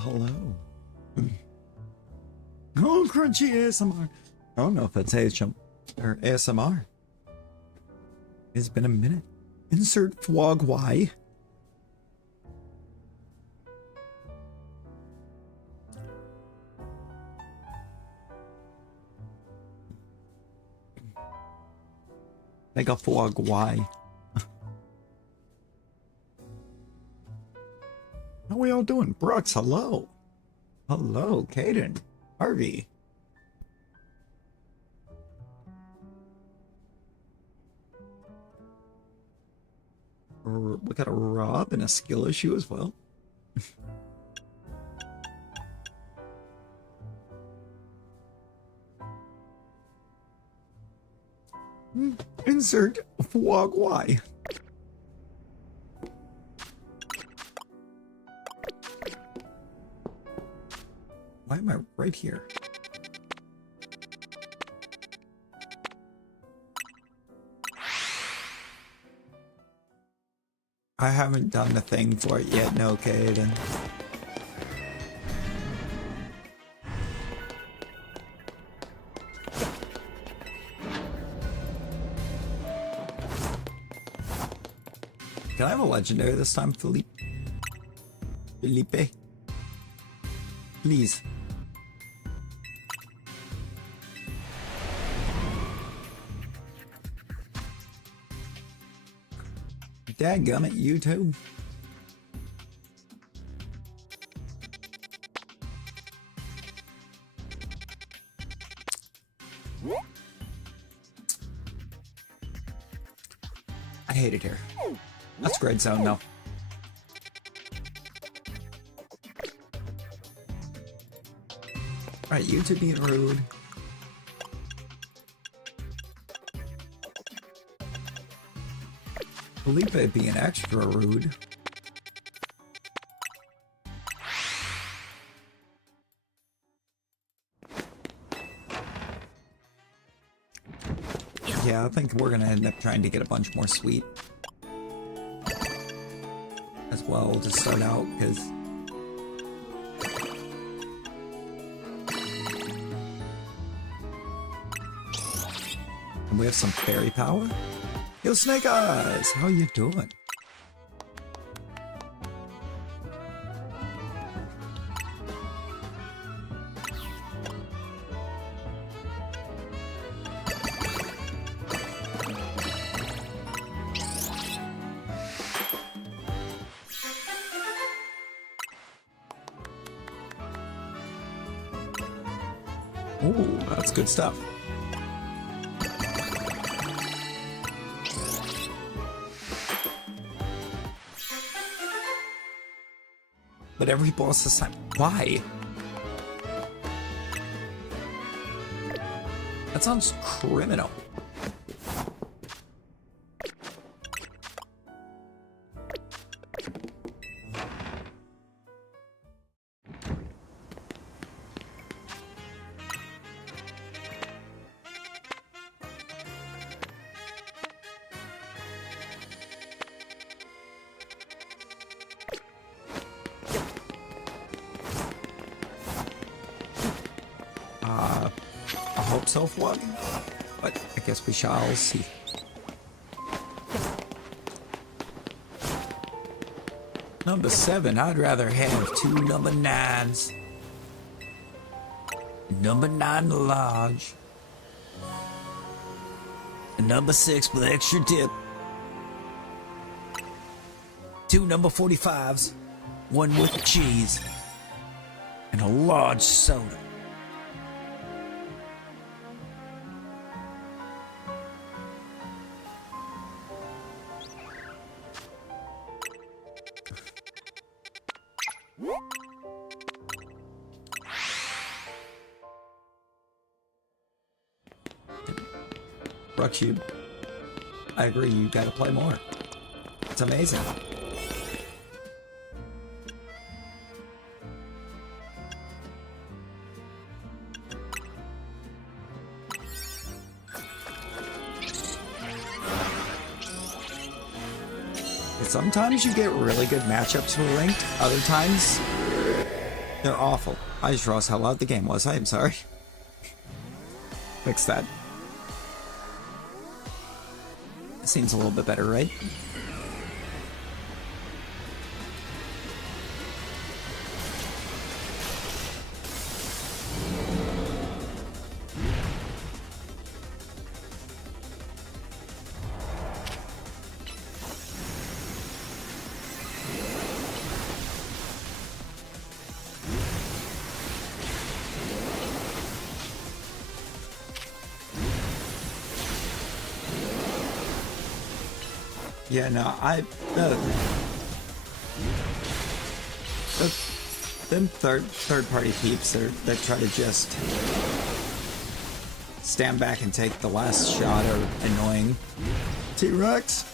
hello. Oh, crunchy ASMR. I don't know if that's ASMR or ASMR. It's been a minute. Insert vlog Y. Make a vlog Y. How we all doing? Brooks, hello. Hello, Caden. Harvey. We got a Rob and a skill issue as well. Insert vlog Y. Why am I right here? I haven't done the thing for it yet, no, Caden. Can I have a legendary this time, Philippe? Philippe? Please. Dadgummit, you too. I hate it here. That's great zone though. Alright, you two being rude. Philippe being extra rude. Yeah, I think we're gonna end up trying to get a bunch more sweet as well to start out, because we have some fairy power. Yo, Snake Eyes, how you doing? Ooh, that's good stuff. But every boss is like, why? That sounds criminal. I hope so, Flood, but I guess we shall see. Number 7, I'd rather have 2 number 9s. Number 9 large. And number 6 with extra dip. 2 number 45s. 1 with cheese. And a large soda. Brooks, I agree, you gotta play more. It's amazing. Sometimes you get really good matchups with Linked, other times They're awful. I just realized how loud the game was. I am sorry. Fix that. Seems a little bit better, right? Yeah, no, them third party peeps that try to just stand back and take the last shot are annoying. T-Rex.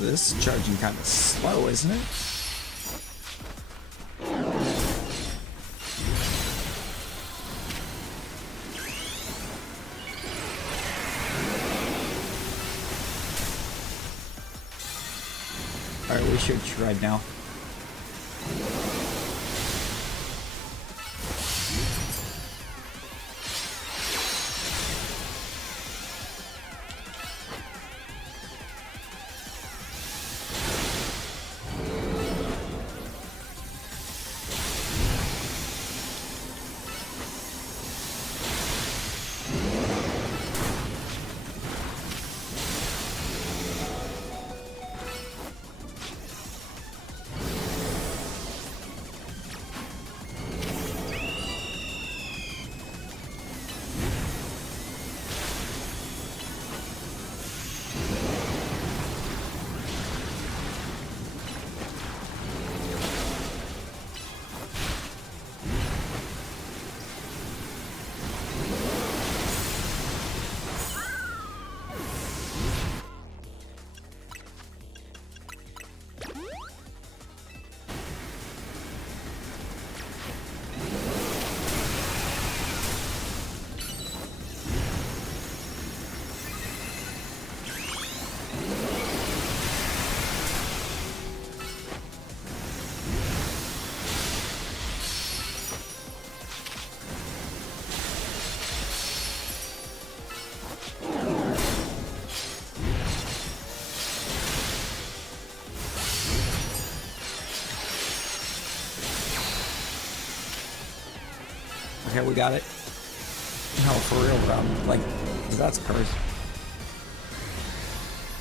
This is charging kind of slow, isn't it? Alright, we should shred now. Okay, we got it. No, for real, bro. Like, that's cursed.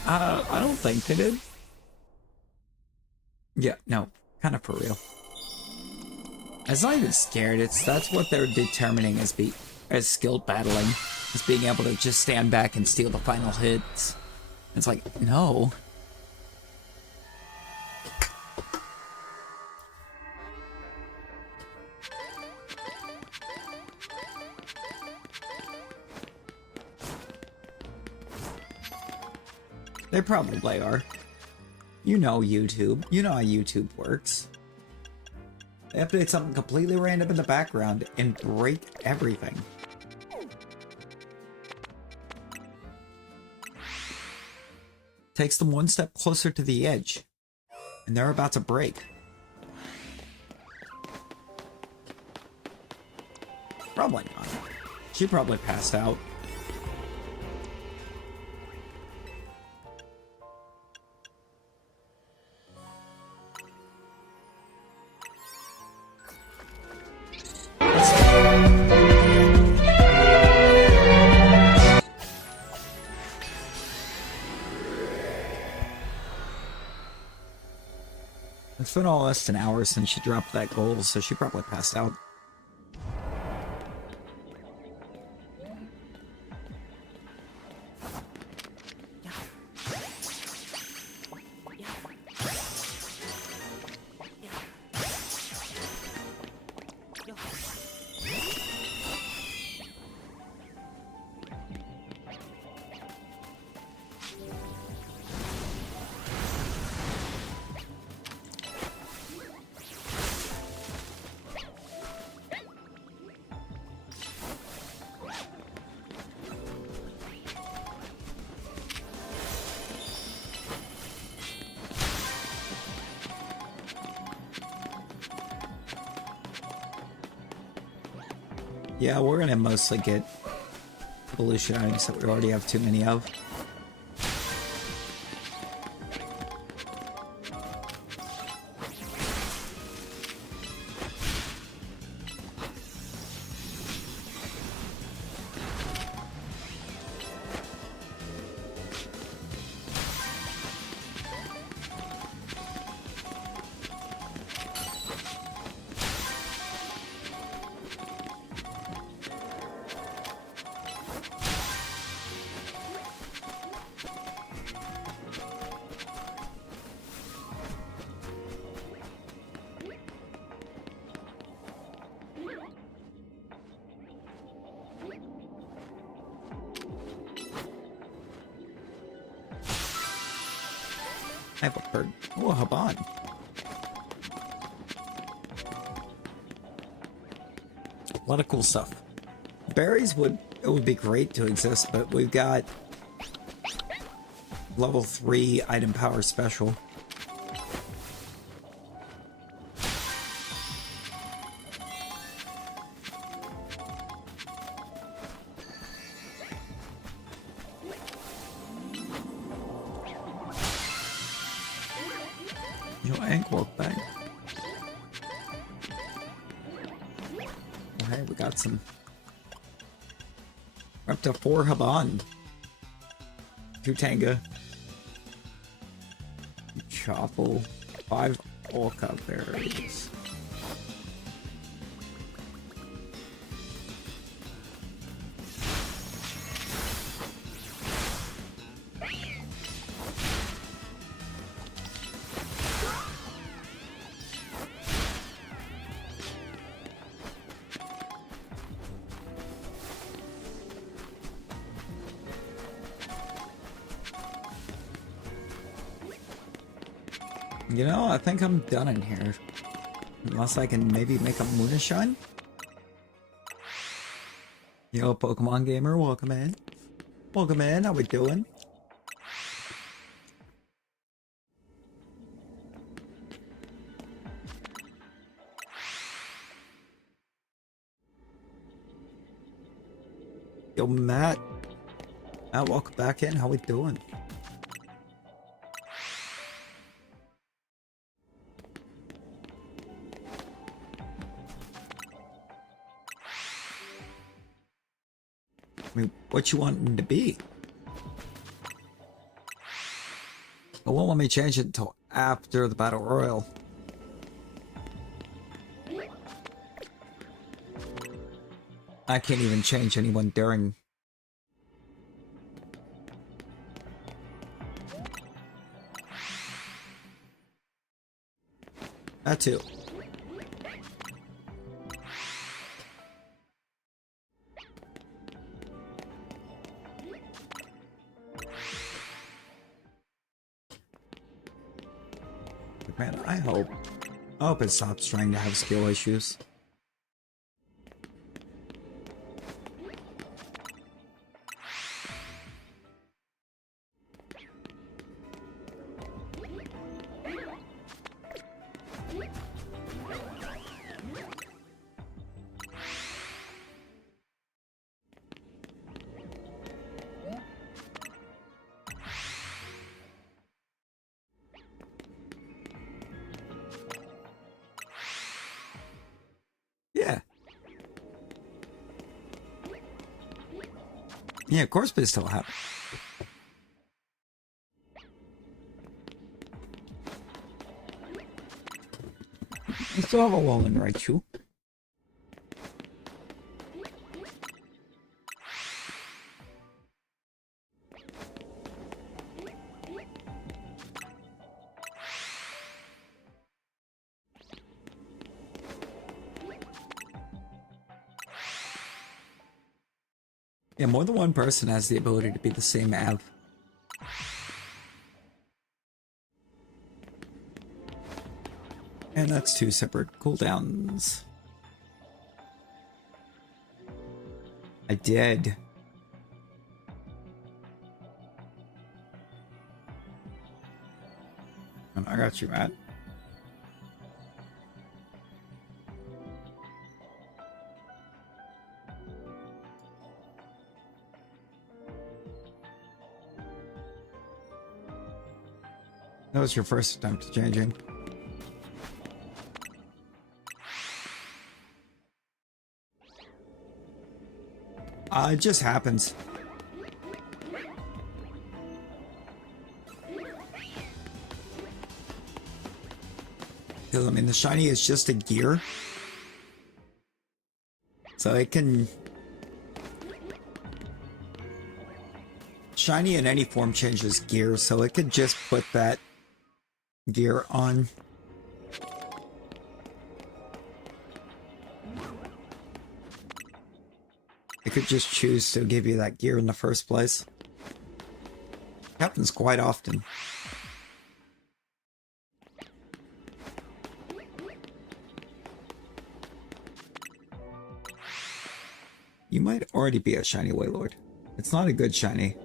I don't think they did. Yeah, no, kind of for real. It's not even scared. That's what they're determining as skilled battling, as being able to just stand back and steal the final hits. It's like, no. They probably are. You know YouTube. You know how YouTube works. They update something completely random in the background and break everything. Takes them one step closer to the edge. And they're about to break. Probably not. She probably passed out. It's been almost an hour since she dropped that goal, so she probably passed out. Yeah, we're gonna mostly get evolution items that we already have too many of. I have a bird. Oh, Haban. A lot of cool stuff. Berries would be great to exist, but we've got level 3 item power special. Back. Okay, we got some. We're up to 4 Haban. 2 Tanga. Choffle. 5 Orca berries. You know, I think I'm done in here. Unless I can maybe make a Moonshine? Yo, Pokemon Gamer, welcome in. Welcome in, how we doing? Yo, Matt. Matt, welcome back in, how we doing? I mean, what you want him to be? It won't let me change it until after the Battle Royal. I can't even change anyone during. That too. Man, I hope it stops trying to have skill issues. Yeah, of course, but it still happens. I still have a wall in Raichu. Yeah, more than one person has the ability to be the same Av. And that's 2 separate cooldowns. I did. I got you, Matt. That was your first attempt at changing. It just happens. Because, I mean, the shiny is just a gear. So it can... Shiny in any form changes gear, so it could just put that gear on. It could just choose to give you that gear in the first place. Happens quite often. You might already be a shiny Wailord. It's not a good shiny.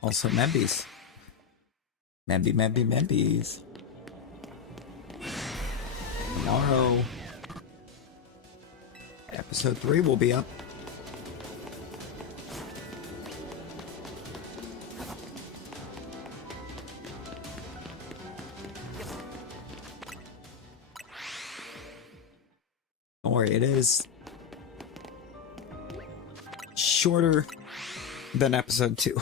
Also Membies. Membies. Tomorrow, episode 3 will be up. Don't worry, it is shorter than episode 2.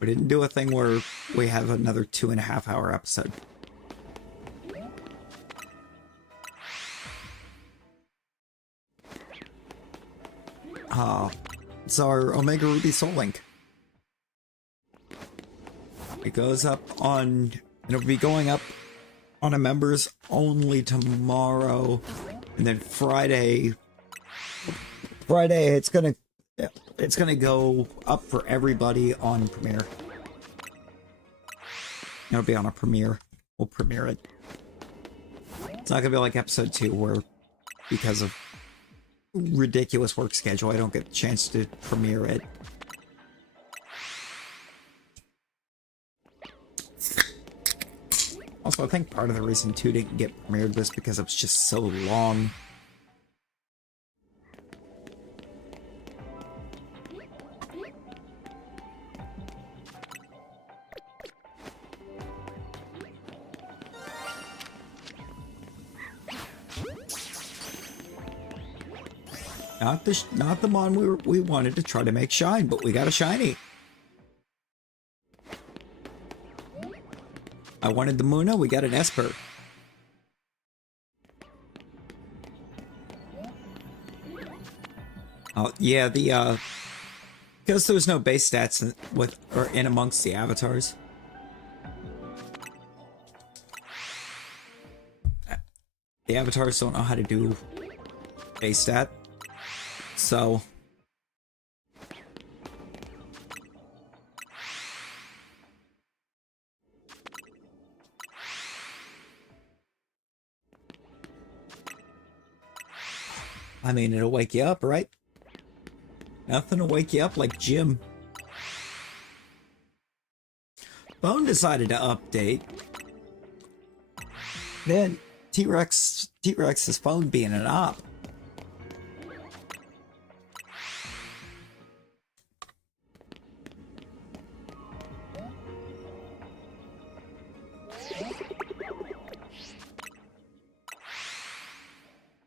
We didn't do a thing where we have another 2.5-hour episode. It's our Omega Ruby Soul Link. It goes up on... It'll be going up on a members only tomorrow. And then Friday it's gonna go up for everybody on Premiere. It'll be on a Premiere. We'll premiere it. It's not gonna be like episode 2 where, because of ridiculous work schedule, I don't get the chance to premiere it. Also, I think part of the reason 2 didn't get premiered was because it was just so long. Not the mon we wanted to try to make shine, but we got a shiny. I wanted the Muna, we got an Esper. Oh yeah, because there's no base stats with or in amongst the avatars. The avatars don't know how to do base stat. So I mean, it'll wake you up, right? Nothing will wake you up like Jim. Bone decided to update. Then T-Rex's phone being an op.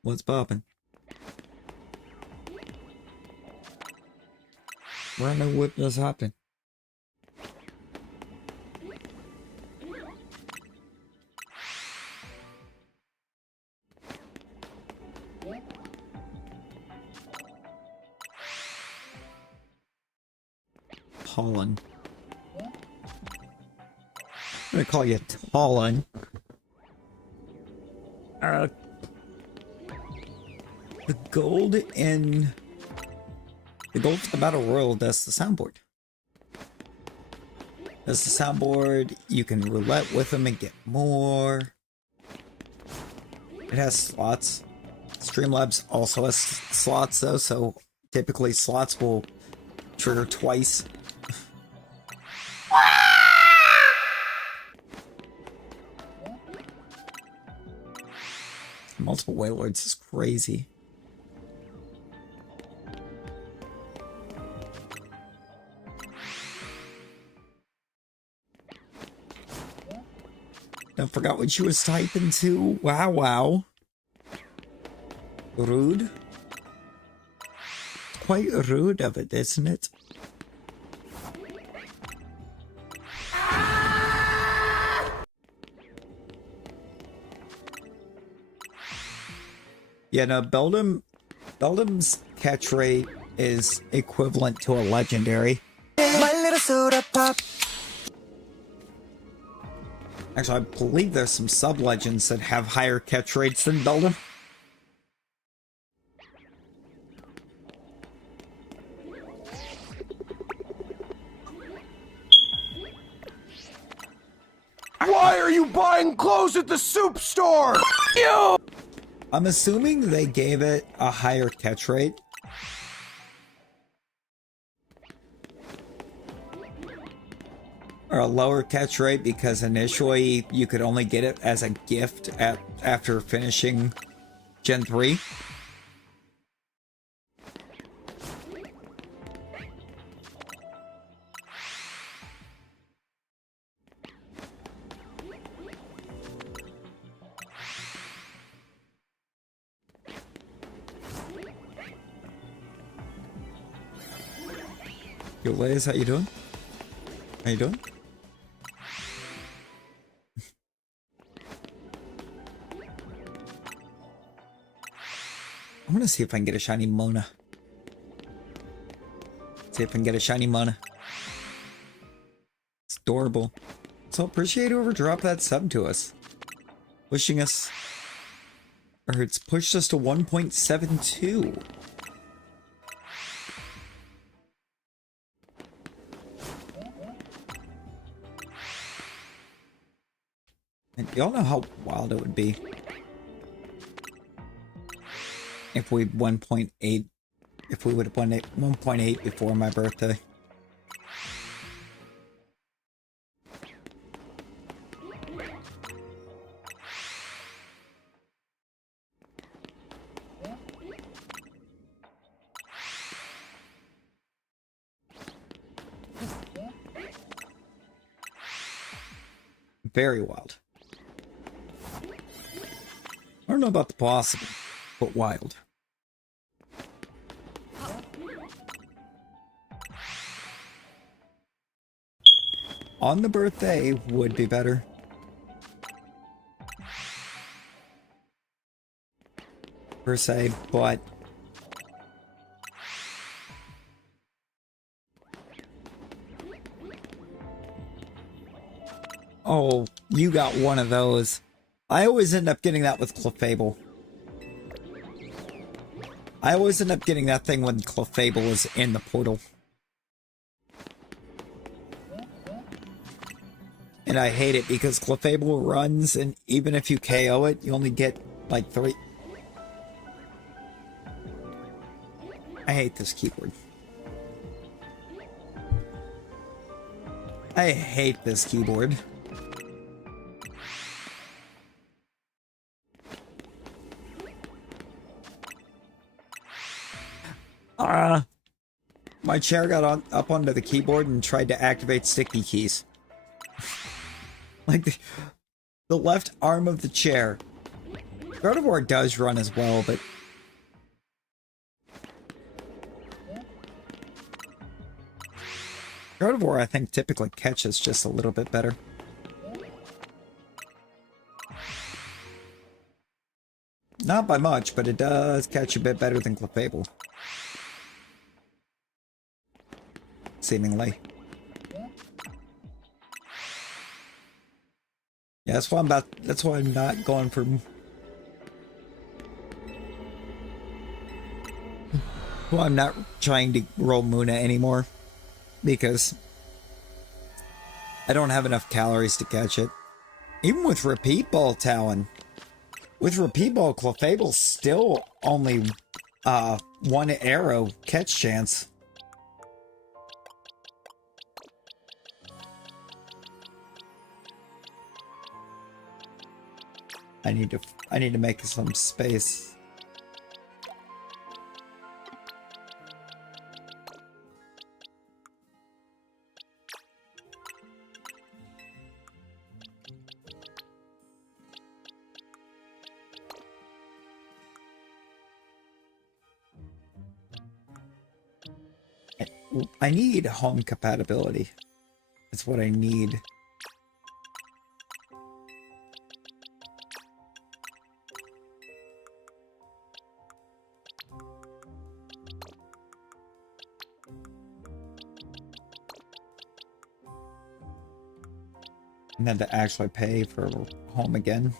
What's poppin'? Where in the whip just happened? Pollen. I'm gonna call you Pollen. The gold in the Battle Royal does the soundboard. Does the soundboard, you can roulette with them and get more. It has slots. Streamlabs also has slots though, so typically slots will Trigger twice. Multiple Wailords is crazy. I forgot what she was typing to. Wow, wow. Rude. Quite rude of it, isn't it? Yeah, no, Beldam's catch rate is equivalent to a legendary. My little soda pop. Actually, I believe there's some sub-legends that have higher catch rates than Beldam. Why are you buying clothes at the soup store? You! I'm assuming they gave it a higher catch rate. Or a lower catch rate because initially you could only get it as a gift after finishing Gen 3. Yo, Liz, how you doing? How you doing? I'm gonna see if I can get a shiny Mona. See if I can get a shiny Mona. It's adorable. So appreciate whoever dropped that sub to us. Pushing us... Or it's pushed us to 1.72. And y'all know how wild it would be if we 1.8, if we would have won 1.8 before my birthday. Very wild. I don't know about the possible, but wild. On the birthday would be better. Per se, but... Oh, you got one of those. I always end up getting that with Clefable. I always end up getting that thing when Clefable is in the portal. And I hate it because Clefable runs, and even if you KO it, you only get like 3. I hate this keyboard. I hate this keyboard. My chair got up onto the keyboard and tried to activate sticky keys. Like the left arm of the chair. Gardevoir does run as well, but... Gardevoir, I think, typically catches just a little bit better. Not by much, but it does catch a bit better than Clefable. Seemingly. Yeah, that's why I'm not going for... Well, I'm not trying to roll Muna anymore. Because I don't have enough calories to catch it. Even with Repeat Ball Talon. With Repeat Ball, Clefable's still only 1 arrow catch chance. I need to make some space. I need home compatibility. That's what I need. And then to actually pay for home again.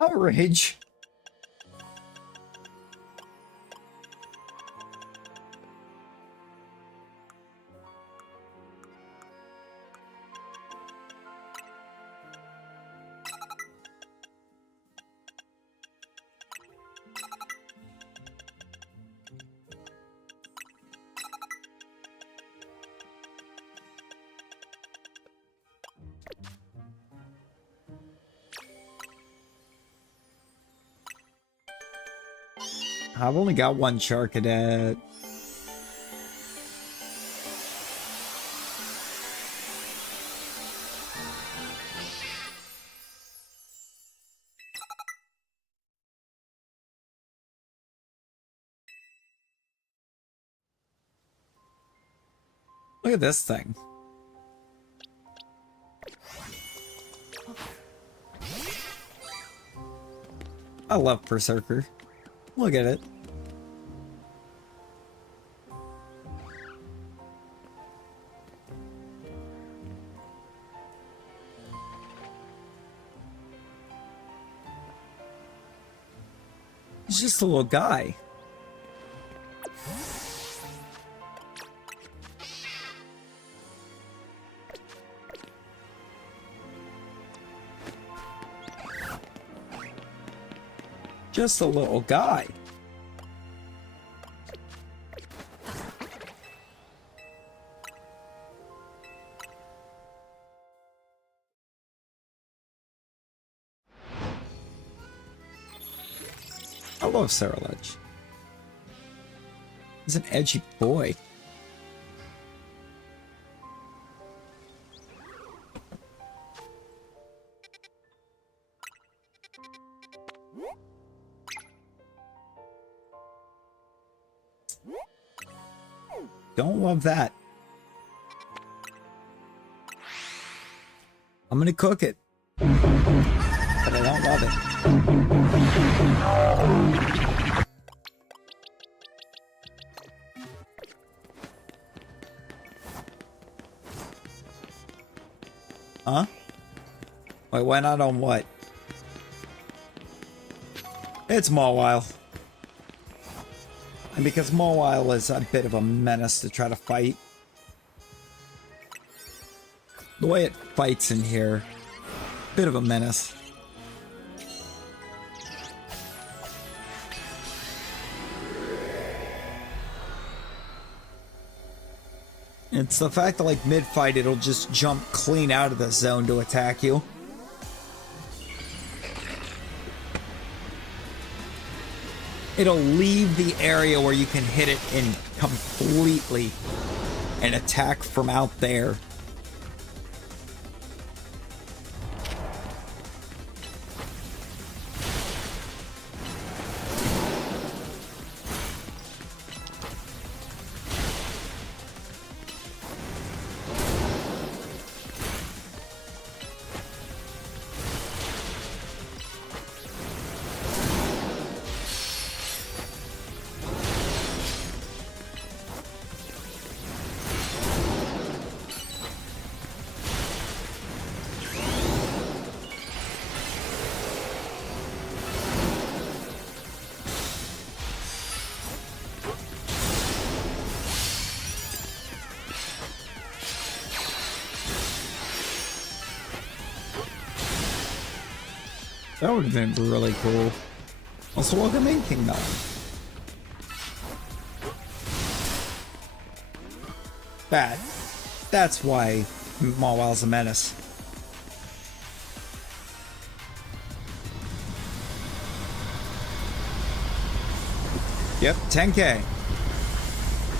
Outrage. I've only got one Char Cadet. Look at this thing. I love Berserker. Look at it. He's just a little guy. Just a little guy. I love Saralege. He's an edgy boy. Don't love that. I'm gonna cook it, but I don't love it. Huh? Wait, why not on what? It's Mawile. And because Mawile is a bit of a menace to try to fight. The way it fights in here, bit of a menace. It's the fact that, like, mid-fight, it'll just jump clean out of the zone to attack you. It'll leave the area where you can hit it in completely and attack from out there. That would have been really cool. Also, welcome in, Kingdom. That's why Mawil's a menace. Yep, 10K.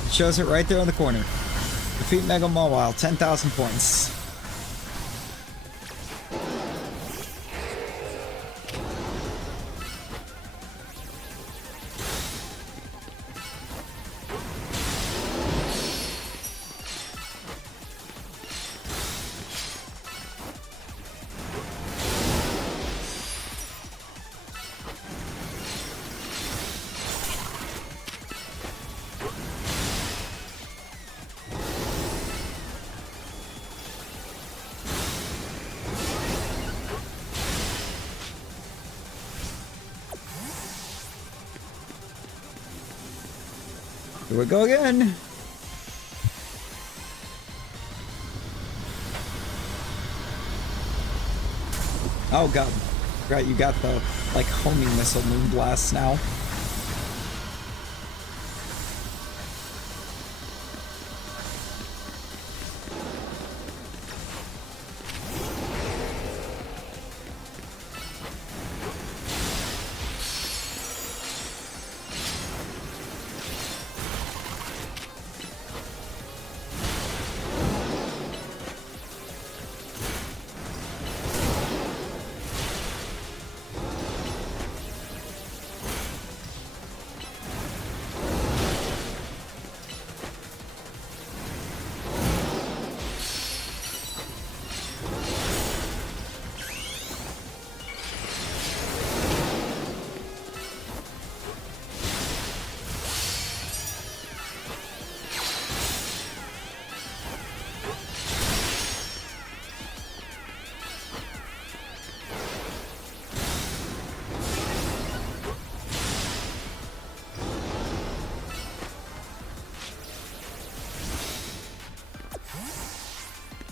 It shows it right there on the corner. Defeat Mega Mawile, 10,000 points. Here we go again. Oh god. Right, you got the like homing missile moon blast now.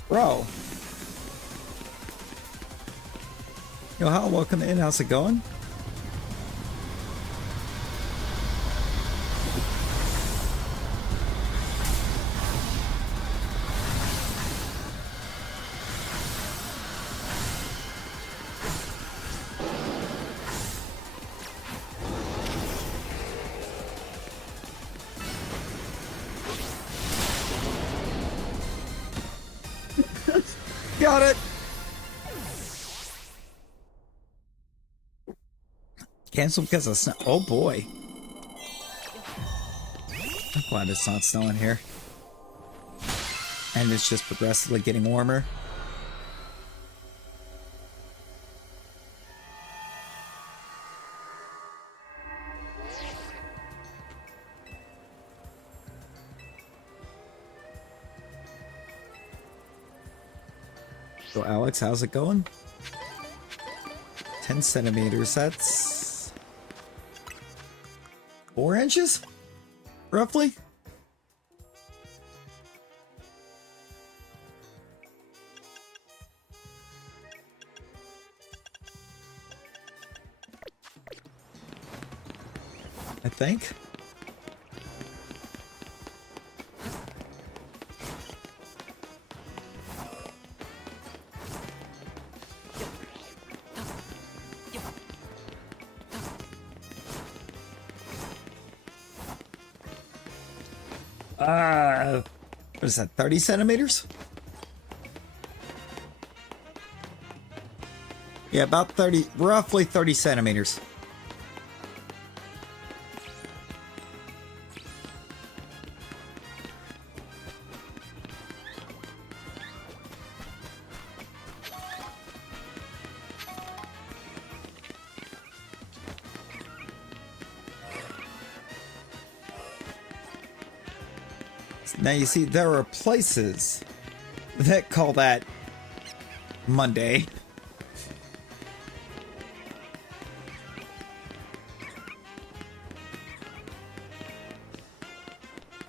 Bro. Yo, Hal, welcome in. How's it going? Got it. Cancel because of snow. Oh boy. I'm glad it's not snowing here. And it's just progressively getting warmer. So Alex, how's it going? 10 centimeters, that's 4 inches? Roughly? I think. What is that, 30 centimeters? Yeah, about 30, roughly 30 centimeters. Now you see, there are places that call that Monday.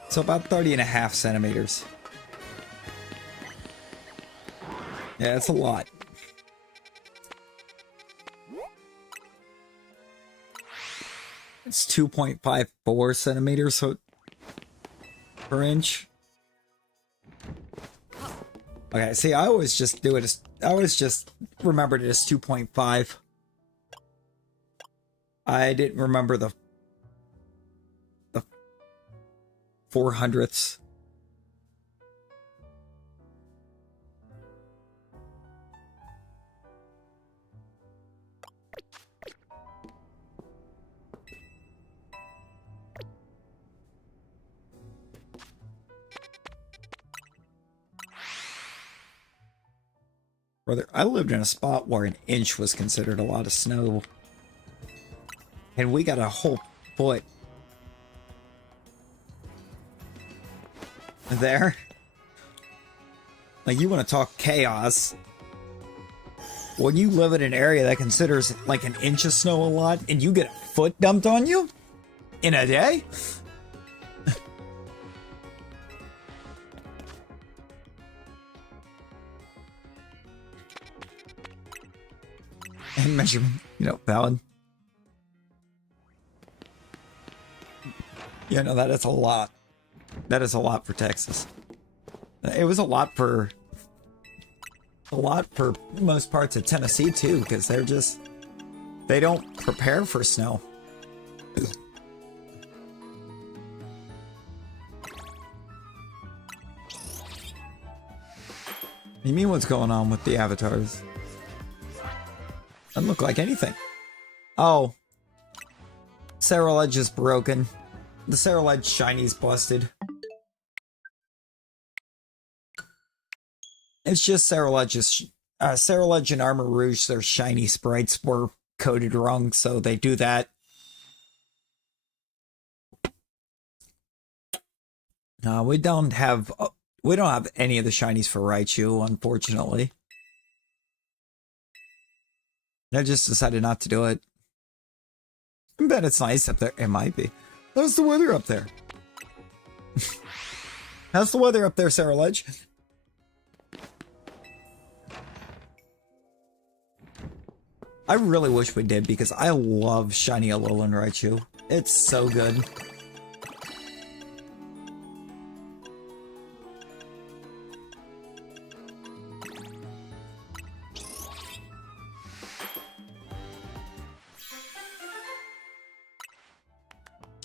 So about 30.5 centimeters. Yeah, it's a lot. 2.54 centimeters per inch. Okay, see, I always just do it as, I always just remembered it as 2.5. I didn't remember the 400ths. Brother, I lived in a spot where an inch was considered a lot of snow. And we got a whole foot. There. Like, you want to talk chaos. When you live in an area that considers like an inch of snow a lot, and you get a foot dumped on you in a day? And measurement, valid. Yeah, no, that is a lot. That is a lot for Texas. It was a lot for most parts of Tennessee too, because they don't prepare for snow. You mean what's going on with the avatars? Doesn't look like anything. Oh. Sarah Ledge is broken. The Sarah Ledge shiny's busted. It's just Sarah Ledge's... Sarah Ledge and Armor Rouge, their shiny sprites were coded wrong, so they do that. We don't have any of the shinies for Raichu, unfortunately. I just decided not to do it. I bet it's nice up there. It might be. How's the weather up there? How's the weather up there, Sarah Ledge? I really wish we did, because I love shiny Alolan Raichu. It's so good.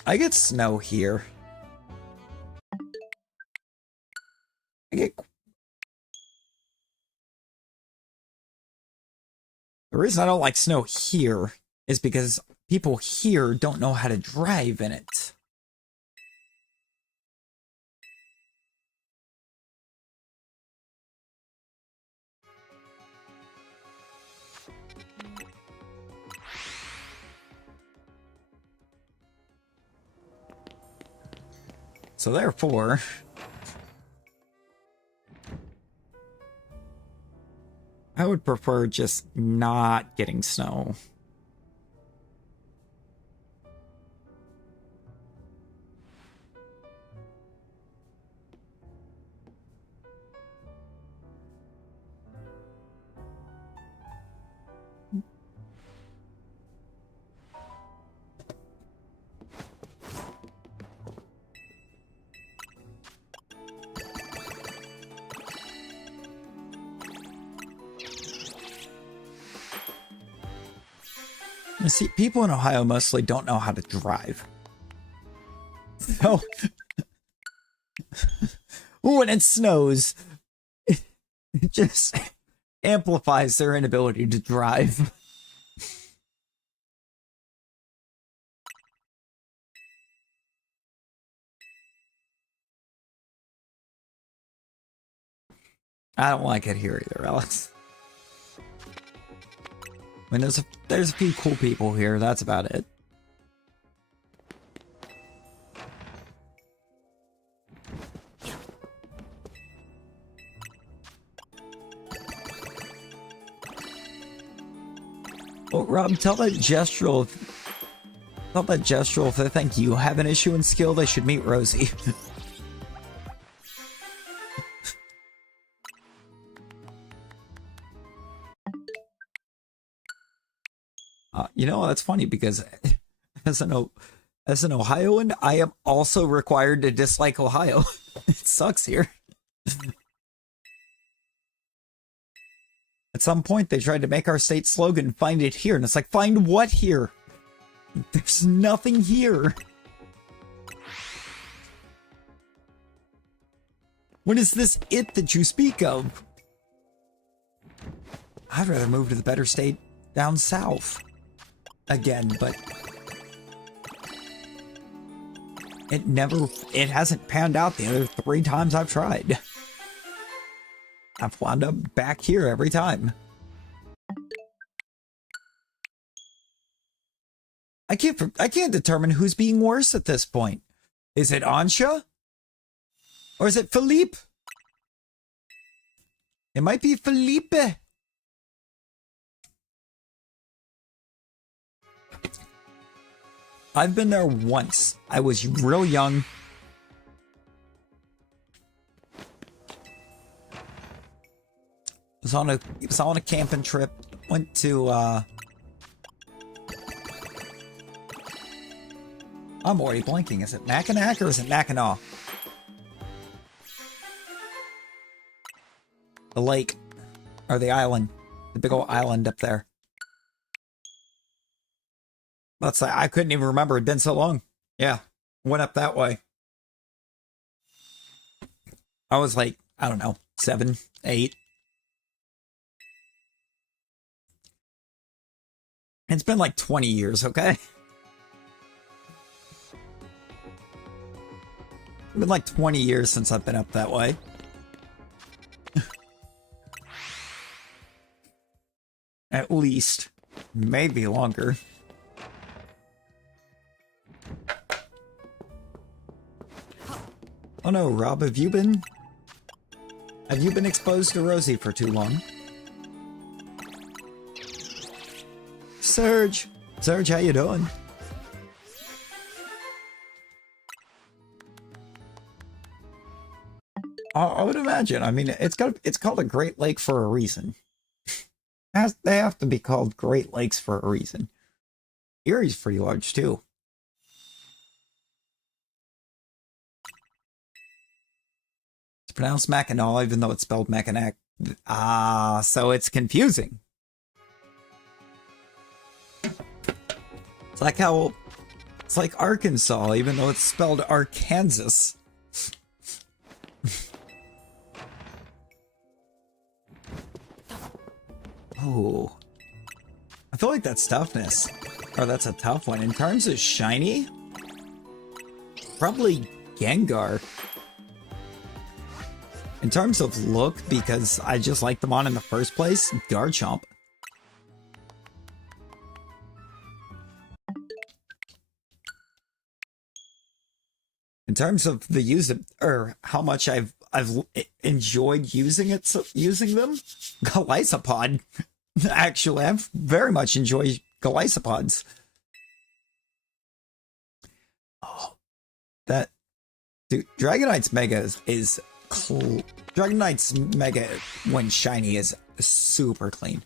I get snow here. The reason I don't like snow here is because people here don't know how to drive in it. So therefore, I would prefer just not getting snow. See, people in Ohio mostly don't know how to drive. So, when it snows, it just amplifies their inability to drive. I don't like it here either, Alex. I mean, there's a few cool people here, that's about it. Well, Rob, tell that Gestural if they think you have an issue in skill, they should meet Rosie. You know, that's funny because as an As an Ohioan, I am also required to dislike Ohio. It sucks here. At some point, they tried to make our state slogan, find it here. And it's like, find what here? There's nothing here. What is this it that you speak of? I'd rather move to the better state down south. Again, but it hasn't panned out the other 3 times I've tried. I've wound up back here every time. I can't determine who's being worse at this point. Is it Ansha? Or is it Philippe? It might be Philippe. I've been there once. I was real young. It was on a camping trip. Went to I'm already blanking. Is it Mackinac or is it Mackinac? The lake. Or the island. The big old island up there. Let's say I couldn't even remember. It'd been so long. Yeah. Went up that way. I was like, I don't know, 7, 8. It's been like 20 years, okay? It's been like 20 years since I've been up that way. At least. Maybe longer. Oh no, Rob, have you been exposed to Rosie for too long? Serge, how you doing? I would imagine. I mean, it's called a Great Lake for a reason. They have to be called Great Lakes for a reason. Erie's pretty large too. It's pronounced Mackinac, even though it's spelled Mackinac. Ah, so it's confusing. It's like Arkansas, even though it's spelled Arkansas. Oh. I feel like that's toughness. Or that's a tough one. In terms of shiny, probably Gengar. In terms of look, because I just liked them on in the first place, Garchomp. In terms of the use of, or how much I've enjoyed using them, Golisopod. Actually, I've very much enjoyed Golisopods. Oh, that dude, Dragonite's Mega is Dragonite's Mega when shiny is super clean.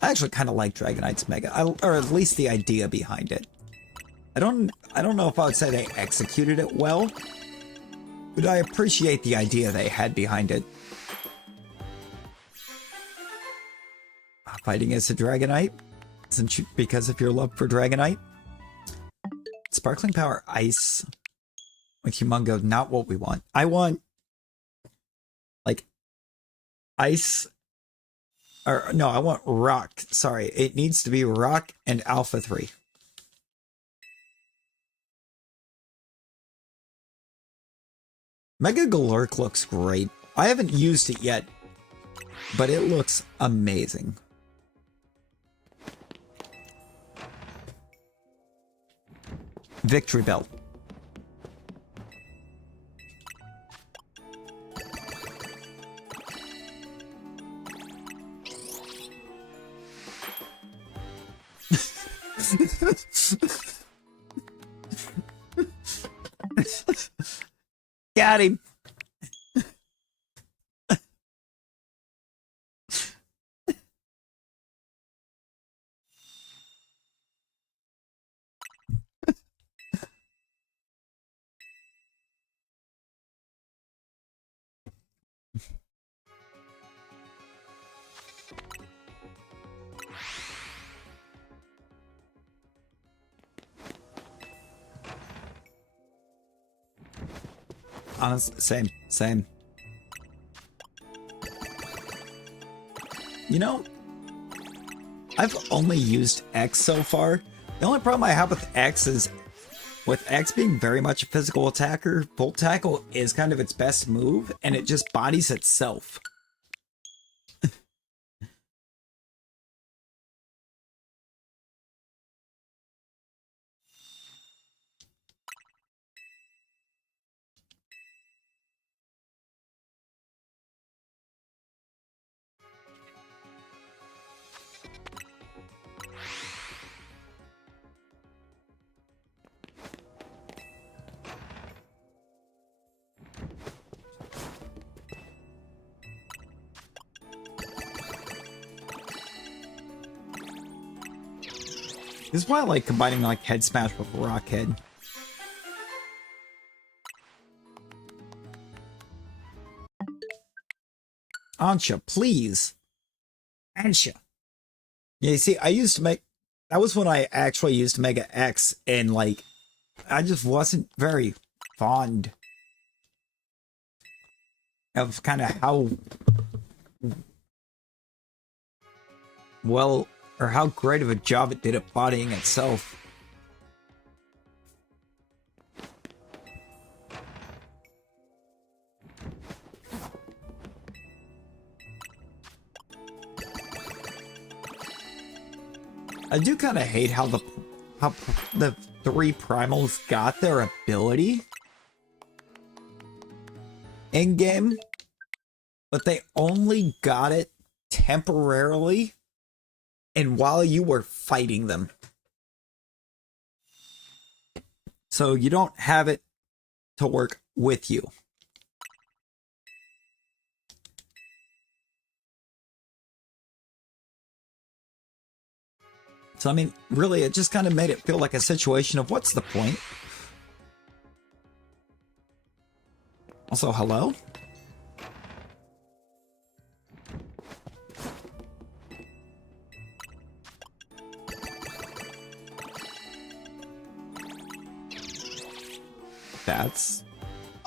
I actually kind of like Dragonite's Mega, or at least the idea behind it. I don't know if I would say they executed it well, but I appreciate the idea they had behind it. Fighting as a Dragonite, because of your love for Dragonite. Sparkling Power Ice with Humungo, not what we want. I want, like, Ice, or no, I want Rock. Sorry, it needs to be Rock and Alpha 3. Mega Galurk looks great. I haven't used it yet, but it looks amazing. Victory Belt. Got him. honest, same. You know, I've only used X so far. The only problem I have with X is, with X being very much a physical attacker, Volt Tackle is kind of its best move, and it just bodies itself. This is why I like combining like Head Smash with Rockhead. Ansha, please. Ansha. Yeah, you see, I used to make... That was when I actually used Mega X, and like, I just wasn't very fond of kind of how well, or how great of a job it did at bodying itself. I do kind of hate how the three primals got their ability in game, but they only got it temporarily and while you were fighting them. So you don't have it to work with you. So, I mean, really, it just kind of made it feel like a situation of what's the point? Also, hello? That's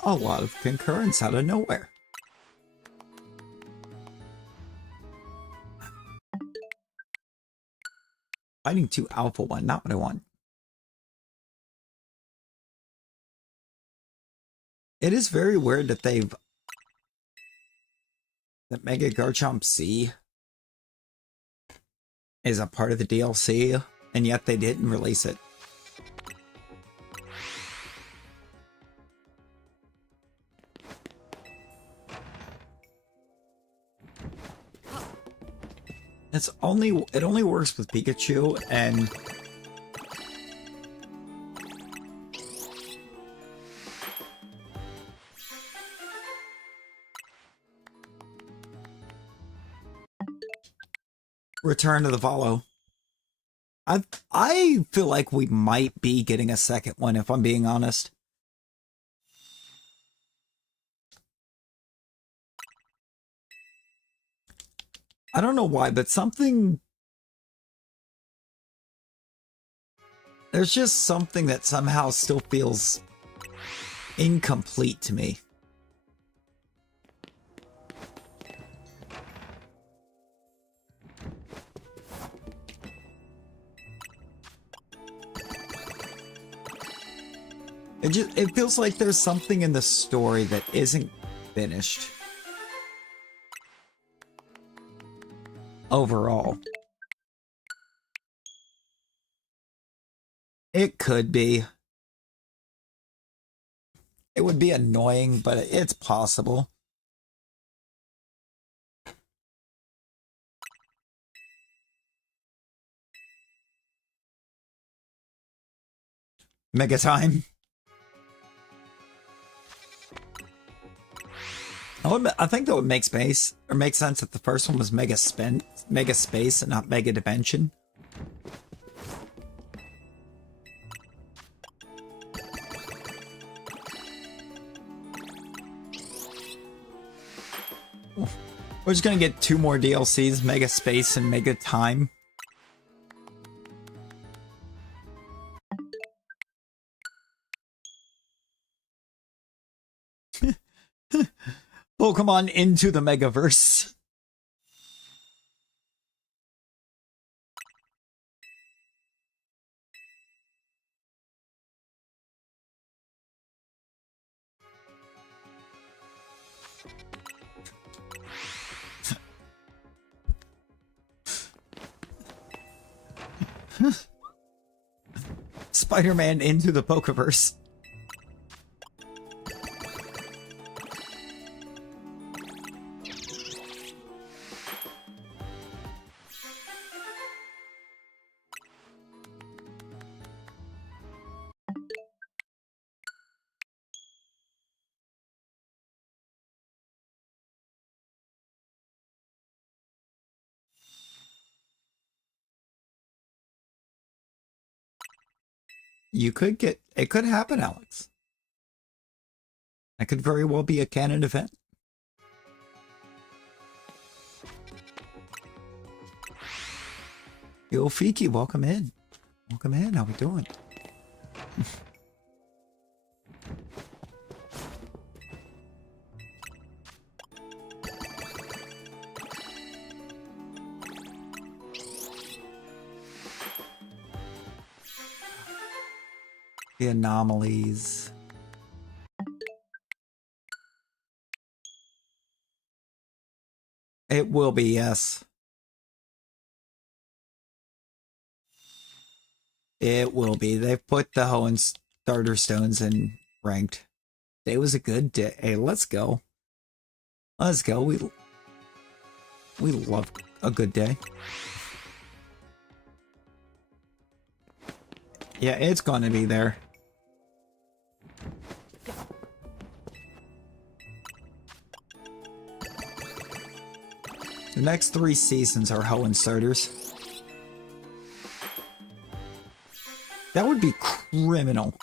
a lot of concurrence out of nowhere. Fighting 2 Alpha 1, not what I want. It is very weird that that Mega Garchomp C is a part of the DLC, and yet they didn't release it. It only works with Pikachu, and Return to the Follow. I feel like we might be getting a second one, if I'm being honest. I don't know why, but there's just something that somehow still feels incomplete to me. It feels like there's something in the story that isn't finished. Overall. It could be. It would be annoying, but it's possible. Mega Time. I think that would make sense if the first one was Mega Space and not Mega Dimension. We're just gonna get 2 more DLCs, Mega Space and Mega Time. Pokemon into the Megaverse. Spider-Man into the Pokeverse. You could get... It could happen, Alex. That could very well be a canon event. Yo, Fiki, welcome in. Welcome in. How we doing? The anomalies. It will be, yes. It will be. They've put the Hoenn starter stones in ranked. It was a good day. Hey, let's go. Let's go. We love a good day. Yeah, it's gonna be there. The next 3 seasons are Hoenn starters. That would be criminal.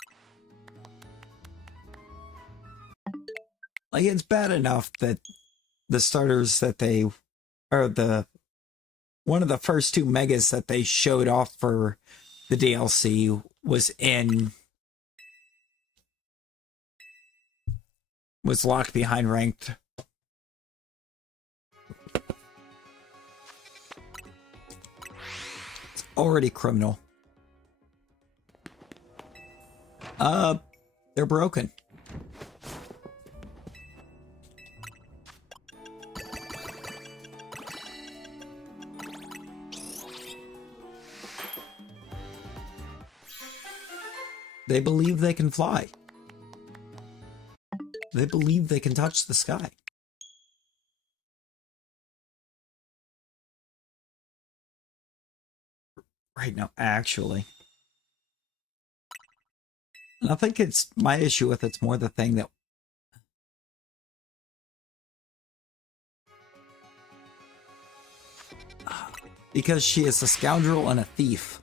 Like, it's bad enough that the starters that they... Or the... One of the first 2 megas that they showed off for the DLC was locked behind ranked. It's already criminal. They're broken. They believe they can fly. They believe they can touch the sky. Right now, actually. And I think it's my issue with it's more the thing that because she is a scoundrel and a thief.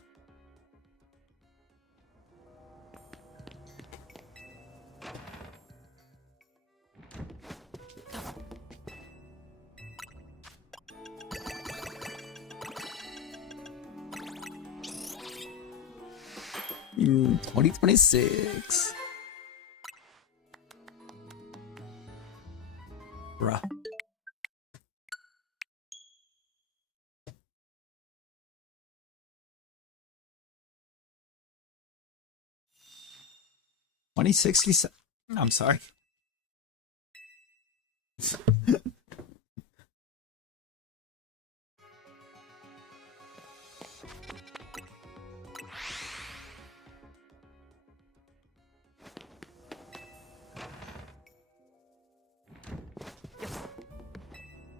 In 2026. Bruh. $2067. I'm sorry.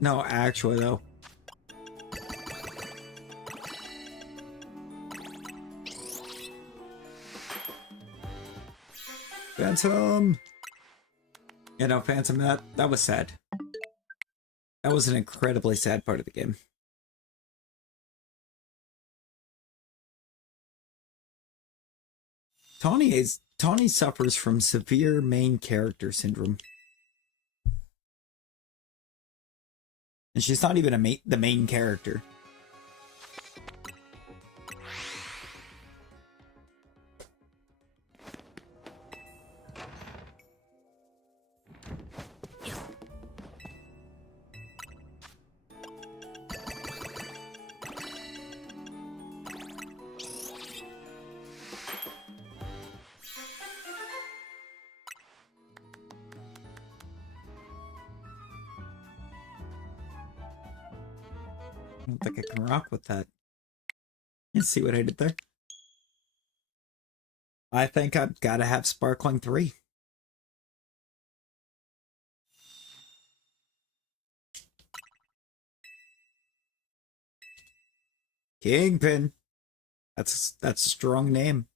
No, actually, though. Phantom! You know, Phantom, that was sad. That was an incredibly sad part of the game. Tawny suffers from severe main character syndrome. And she's not even the main character. I don't think I can rock with that. You see what I did there? I think I've got to have Sparkling 3. Kingpin. That's a strong name.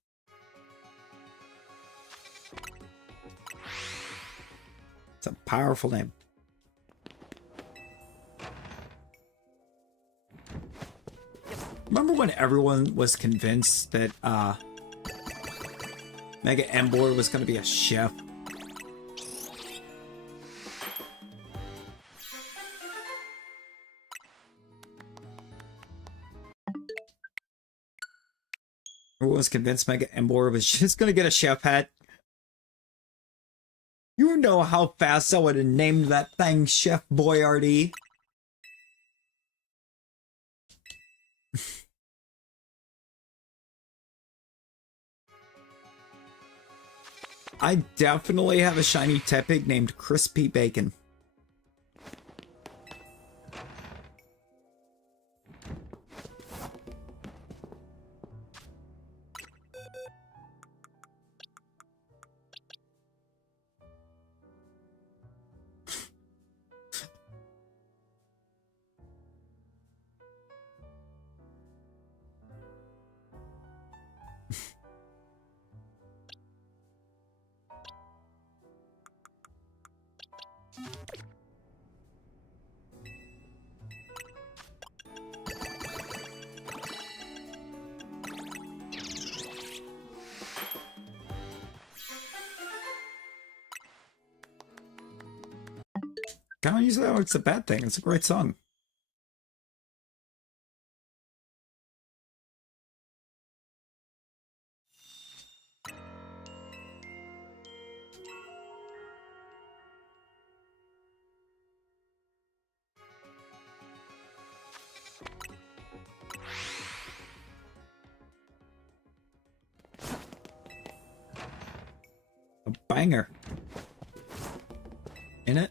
It's a powerful name. Remember when everyone was convinced that Mega Embor was going to be a chef? Everyone was convinced Mega Embor was just going to get a chef hat. You know how fast I would have named that thing Chef Boyardee. I definitely have a shiny Tepig named Crispy Bacon. Can't use that. It's a bad thing. It's a great song. A banger. In it?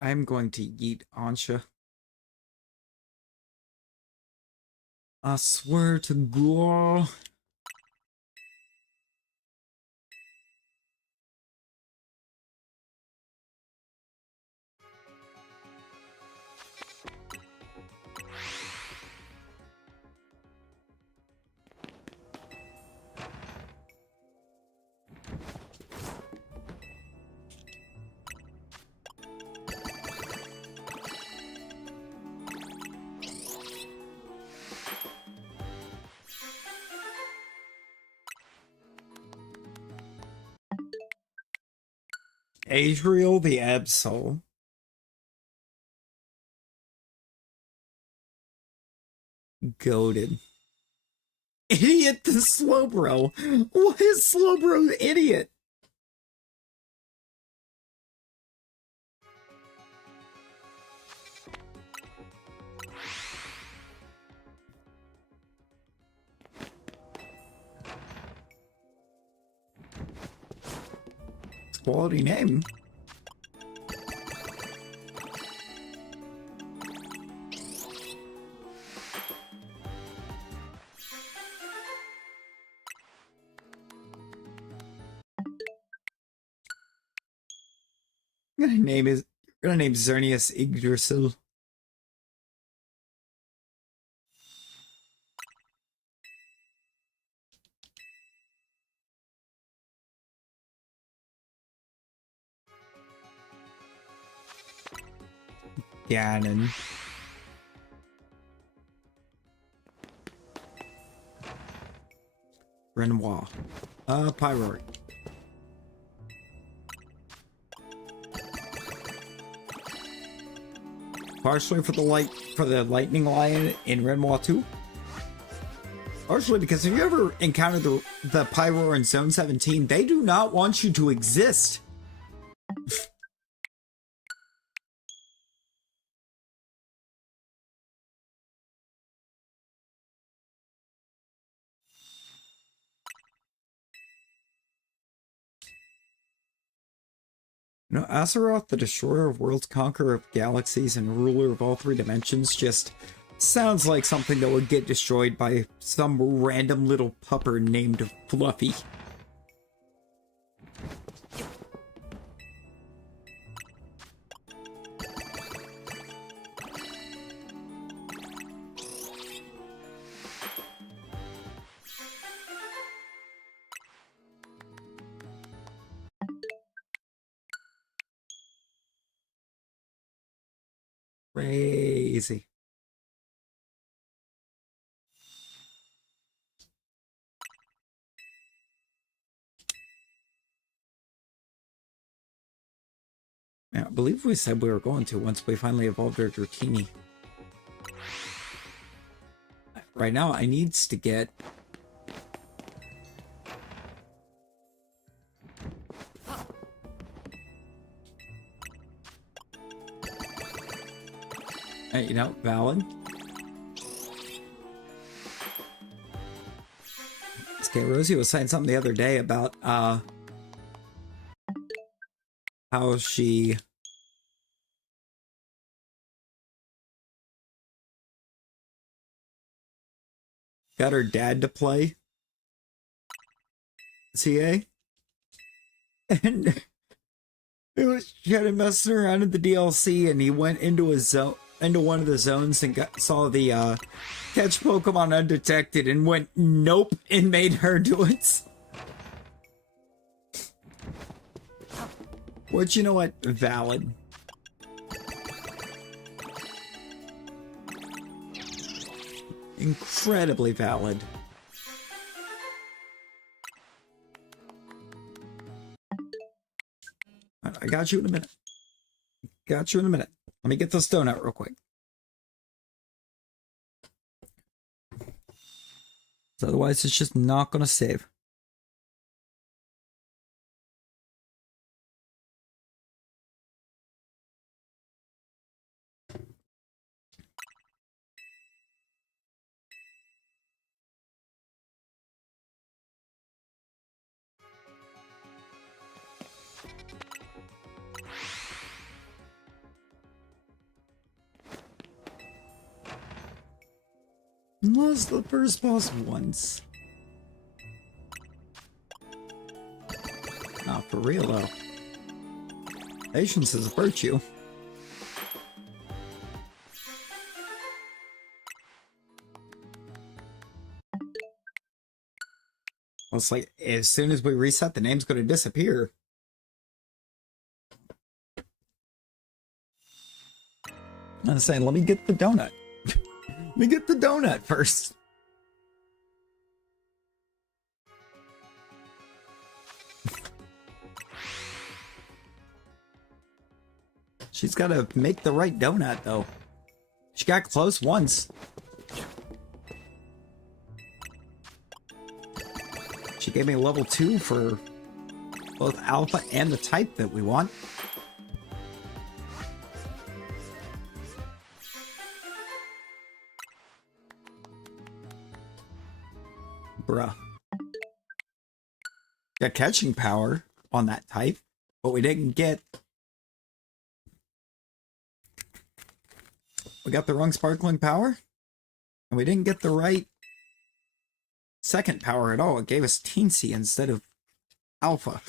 I'm going to yeet Ansha. I swear to God. Adriel the Absol. Goated. Idiot the Slowbro. Why is Slowbro the idiot? It's a quality name. I'm gonna name Xerneas Yggdrasil. Ganon. Renoir. Pyroid. Partially for the lightning lion in Renoir 2. Partially because if you ever encountered the Pyroar in Zone 17, they do not want you to exist. You know, Azeroth, the destroyer of worlds, conqueror of galaxies, and ruler of all three dimensions, just sounds like something that would get destroyed by some random little pupper named Fluffy. Crazy. Yeah, I believe we said we were going to once we finally evolved our Dratini. Right now, I needs to get... you know, valid. Okay, Rosie was saying something the other day about, how she... got her dad to play CA. And it was kind of messing around in the DLC, and he went into a zone, into one of the zones, and saw the catch Pokemon undetected, and went nope, and made her do it. Which, you know what, valid. Incredibly valid. I got you in a minute. Got you in a minute. Let me get this donut real quick. Otherwise, it's just not going to save. Lost the first boss once. Not for real, though. Patience is a virtue. Well, it's like, as soon as we reset, the name's going to disappear. I'm saying, let me get the donut. Let me get the donut first. She's got to make the right donut, though. She got close once. She gave me a level 2 for both alpha and the type that we want. Bruh. Got catching power on that type, but we didn't get... We got the wrong sparkling power, and we didn't get the right second power at all. It gave us teensy instead of alpha.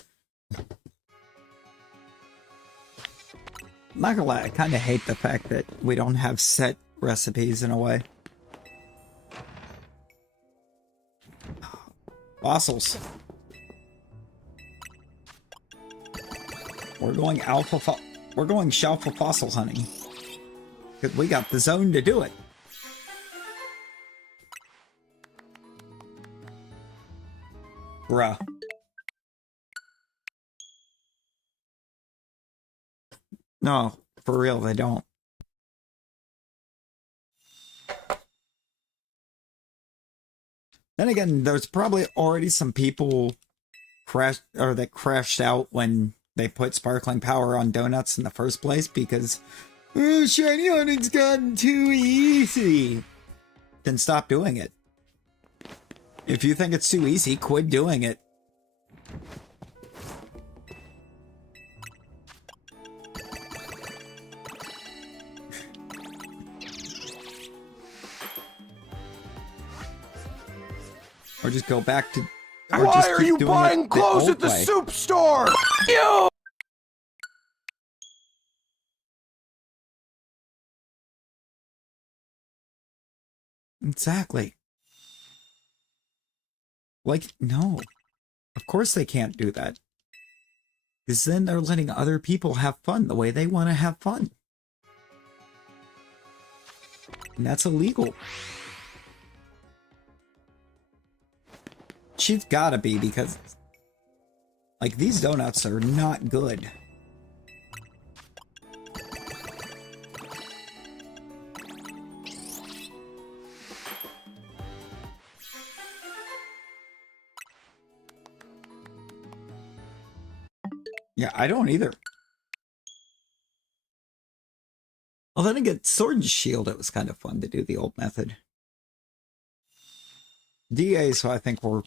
Not gonna lie, I kind of hate the fact that we don't have set recipes in a way. Fossils. We're going we're going Shalfa fossil hunting. Because we got the zone to do it. Bruh. No, for real, they don't. Then again, there's probably already some people that crashed out when they put sparkling power on donuts in the first place because shiny hunting's gotten too easy. Then stop doing it. If you think it's too easy, quit doing it. Or just go back to... Or Why just are keep you doing buying it the clothes old at the way. soup store? You! Exactly. Like, no. Of course they can't do that. Because then they're letting other people have fun the way they want to have fun. And that's illegal. She's gotta be, because... Like, these donuts are not good. Yeah, I don't either. Well, then again, Sword and Shield, it was kind of fun to do the old method. DA, so I think were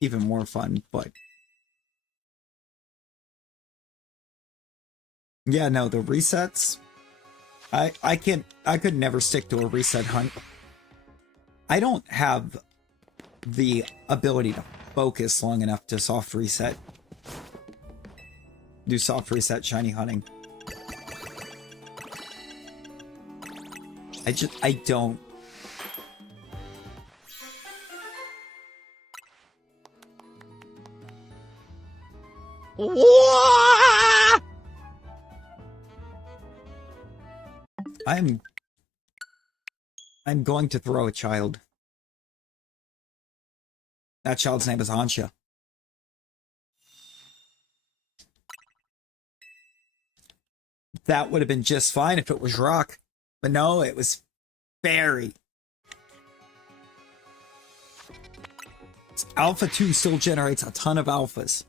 even more fun, but... Yeah, no, the resets... I could never stick to a reset hunt. I don't have the ability to focus long enough to soft reset. Do soft reset shiny hunting. I don't. I'm going to throw a child. That child's name is Ansha. That would have been just fine if it was Rock. But no, it was Fairy. Alpha 2 still generates a ton of alphas.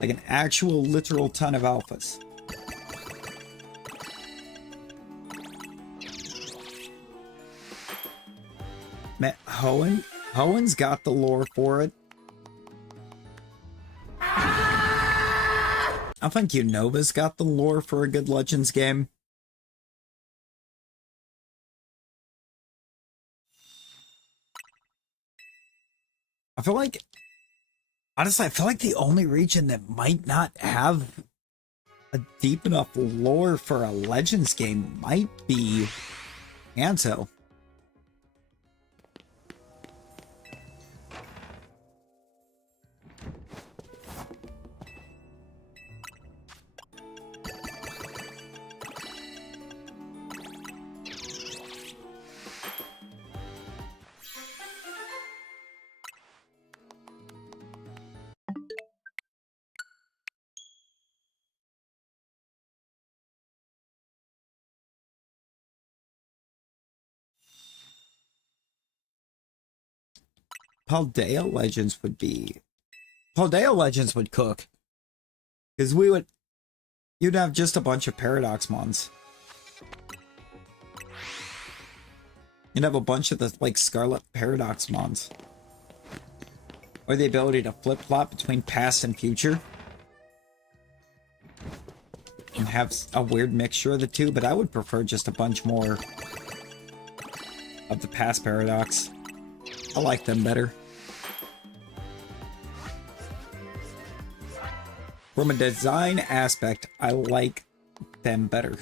Like an actual literal ton of alphas. Met Hoen's got the lore for it. I think Unova's got the lore for a good Legends game. I feel like, honestly, I feel like the only region that might not have a deep enough lore for a Legends game might be Kanto. Paldea Legends would be... Paldea Legends would cook. Because you'd have just a bunch of Paradox Mons. You'd have a bunch of the, like, Scarlet Paradox Mons. Or the ability to flip-flop between past and future. And have a weird mixture of the two, but I would prefer just a bunch more of the past Paradox. I like them better. From a design aspect, I like them better.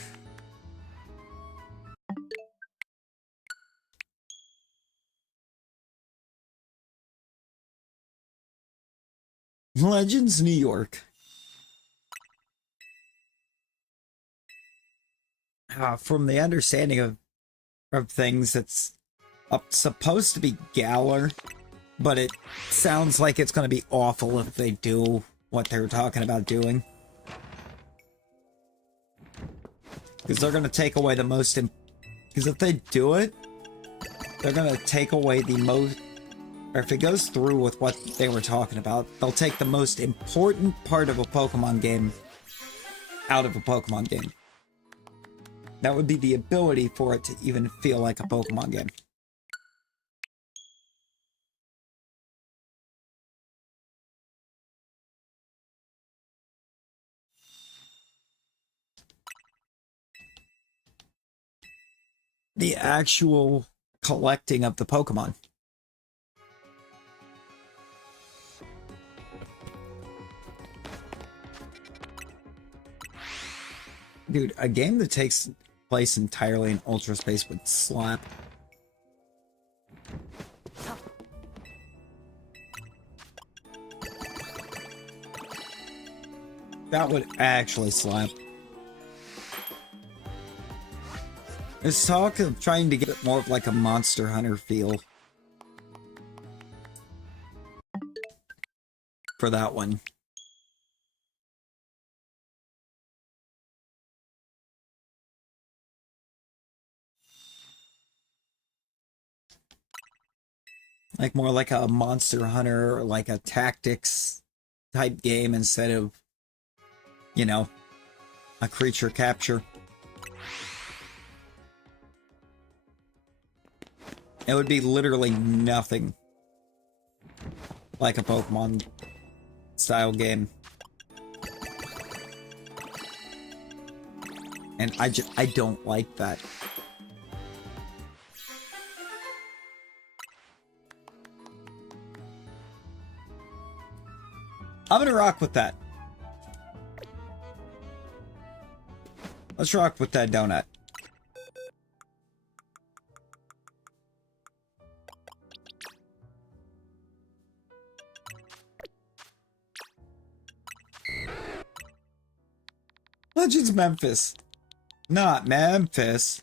Legends New York. From the understanding of things, it's supposed to be Galar, but it sounds like it's going to be awful if they do what they're talking about doing. Because they're going to take away the most... Because if they do it, they're going to take away the most... Or if it goes through with what they were talking about, they'll take the most important part of a Pokemon game out of a Pokemon game. That would be the ability for it to even feel like a Pokemon game. the actual collecting of the Pokemon. Dude, a game that takes place entirely in Ultra Space would slap. That would actually slap. There's talk of trying to get more of like a Monster Hunter feel for that one. Like more like a Monster Hunter or like a tactics type game instead of, you know, a creature capture. It would be literally nothing like a Pokemon style game. And I don't like that. I'm gonna rock with that. Let's rock with that donut. Legends Memphis. Not Memphis.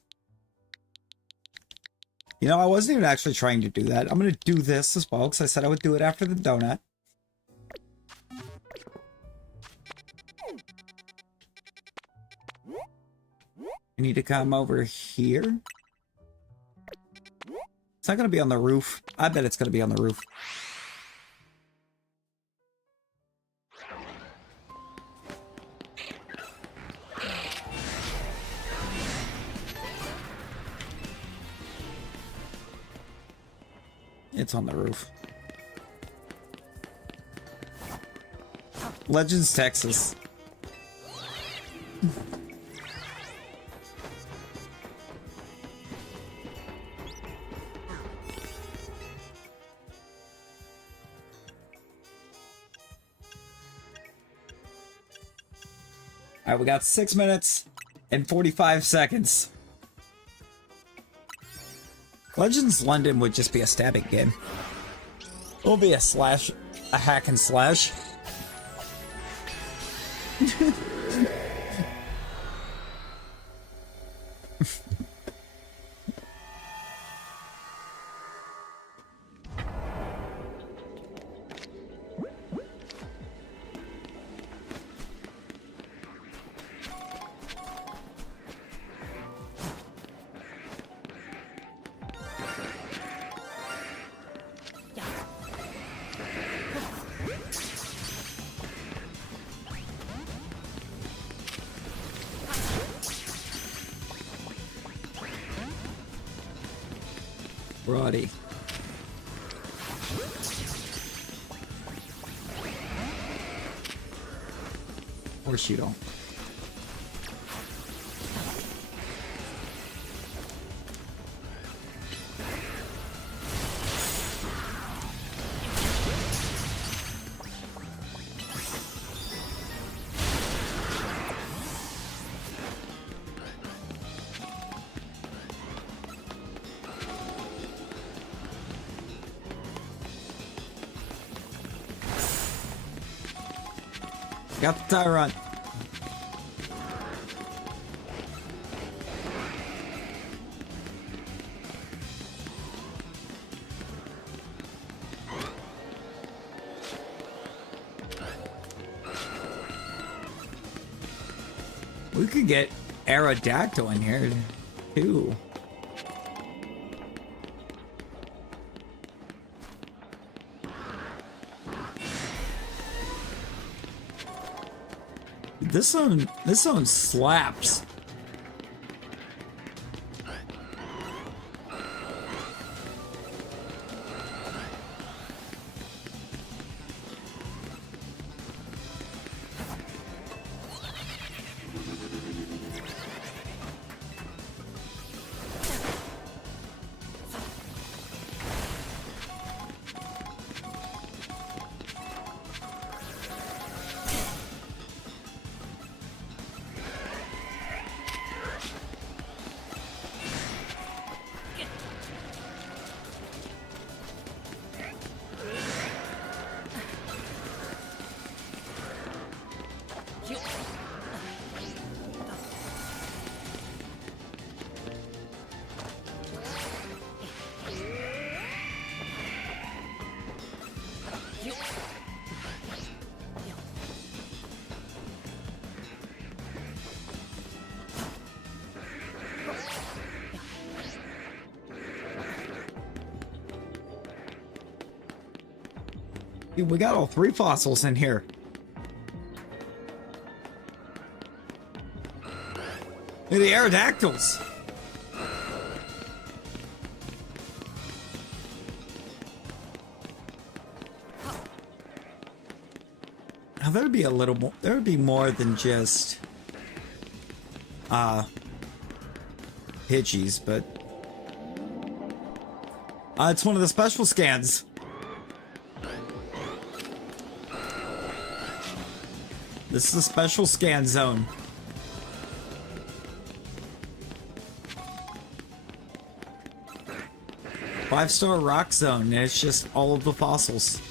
You know, I wasn't even actually trying to do that. I'm gonna do this as well, because I said I would do it after the donut. I need to come over here. It's not gonna be on the roof. I bet it's gonna be on the roof. It's on the roof. Legends, Texas. Alright, we got 6 minutes and 45 seconds. Legends London would just be a stabbing game. It'll be a hack and slash. Roddy. Of course you don't. Got the Tyrant. We could get Aerodactyl in here too. This one slaps. Dude, we got all 3 fossils in here. They're the Aerodactyls. Now there'd be a little more. There would be more than just Pidgeys, but it's one of the special scans. This is a special scan zone. Five-star rock zone, and it's just all of the fossils.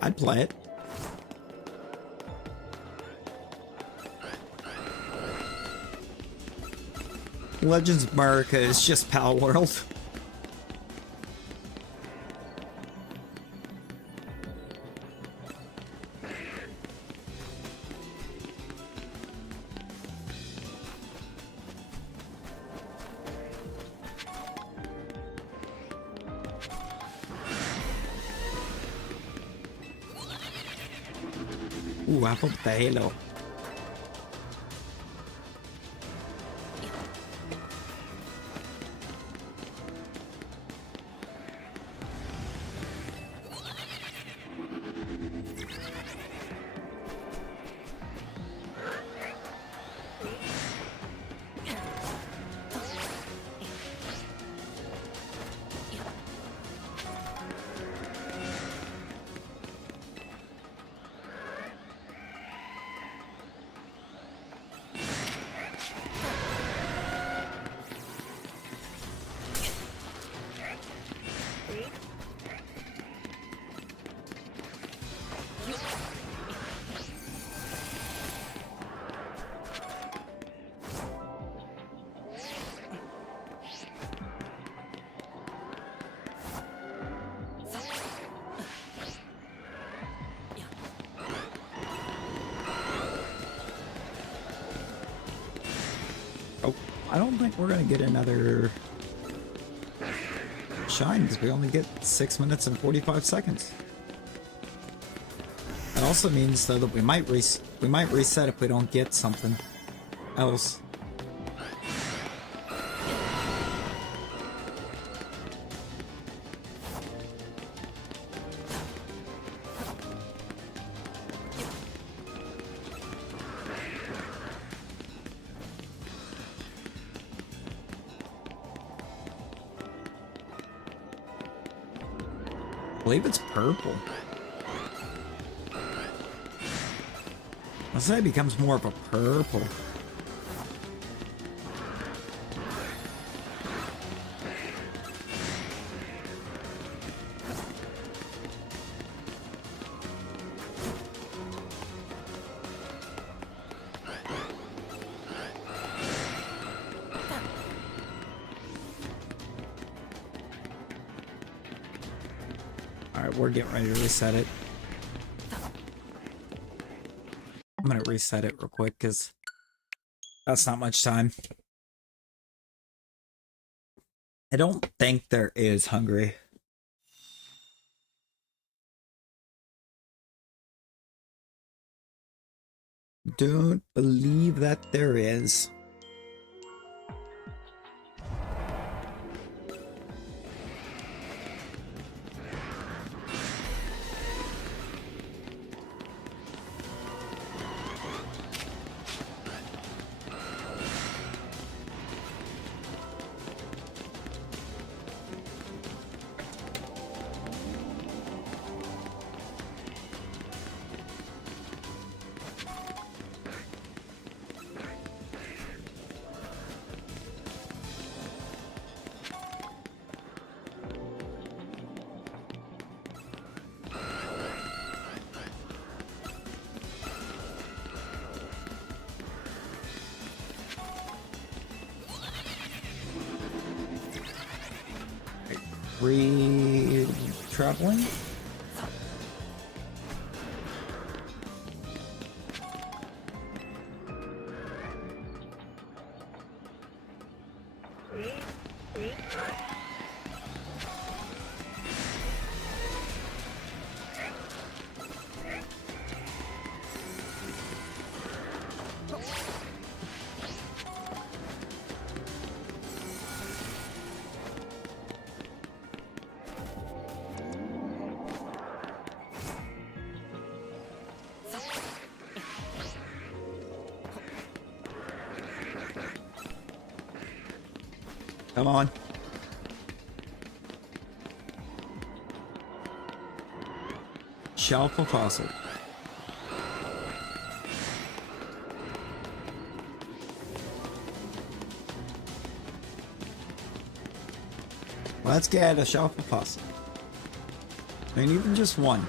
I'd play it. Legends of America is just Pal World. Ooh, apple with the halo. Oh, I don't think we're gonna get another shine because we only get 6 minutes and 45 seconds. That also means though that we might reset if we don't get something else. I believe it's purple. I'll say it becomes more of a purple. Alright, we're getting ready to reset it. I'm gonna reset it real quick because that's not much time. I don't think there is hungry. Don't believe that there is. Traveling. Come on. Shelf of fossil. Let's get a shelf of fossil. I mean, even just one.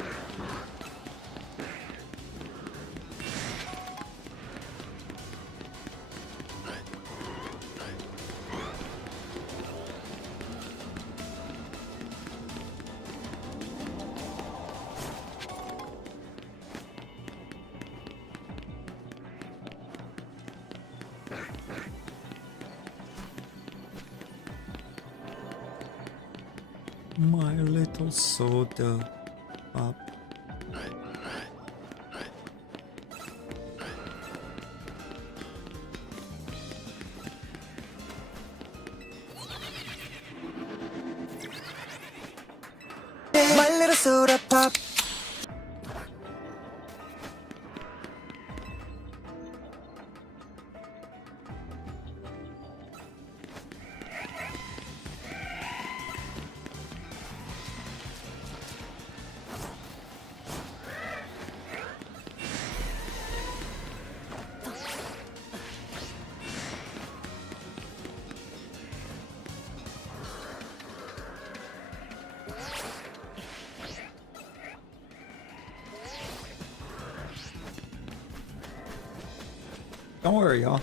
My little soda pop. My little soda pop. Don't worry, y'all.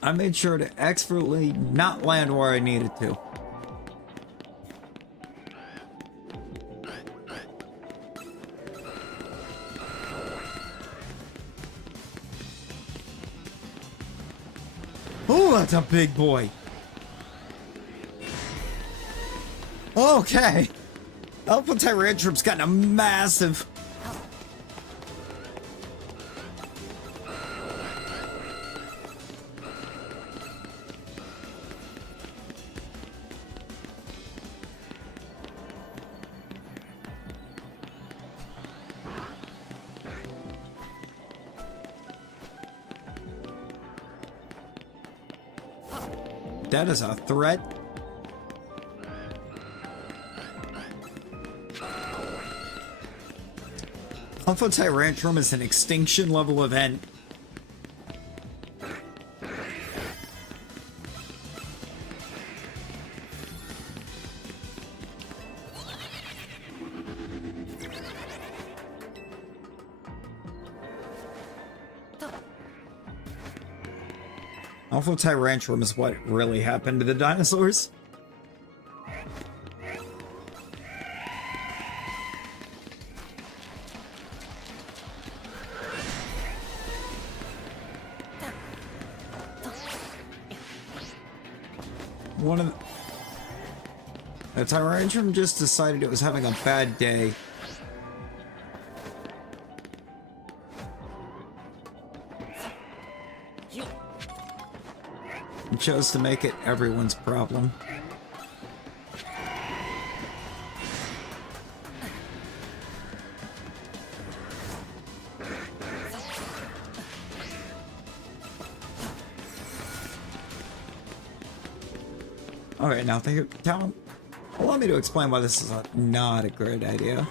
I made sure to expertly not land where I needed to. Oh, that's a big boy. Okay. Alpha Tyrantrum's gotten a massive... That is a threat. Alpha Tyrantrum is an extinction level event. Alpha Tyrantrum is what really happened to the dinosaurs. One of the Tyrantrum just decided it was having a bad day. And chose to make it everyone's problem. Alright, now allow me to explain why this is not a great idea.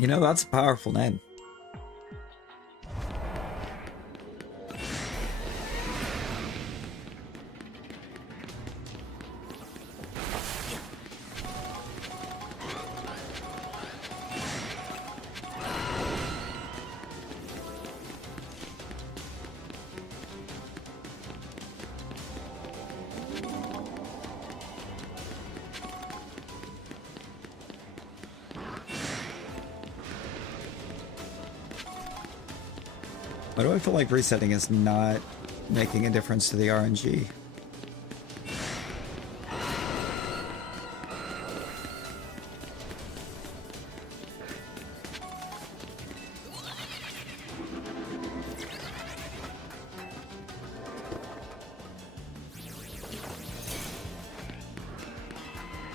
You know, that's a powerful name. Why do I feel like resetting is not making a difference to the RNG?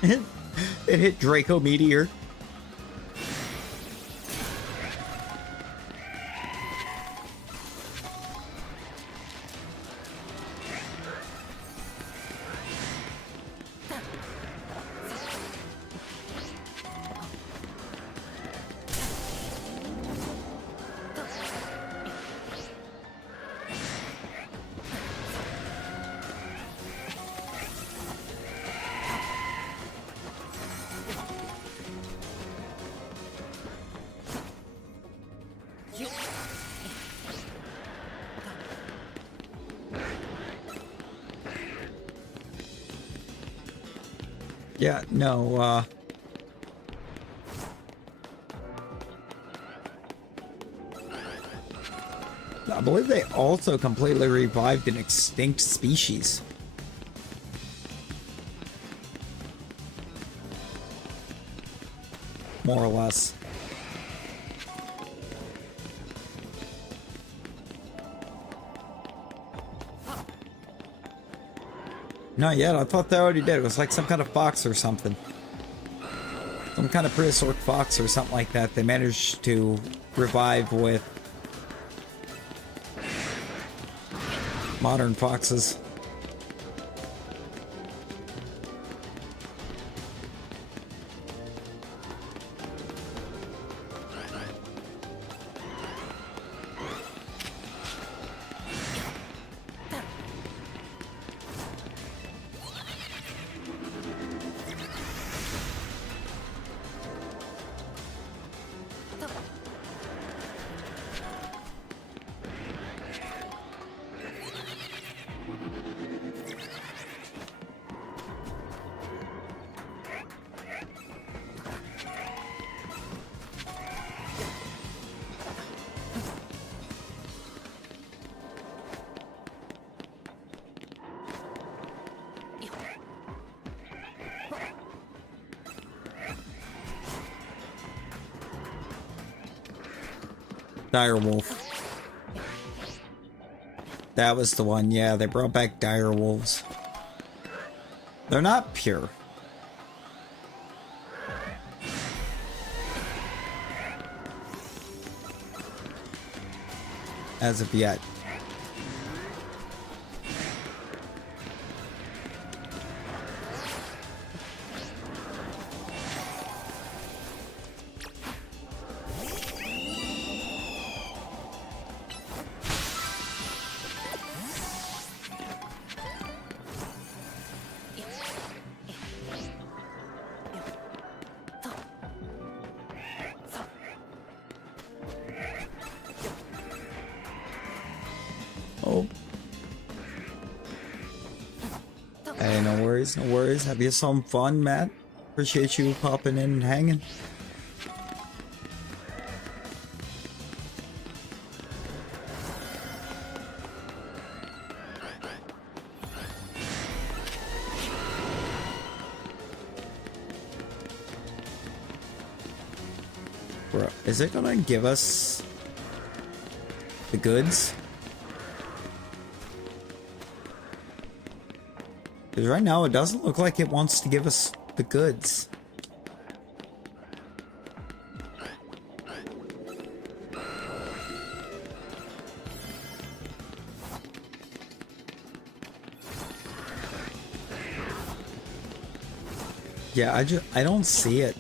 It hit Draco Meteor. Yeah, no, I believe they also completely revived an extinct species. More or less. Not yet, I thought they already did. It was like some kind of fox or something. Some kind of prehistoric fox or something like that. They managed to revive with modern foxes. Dire Wolf. That was the one, yeah, they brought back dire wolves. They're not pure. As of yet. Oh. Hey, no worries, no worries. Have you some fun, Matt? Appreciate you popping in and hanging. Bro, is it gonna give us the goods? Because right now it doesn't look like it wants to give us the goods. Yeah, I don't see it.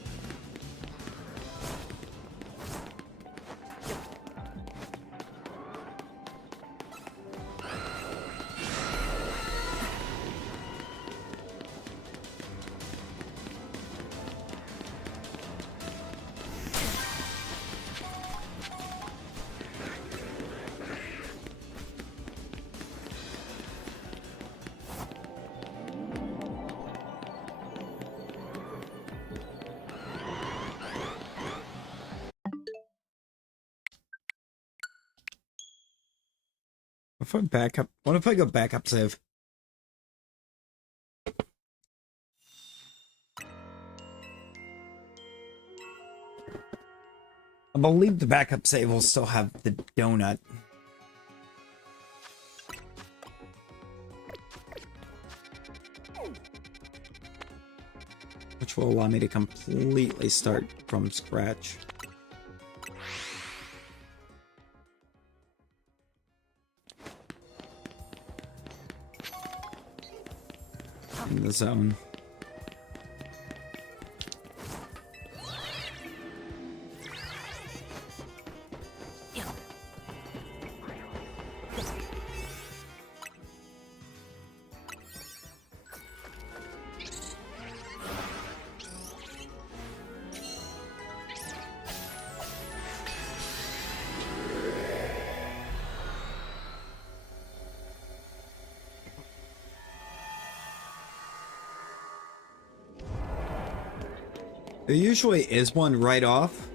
If I back up, what if I go backup save? I believe the backup save will still have the donut. which will allow me to completely start from scratch. In the zone. There usually is one right off.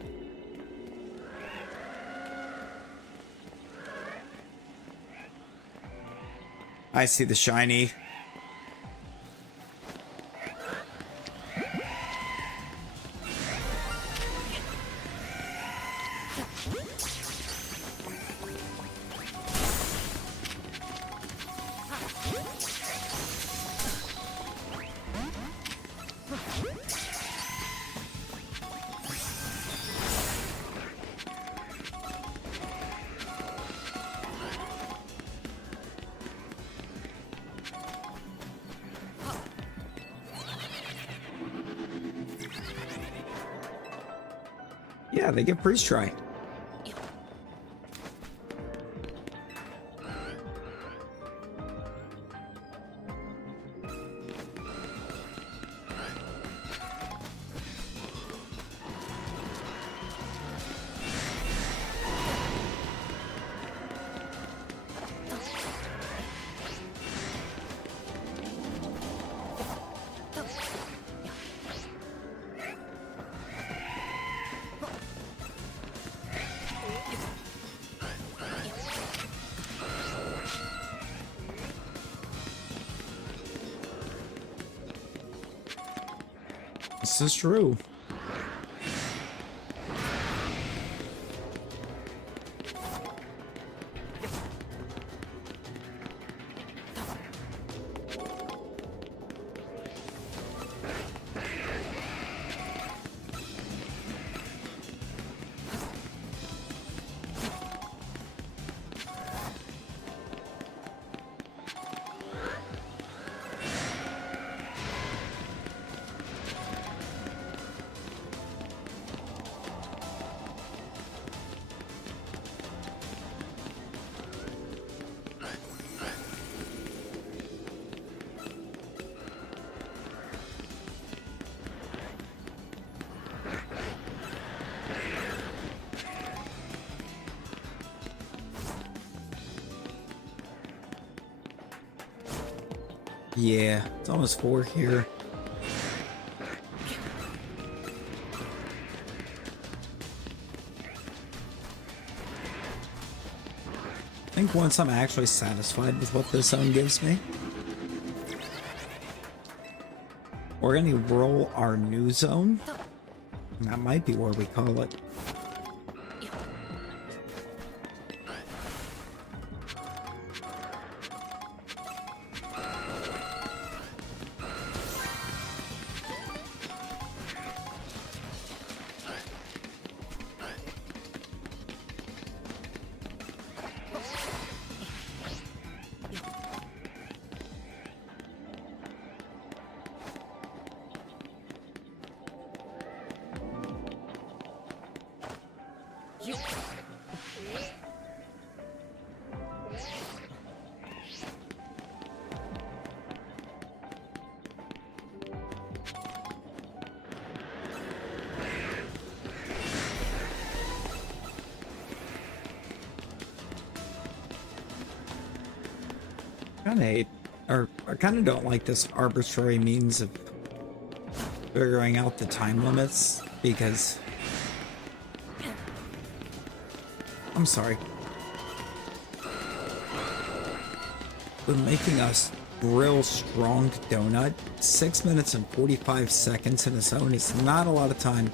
I see the shiny. Yeah, they get freeze try. This is true. Yeah, it's almost 4 here. I think once I'm actually satisfied with what this zone gives me, we're gonna roll our new zone. That might be where we call it. Kinda hate, or I kinda don't like this arbitrary means of figuring out the time limits, because I'm sorry. When making us real strong donut, 6 minutes and 45 seconds in a zone is not a lot of time.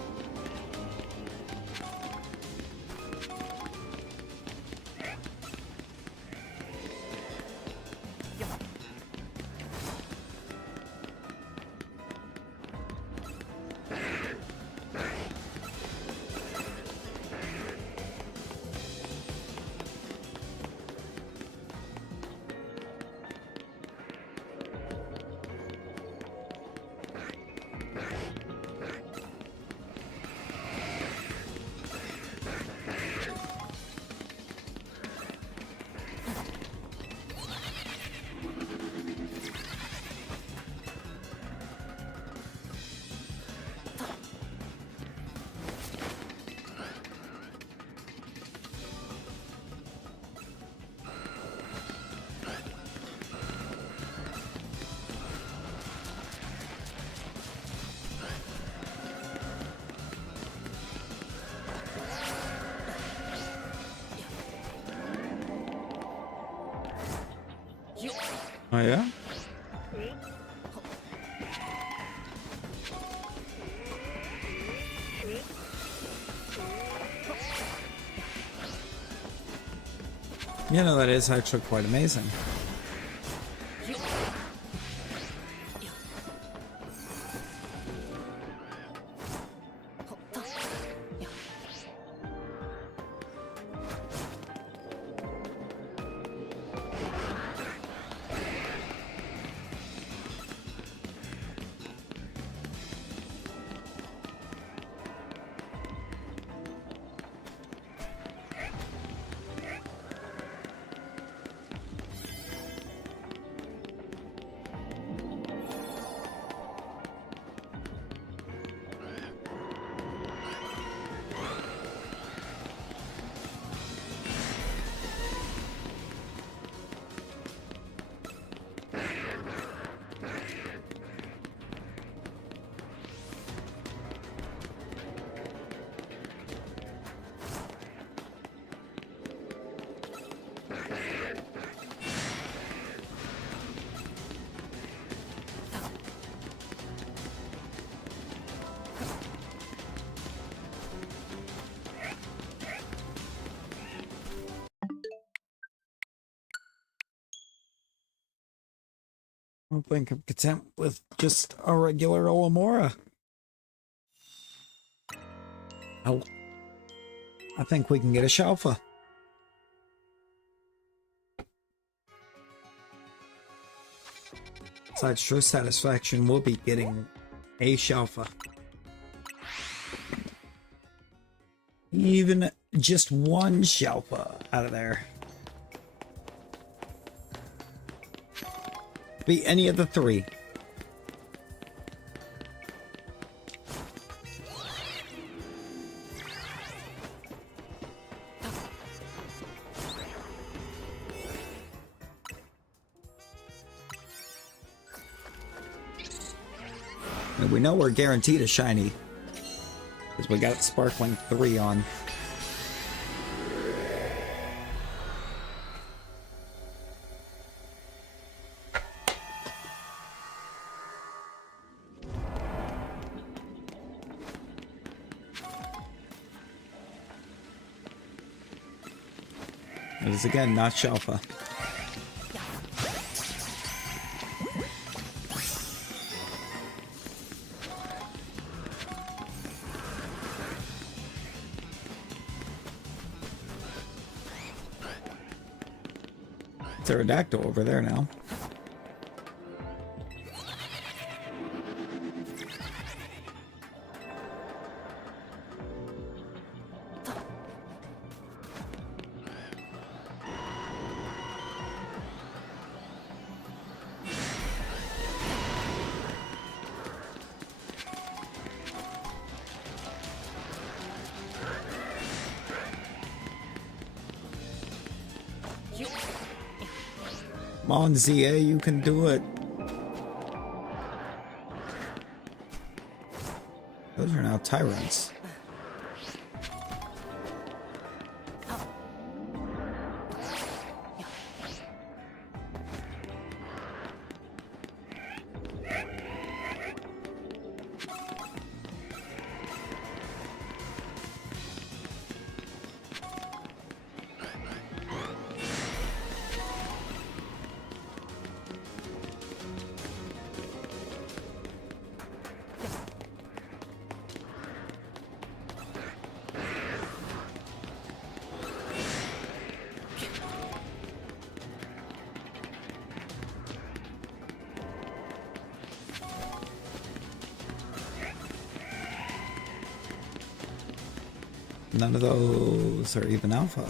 Oh, yeah? You know, that is actually quite amazing. I think I'm content with just a regular Olamora. Oh, I think we can get a Shalfa. Besides true satisfaction, we'll be getting a Shalfa. Even just one Shalfa out of there. Be any of the three. And we know we're guaranteed a shiny, because we got Sparkling 3 on. It is again not Shalfa. Pterodactyl over there now. Come on, ZA, you can do it. Those are now tyrants. None of those are even alpha.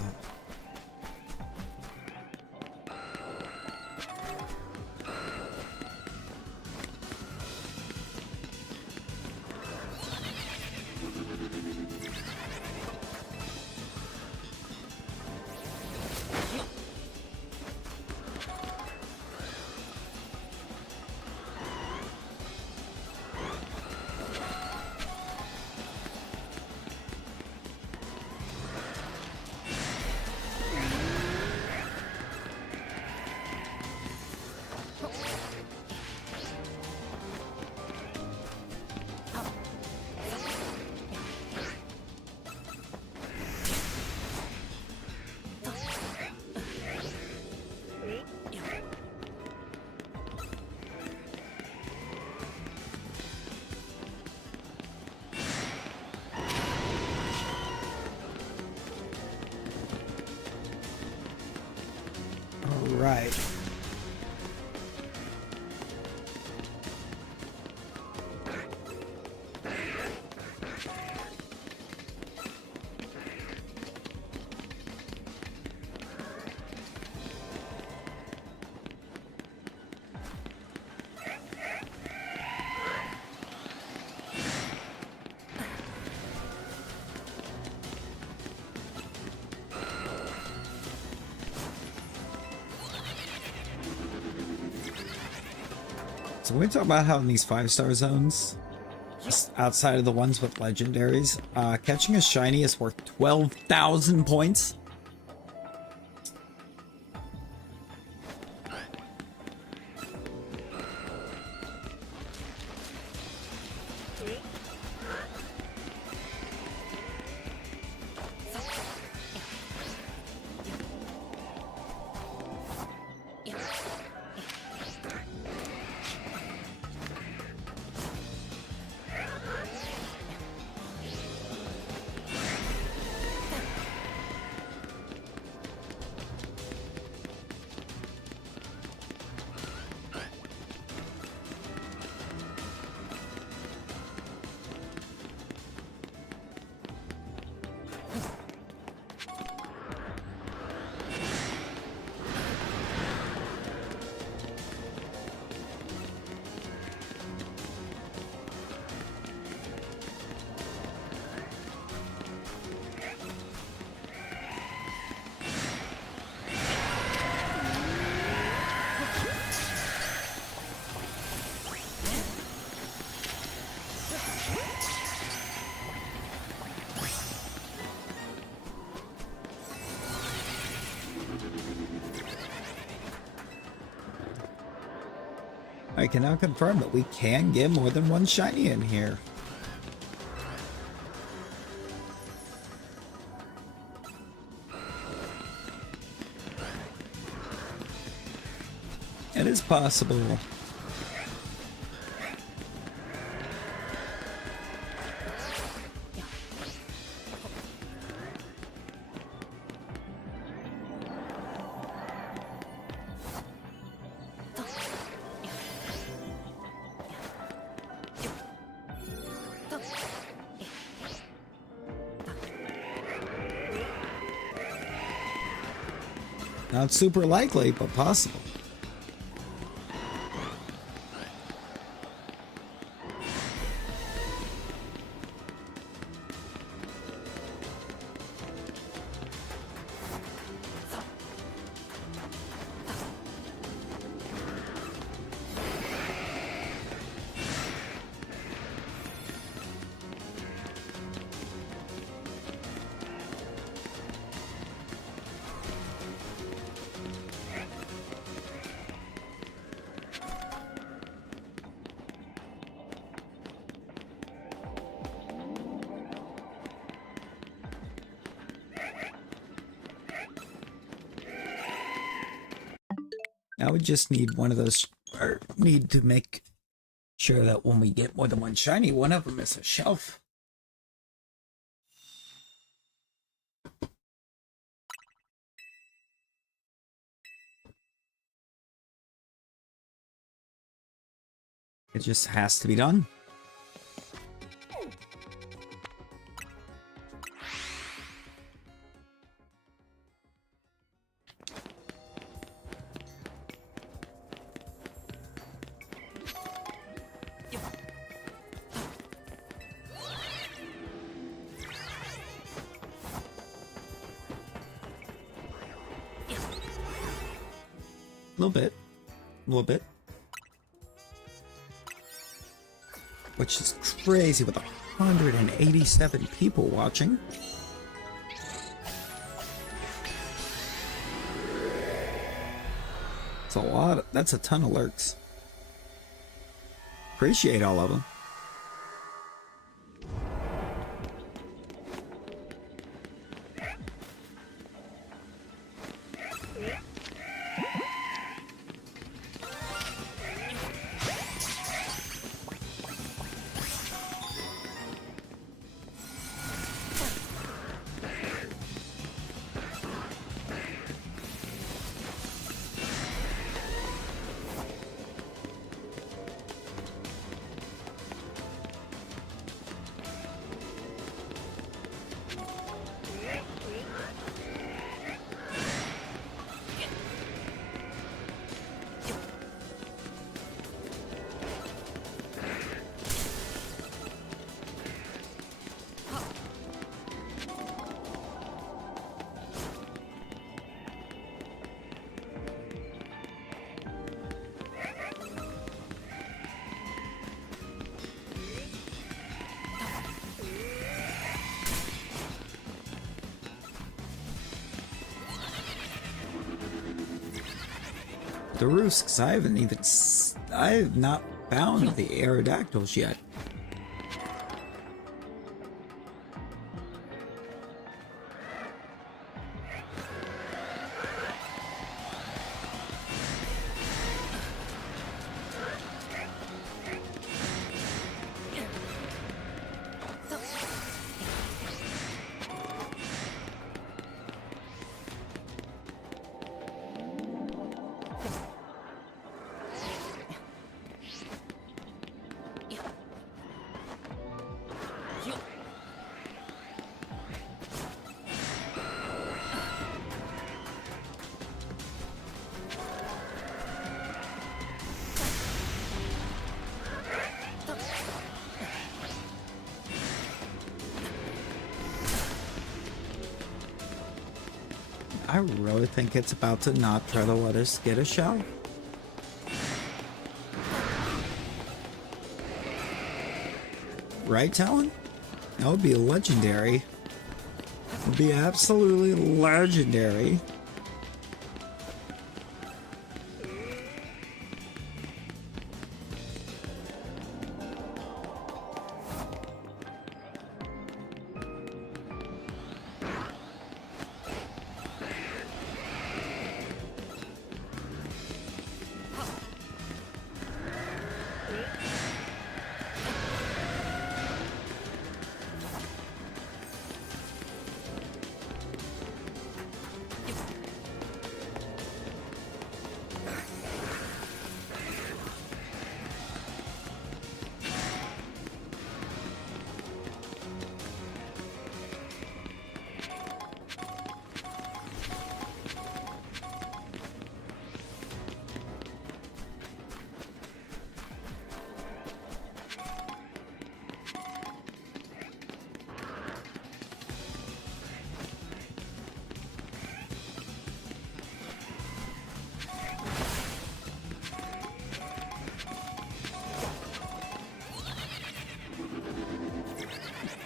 right. So we talk about how in these 5-star zones, just outside of the ones with legendaries, catching a shiny is worth 12,000 points. I can now confirm that we can get more than one shiny in here. It is possible. Not super likely, but possible. Now we just need one of those, or need to make sure that when we get more than one shiny, one of them is a shelf. It just has to be done. A little bit. Which is crazy with 187 people watching. It's a lot. That's a ton of lurks. Appreciate all of them. the roofs, because I haven't even... I have not found the Aerodactyls yet. I really think it's about to not try to let us get a shell. Right, Talon? That would be legendary. It would be absolutely legendary.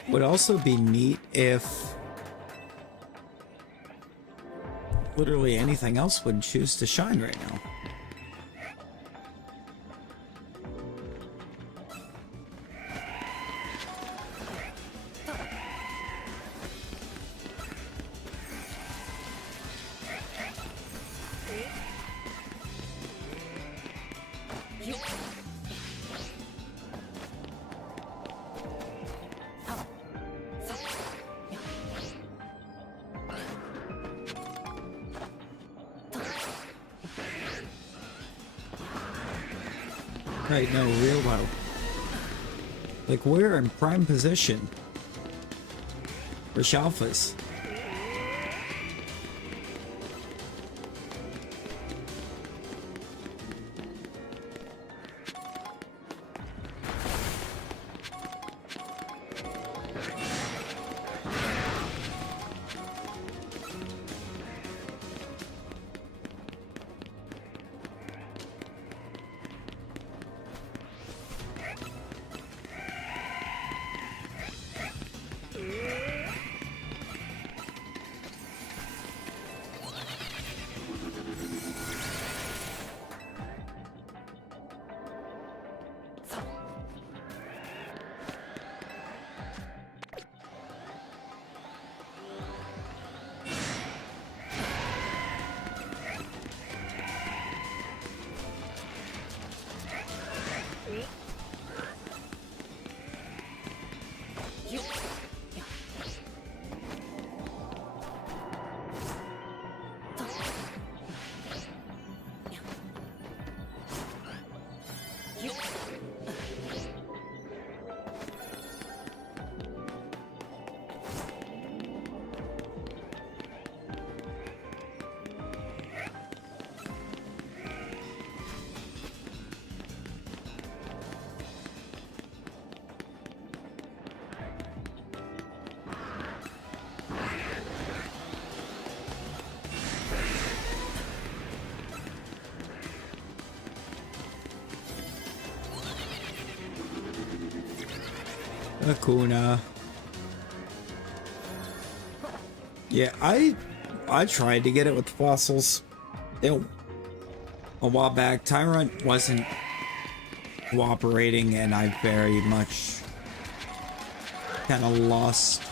Would also be neat if literally anything else would choose to shine right now. Right, no, real low. Like, we're in prime position for Shalfas. Akuna. Yeah, I tried to get it with fossils. They don't a while back, Tyrant wasn't cooperating, and I very much kind of lost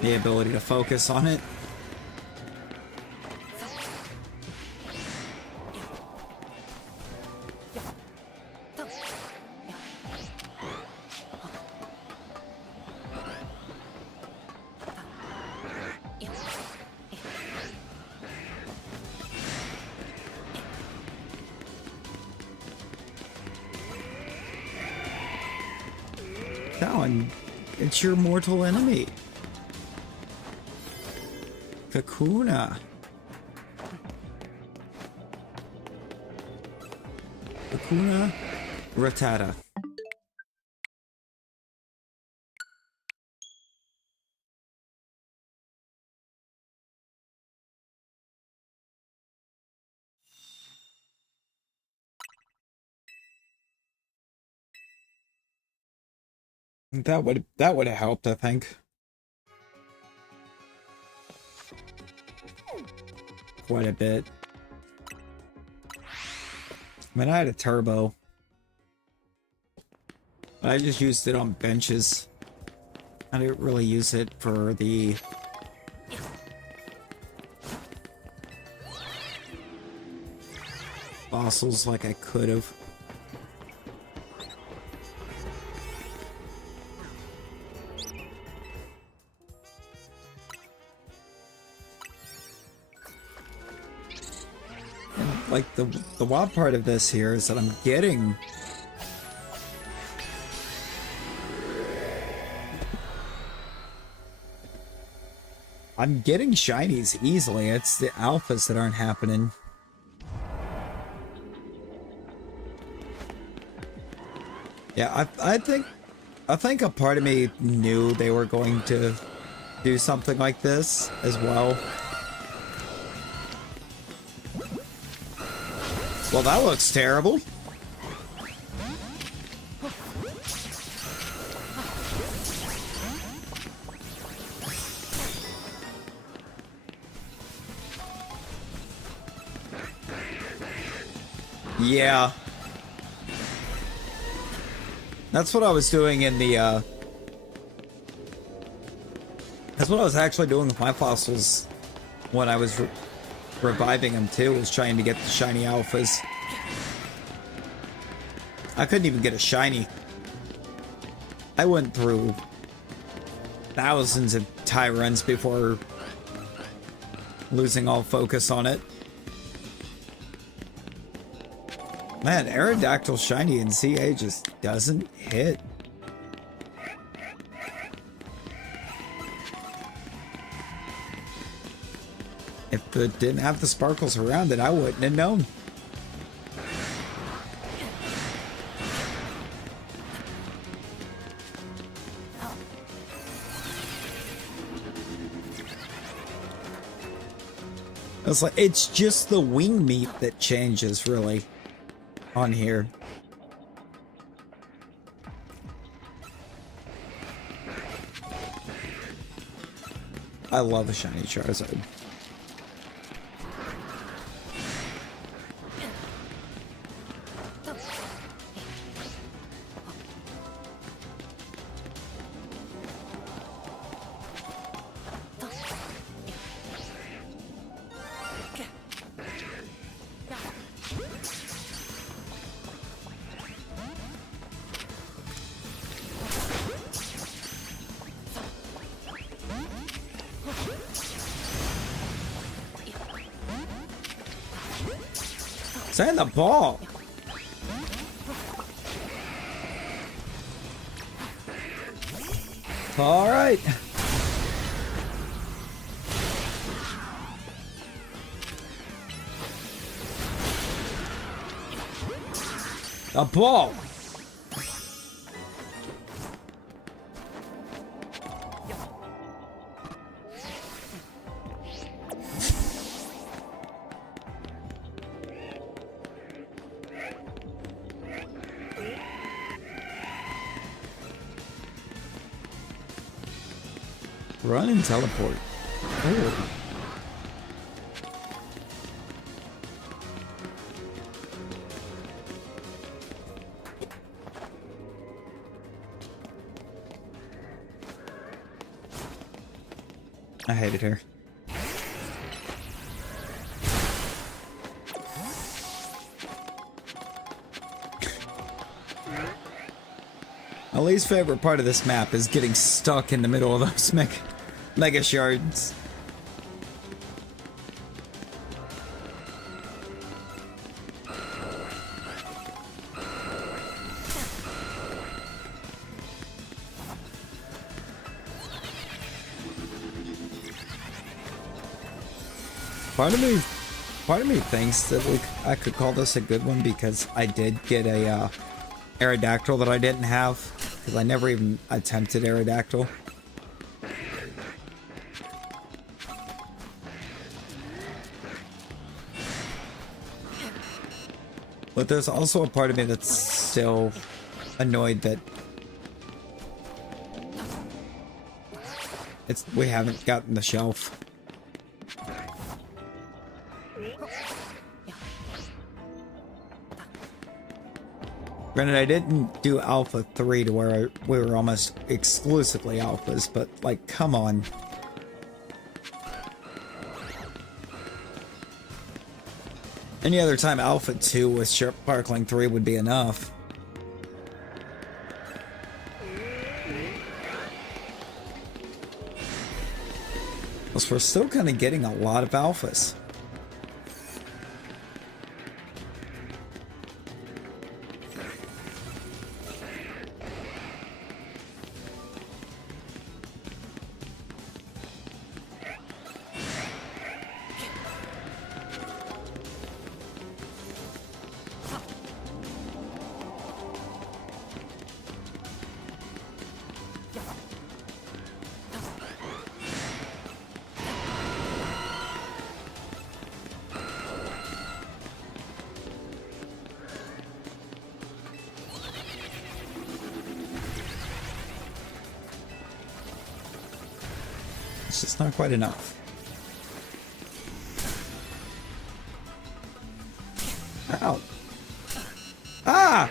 the ability to focus on it. Talon, it's your mortal enemy. Kakuna. Kakuna Ratata. That would have helped, I think. Quite a bit. I mean, I had a turbo. I just used it on benches. I didn't really use it for the fossils like I could have. Like, the wild part of this here is that I'm getting shinies easily. It's the alphas that aren't happening. Yeah, I think a part of me knew they were going to do something like this as well. Well, that looks terrible. Yeah. That's what I was doing in the, that's what I was actually doing with my fossils when I was reviving them too, was trying to get the shiny alphas. I couldn't even get a shiny. I went through thousands of Tyrants before losing all focus on it. Man, Aerodactyl shiny in CA just doesn't hit. If it didn't have the sparkles around it, I wouldn't have known. It's like, it's just the wing meat that changes, really, on here. I love a shiny Charizard. Send the ball. All right. A ball. Run and teleport. Oh. I hated her. My least favorite part of this map is getting stuck in the middle of those mega shards. Part of me thinks that I could call this a good one because I did get a Aerodactyl that I didn't have, because I never even attempted Aerodactyl. But there's also a part of me that's still annoyed that we haven't gotten the shelf. Granted, I didn't do Alpha 3 to where we were almost exclusively Alphas, but, like, come on. Any other time Alpha 2 with Sparkling 3 would be enough. Plus, we're still kind of getting a lot of Alphas. It's just not quite enough. Ow. Ah!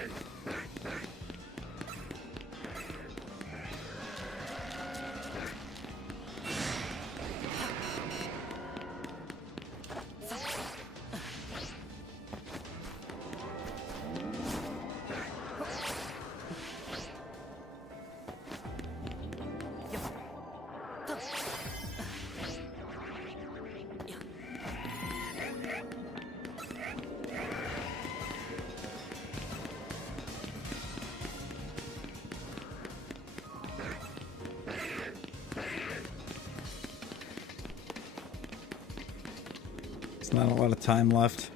Not a lot of time left.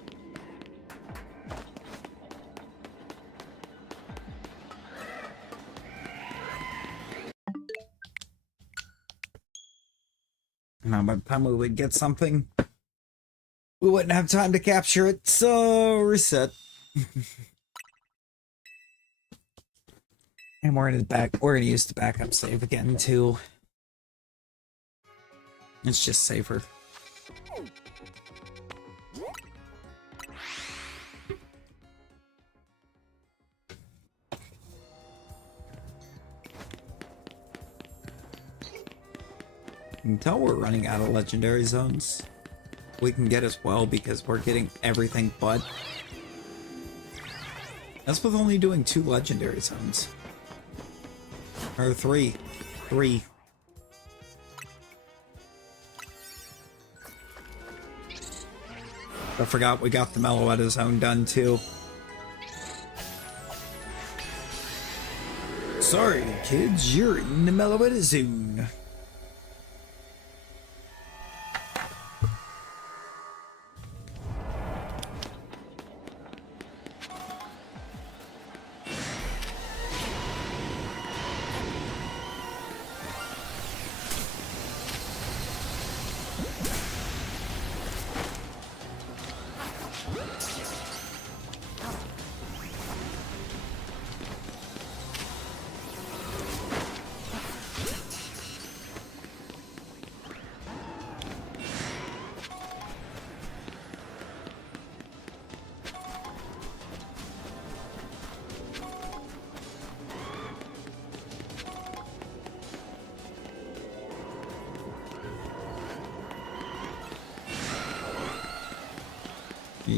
Now, by the time we would get something, we wouldn't have time to capture it, so reset. And we're gonna use the backup save again too. It's just safer. Until we're running out of legendary zones, we can get as well because we're getting everything but. That's with only doing 2 legendary zones. Or 3. 3. I forgot we got the Meloetta zone done too. Sorry, kids, you're in the Meloetta zone.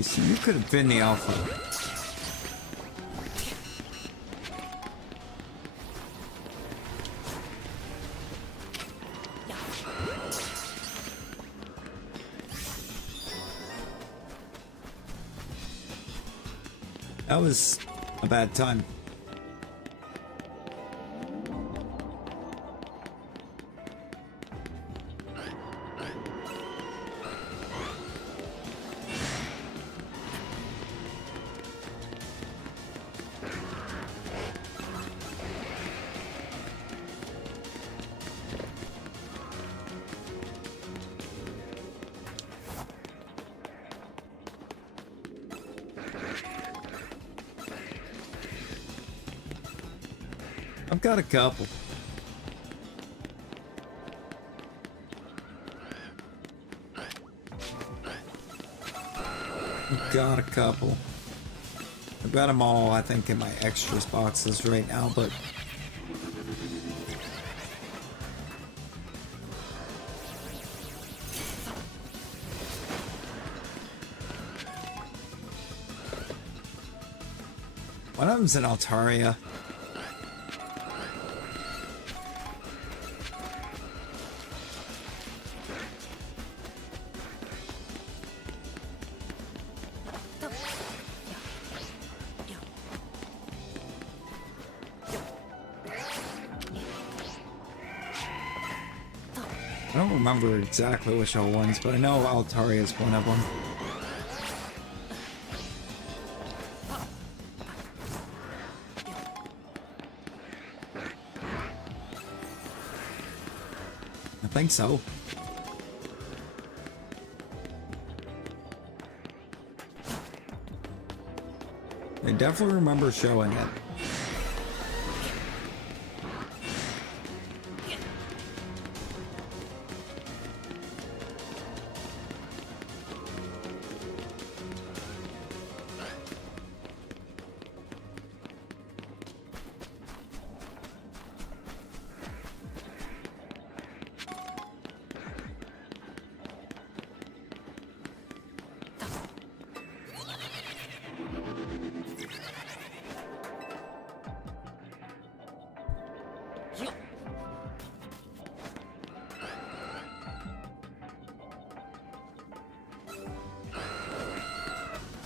So you could have been the alpha. That was a bad time. I've got a couple. Got a couple. I've got them all, I think, in my extras boxes right now, but one of them's in Altaria. I don't remember exactly which all ones, but I know Altaria is one of them. I think so. I definitely remember showing it.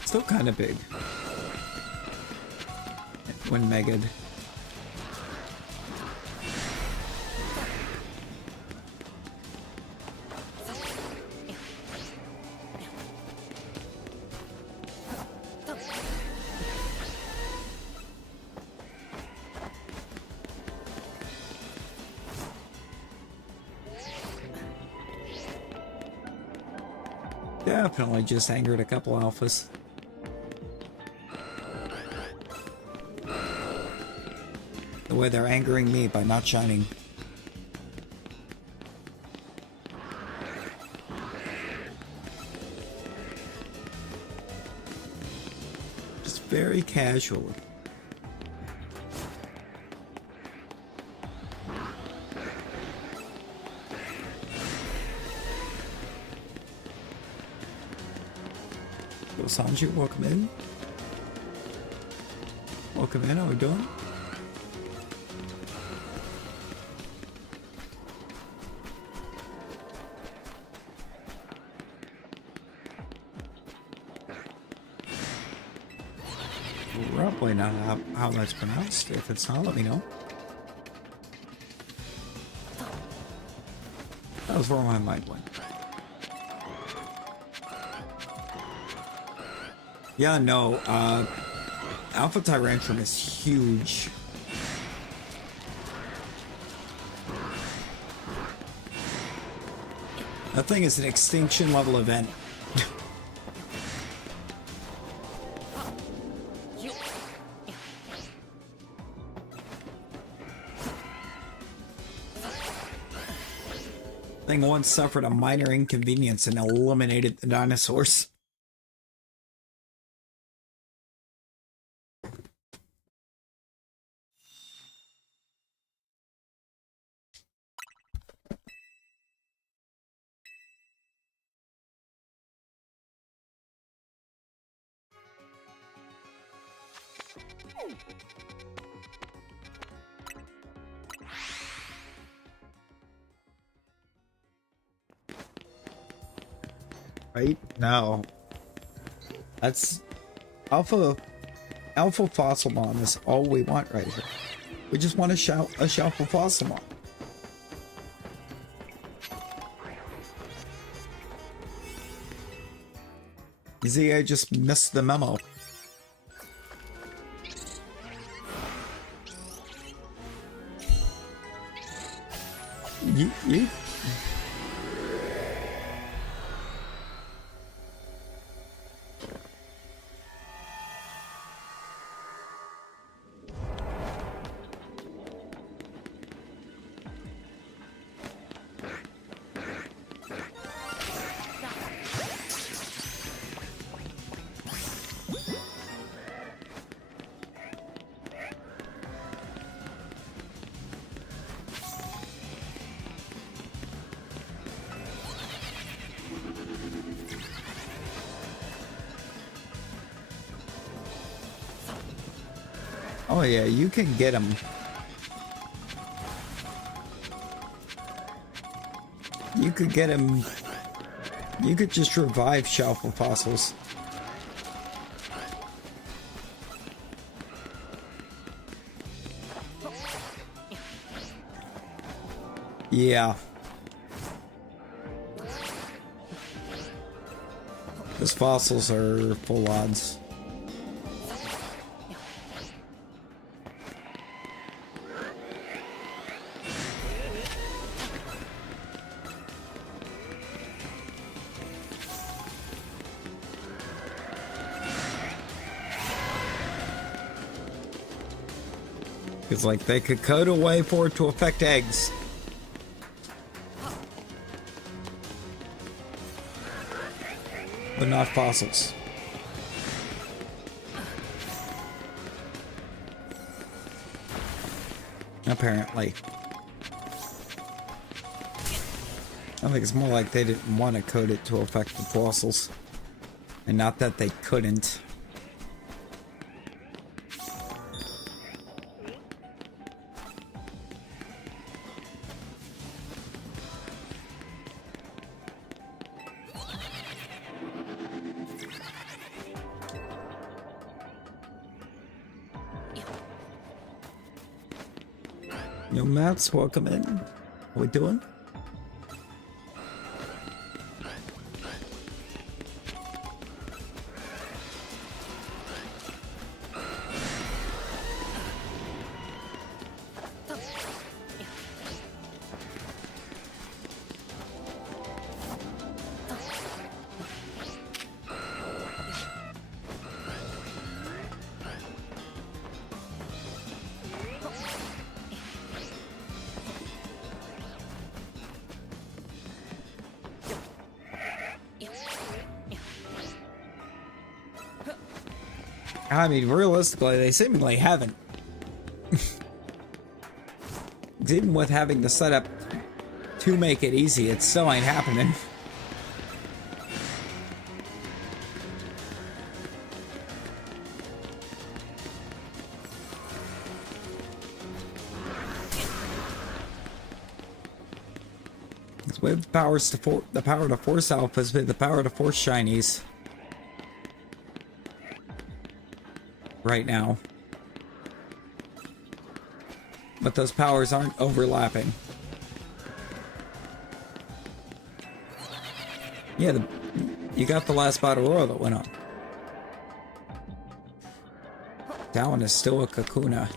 Still kind of big. When mega'd. Definitely just angered a couple alphas. The way they're angering me by not shining. Just very casual. Well, Sanji, welcome in. Welcome in, how we doing? Probably not how that's pronounced. If it's not, let me know. That was where my mind went. Yeah, no, Alpha Tyrantrum is huge. That thing is an extinction level event. Thing once suffered a minor inconvenience and eliminated the dinosaurs. Right now, that's alpha Fossilmon is all we want right here. We just want a shelf of Fossilmon. You see, I just missed the memo. You. Oh yeah, you can get them. You could get them. You could just revive Shalfa fossils. Yeah. Those fossils are full odds. It's like they could code a way for it to affect eggs. But not fossils. Apparently. I think it's more like they didn't want to code it to affect the fossils. And not that they couldn't. Yo, Matt's welcome in. How we doing? I mean, realistically, they seemingly haven't. Even with having the setup to make it easy, it still ain't happening. With powers to the power to force alphas with the power to force shinies. Right now. But those powers aren't overlapping. Yeah, you got the last battle royal that went up. That one is still a Kakuna.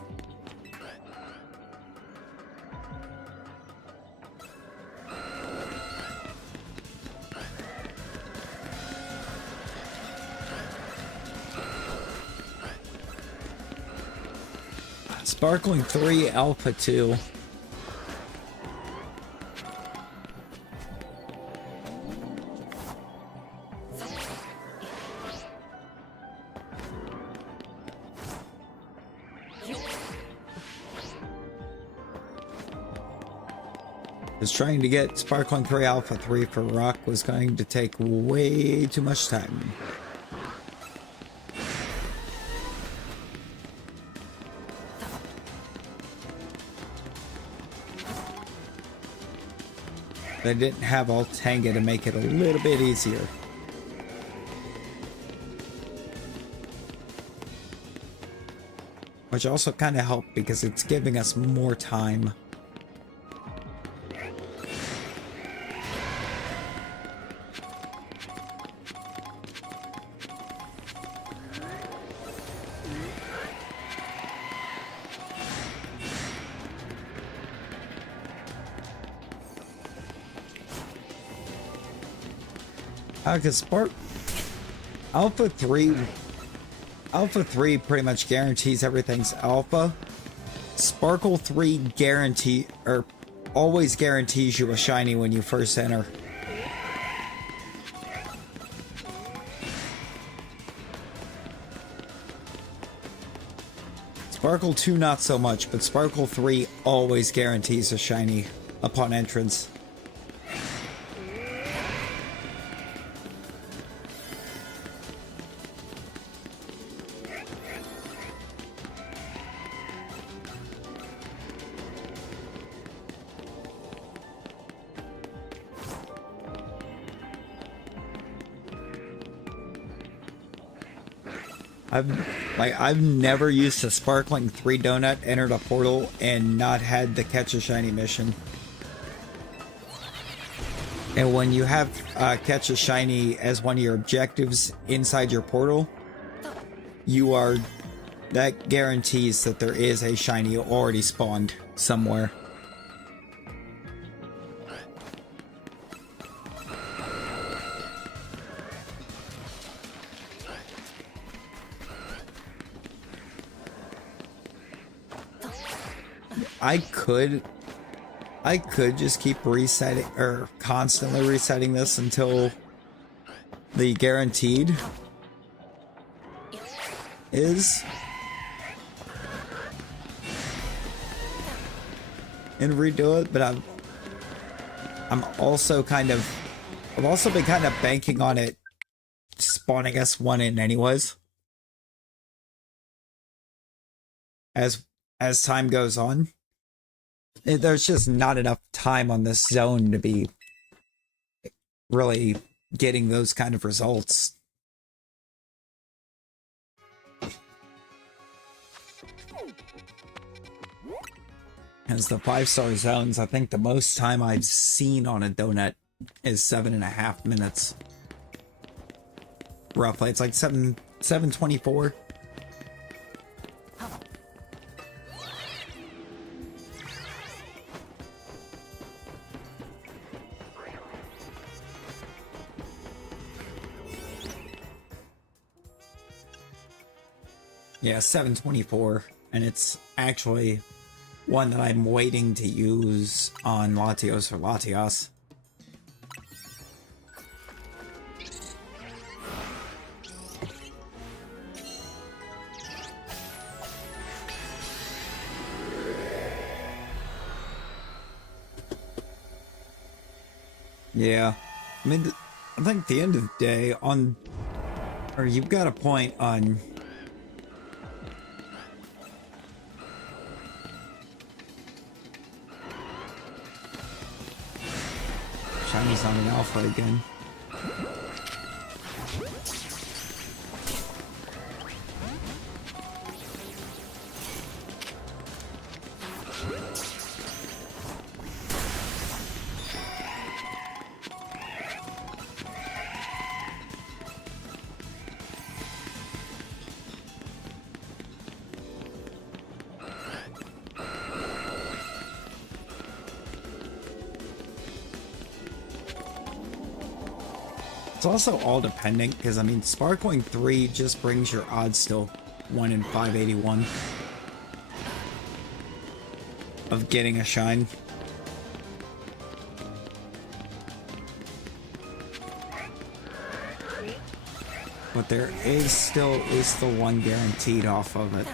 Sparkling 3 Alpha 2. Just trying to get Sparkling 3 Alpha 3 for Rock was going to take way too much time. They didn't have Altanga to make it a little bit easier. Which also kind of helped because it's giving us more time. Because Alpha 3 pretty much guarantees everything's alpha. Sparkle 3 always guarantees you a shiny when you first enter. Sparkle 2 not so much, but Sparkle 3 always guarantees a shiny upon entrance. I've never used a Sparkling 3 donut, entered a portal, and not had the catch a shiny mission. And when you have catch a shiny as one of your objectives inside your portal, that guarantees that there is a shiny already spawned somewhere. I could just keep resetting or constantly resetting this until the guaranteed is, and redo it, but I've also been kind of banking on it spawning us one in anyways as time goes on. There's just not enough time on this zone to be really getting those kind of results. As the 5-star zones, I think the most time I've seen on a donut is 7.5 minutes. Roughly. It's like 7:24. Yeah, 7:24, and it's actually one that I'm waiting to use on Latios or Latias. Yeah, I mean, I think at the end of the day, you've got a point on. Shiny's on an alpha again. It's also all depending, because I mean, Sparkling 3 just brings your odds still 1 in 581 of getting a shine. But there is still the one guaranteed off of it.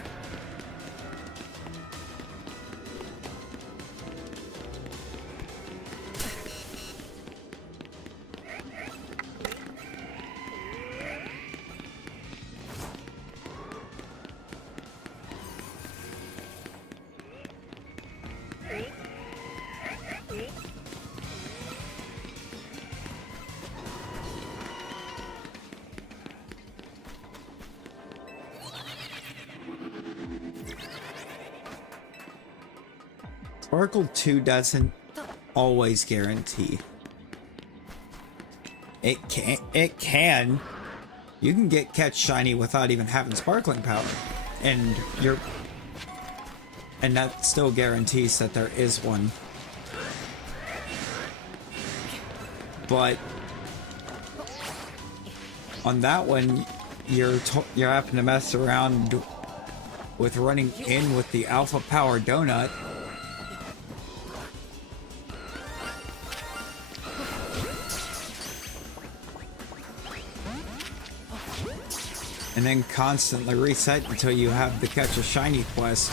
Sparkle 2 doesn't always guarantee. It can. You can catch shiny without even having sparkling power. And that still guarantees that there is one. But on that one, you're having to mess around with running in with the alpha power donut. And then constantly reset until you have the catch a shiny quest.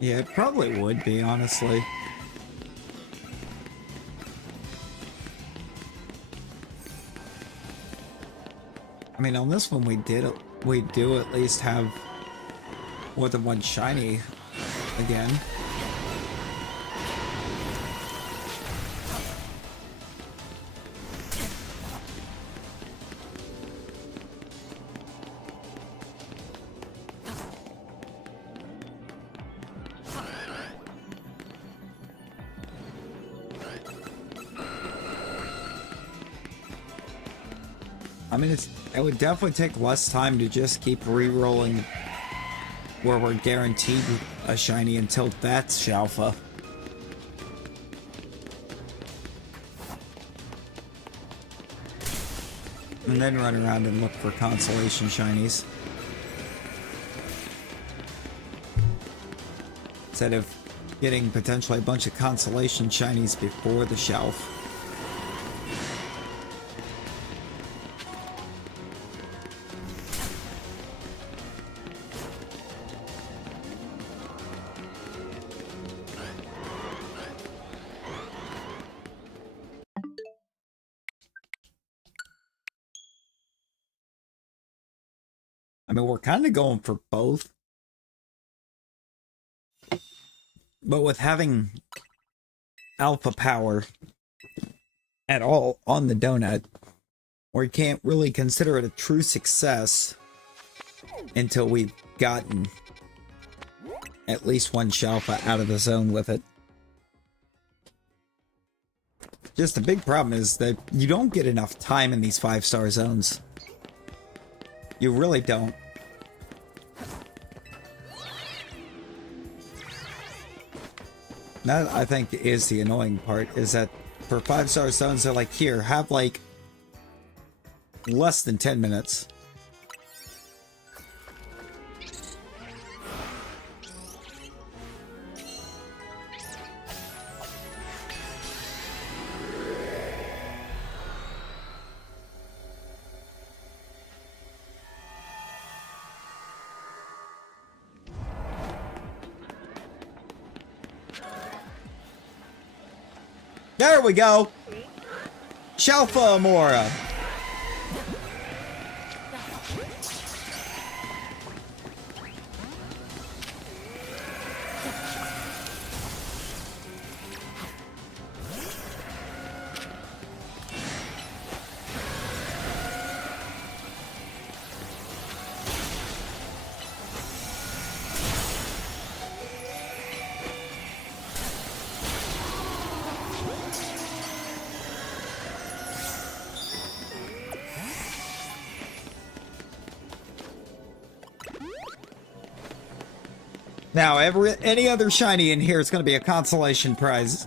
Yeah, it probably would be, honestly. I mean, on this one we do at least have more than one shiny again. I mean, it would definitely take less time to just keep re-rolling where we're guaranteed a shiny until that's Shalfa. And then run around and look for consolation shinies. Instead of getting potentially a bunch of consolation shinies before the shelf. I mean, we're kind of going for both. But with having alpha power at all on the donut, we can't really consider it a true success until we've gotten at least one Shalfa out of the zone with it. Just the big problem is that you don't get enough time in these 5-star zones. You really don't. That, I think, is the annoying part, is that for 5-star zones, they're like, here, have like less than 10 minutes. There we go! Shalfa Amora! Now, any other shiny in here is going to be a consolation prize.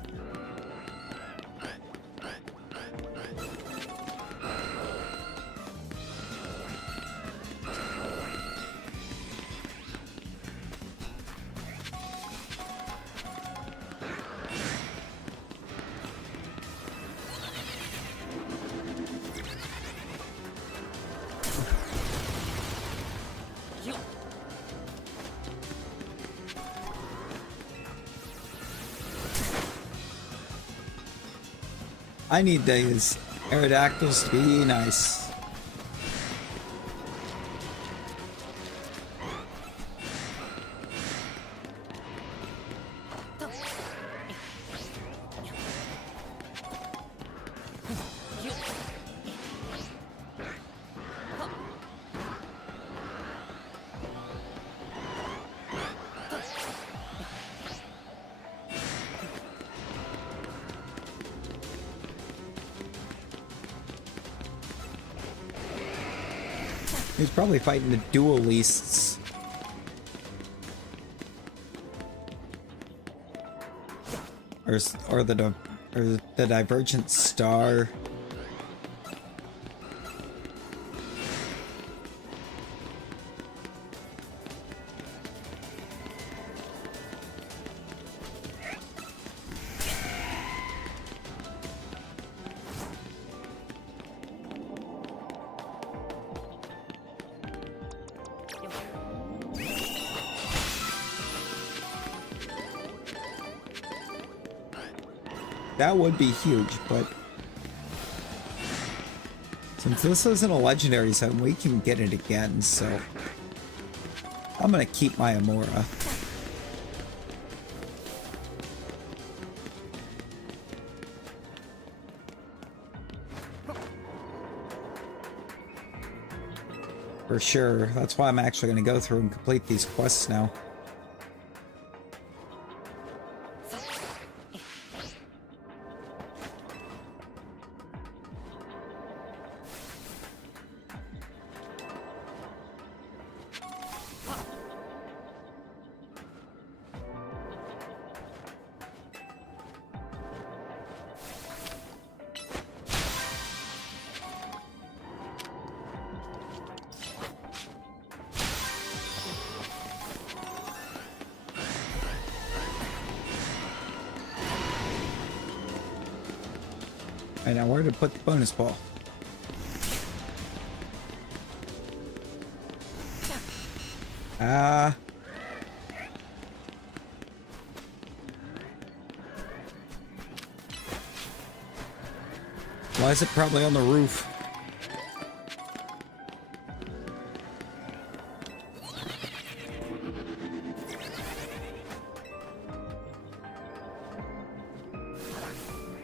I need these Aerodactyls to be nice. He's probably fighting the duelists. Or the Divergent Star. That would be huge, but since this isn't a legendary zone, we can get it again, so I'm gonna keep my Amora. For sure. That's why I'm actually gonna go through and complete these quests now. Alright, now where to put the bonus ball? Why is it probably on the roof?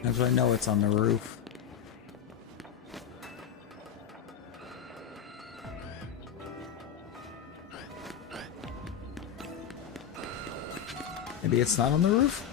That's why I know it's on the roof. Maybe it's not on the roof?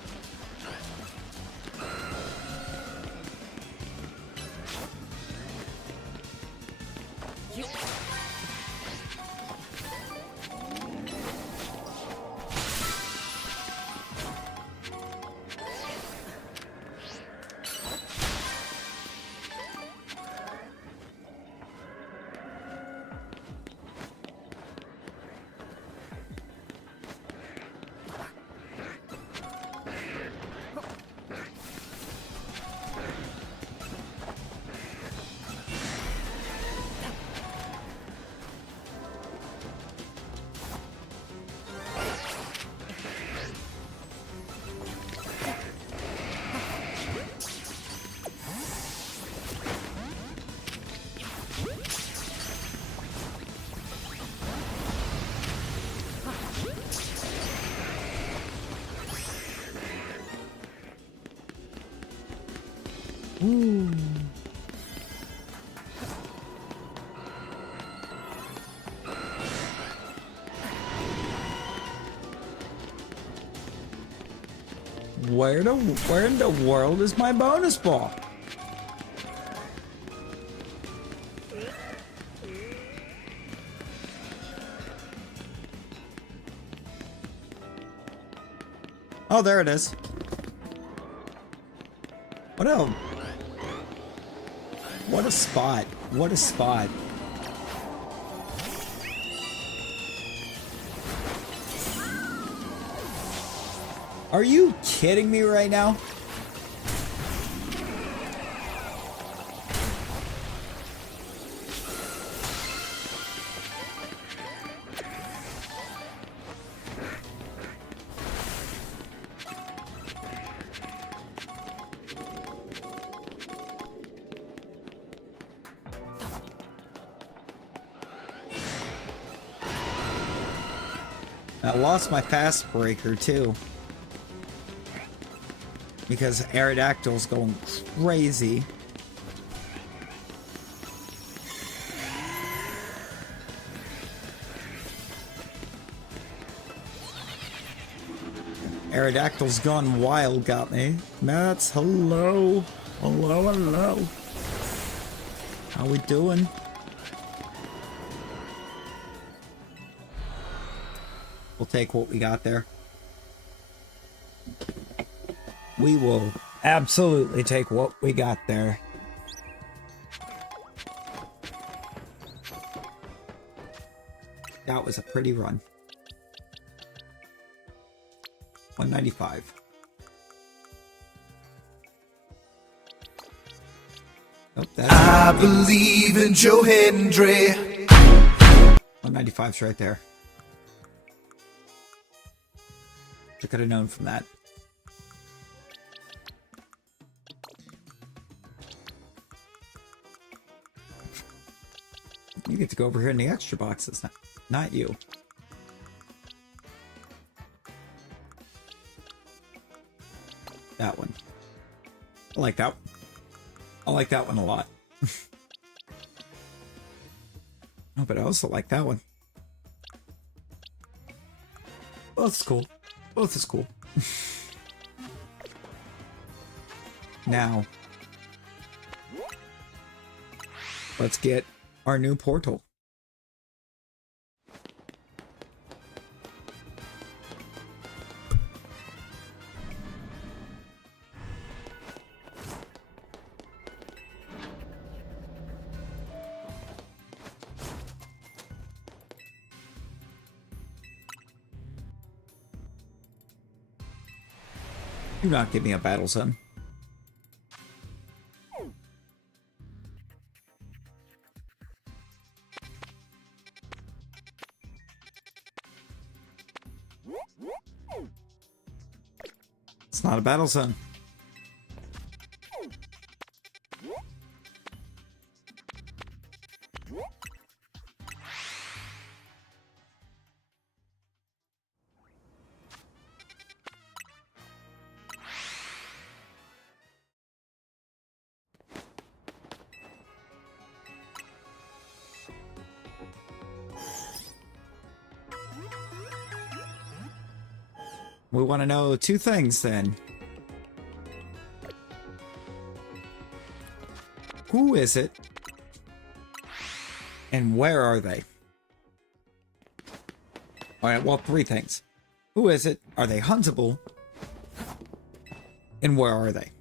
Ooh. Where in the world is my bonus ball? Oh, there it is. What a spot. What a spot. Are you kidding me right now? I lost my fast breaker too. Because Aerodactyl's going crazy. Aerodactyl's gone wild, got me. Mats, hello. Hello, hello. How we doing? We'll take what we got there. We will absolutely take what we got there. That was a pretty run. 195. Oh, that's I believe in Joe Hendry. 195's right there. I could have known from that. You get to go over here in the extra boxes, not you. That one. I like that. I like that one a lot. Oh, but I also like that one. Both is cool. Both is cool. Now, let's get our new portal. Do not give me a battle zone. It's not a battle zone. We want to know two things then. Who is it? And where are they? Alright, well, three things. Who is it? Are they huntable? And where are they?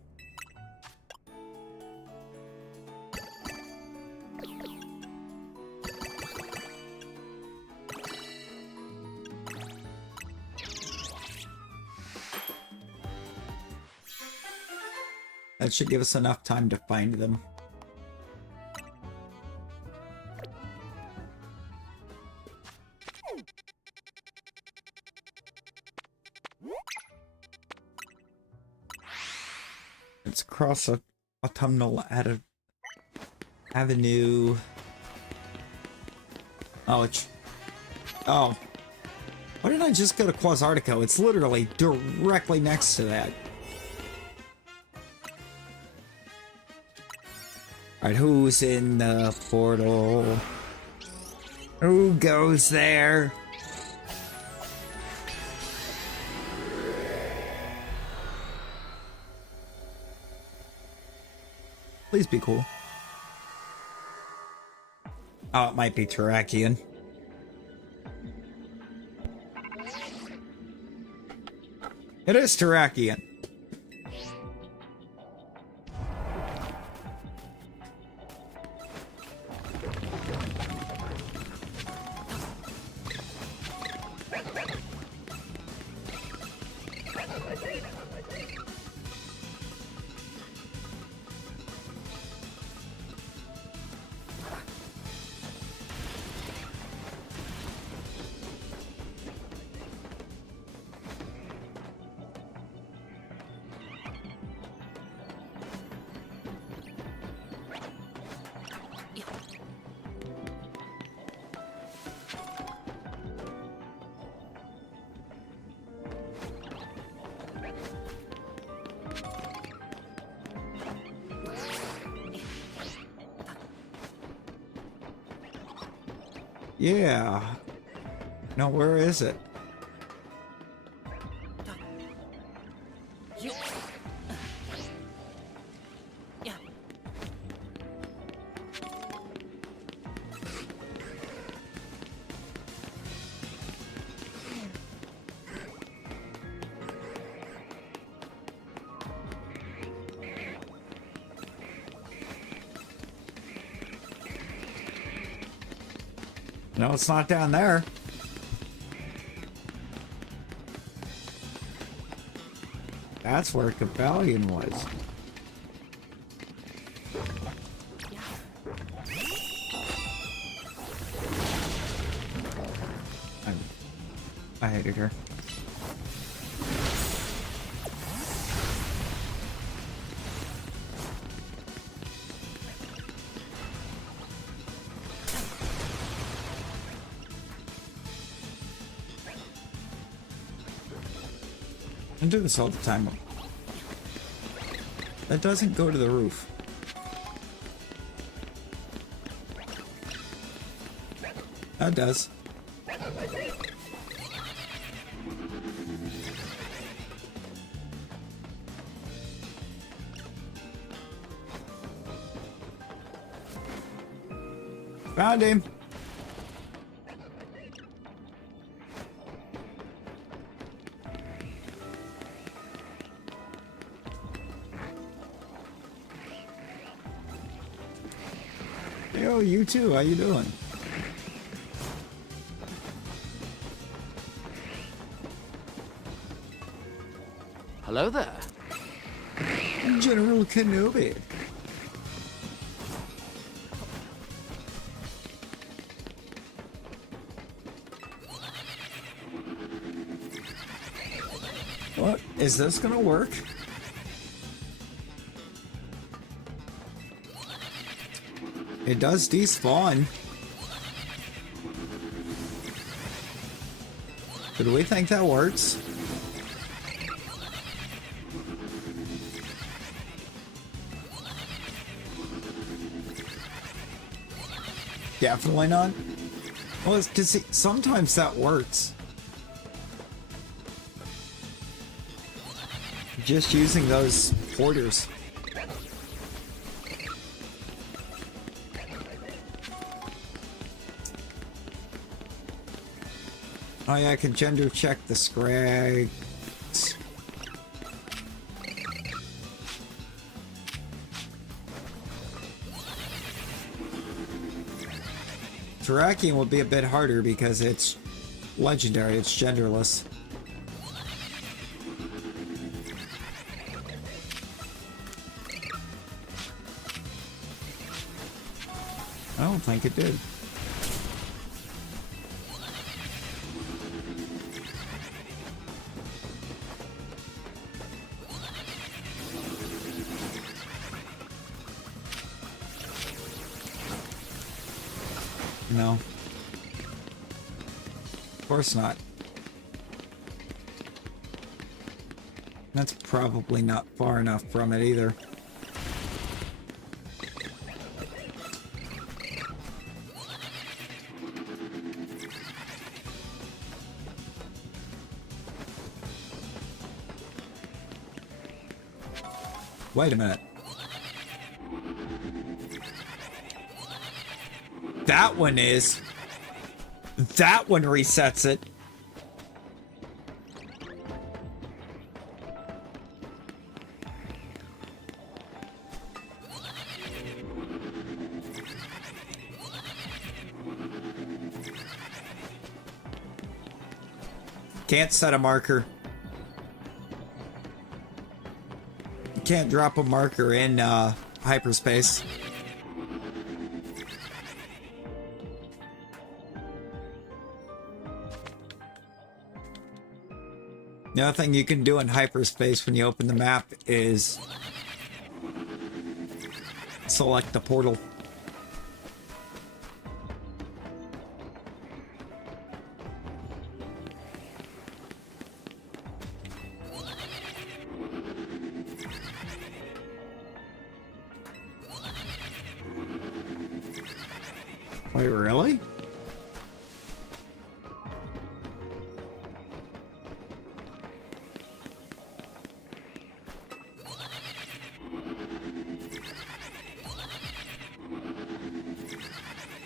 That should give us enough time to find them. It's across a autumnal avenue. Oh, it's... Oh. Why didn't I just go to Quasartico? It's literally directly next to that. Alright, who's in the portal? Who goes there? Please be cool. Oh, it might be Terrakion. It is Terrakion. Yeah. No, where is it? You. Yeah. No, it's not down there. That's where Cabellion was. I hated her. I do this all the time. That doesn't go to the roof. That does. Found him. Yo, you too. How you doing? Hello there. General Kenobi. What? Is this gonna work? It does despawn. But do we think that works? Definitely not. Well, it's because sometimes that works. Just using those porters. Oh yeah, I can gender check the scrags. Tracking will be a bit harder because it's legendary, it's genderless. I don't think it did. No. Of course not. That's probably not far enough from it either. Wait a minute. That one is. That one resets it. Can't set a marker. Can't drop a marker in hyperspace. The other thing you can do in hyperspace when you open the map is select the portal. Wait, really?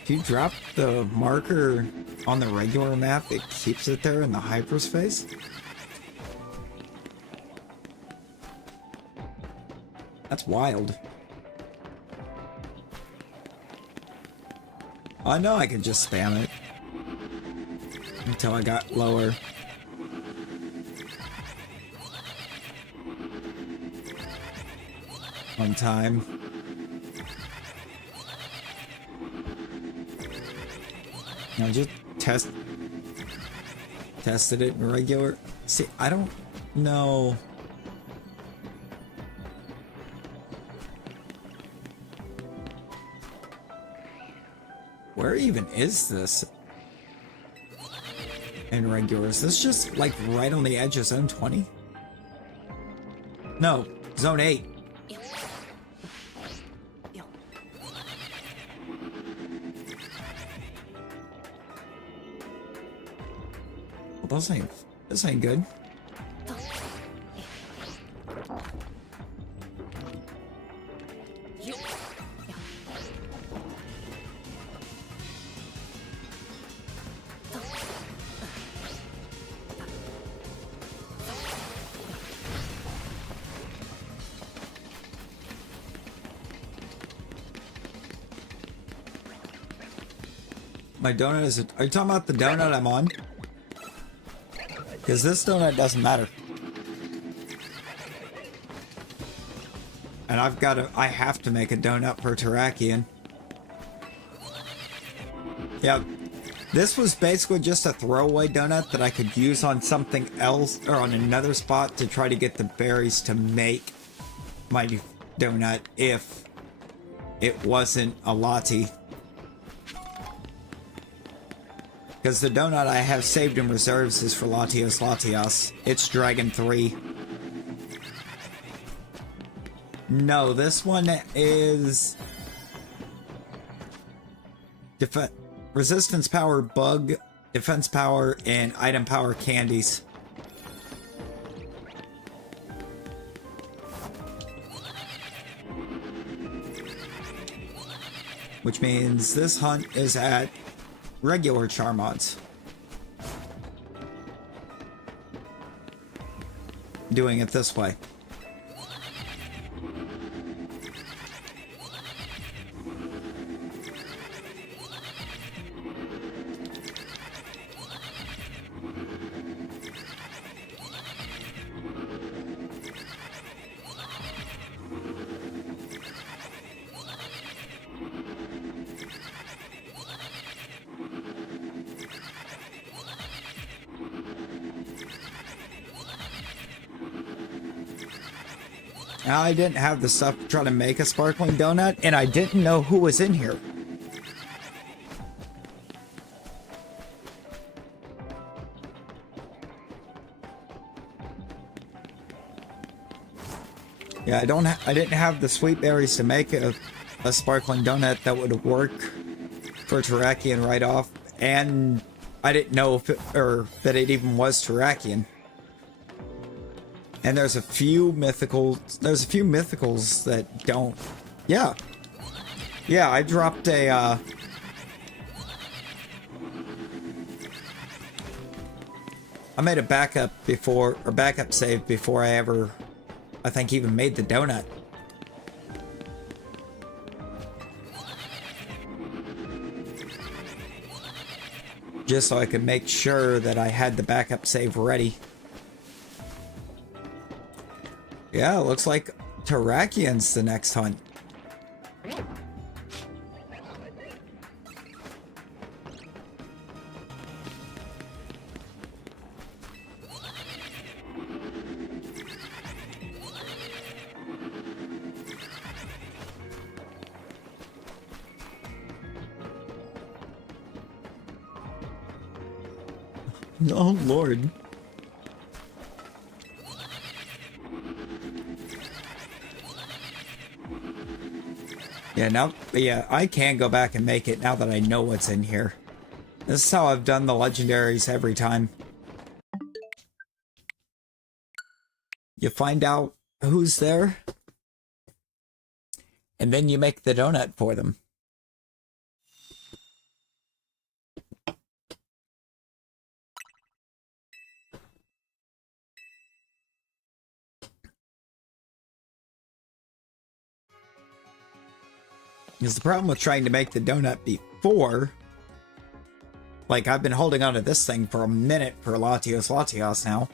If you drop the marker on the regular map, it keeps it there in the hyperspace? That's wild. I know I could just spam it until I got lower. One time. I just tested it in regular. See, I don't know. Where even is this in regular? Is this just like right on the edge of zone 20? No, zone 8. Well, this ain't good. My donut is... Are you talking about the donut I'm on? Because this donut doesn't matter. And I have to make a donut for Terrakion. Yeah. This was basically just a throwaway donut that I could use on something else, or on another spot to try to get the berries to make my donut if it wasn't a latte. Because the donut I have saved in reserves is for Latios Latios. It's Dragon 3. No, this one is... Resistance power, bug, defense power, and item power candies. Which means this hunt is at regular Charmods. Doing it this way. Now, I didn't have the stuff to try to make a sparkling donut, and I didn't know who was in here. Yeah, I didn't have the sweet berries to make a sparkling donut that would work for Terrakion right off, and I didn't know if that it even was Terrakion. And there's a few mythicals that don't. Yeah. Yeah, I dropped a, I made a backup save before I ever, I think, even made the donut. Just so I could make sure that I had the backup save ready. Yeah, it looks like Terrakion's the next hunt. Oh, Lord. Yeah, I can go back and make it now that I know what's in here. This is how I've done the legendaries every time. You find out who's there, and then you make the donut for them. Because the problem with trying to make the donut before... Like, I've been holding on to this thing for a minute for Latios now.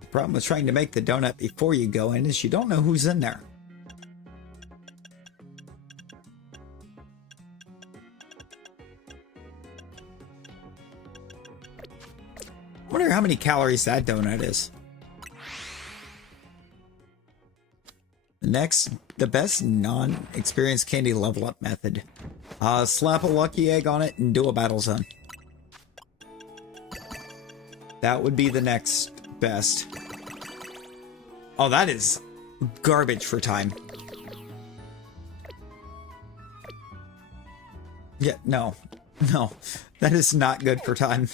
The problem with trying to make the donut before you go in is you don't know who's in there. I wonder how many calories that donut is. Next, the best non-experienced candy level up method. Slap a lucky egg on it and do a battle zone. That would be the next best. Oh, that is garbage for time. Yeah, no. No. That is not good for time.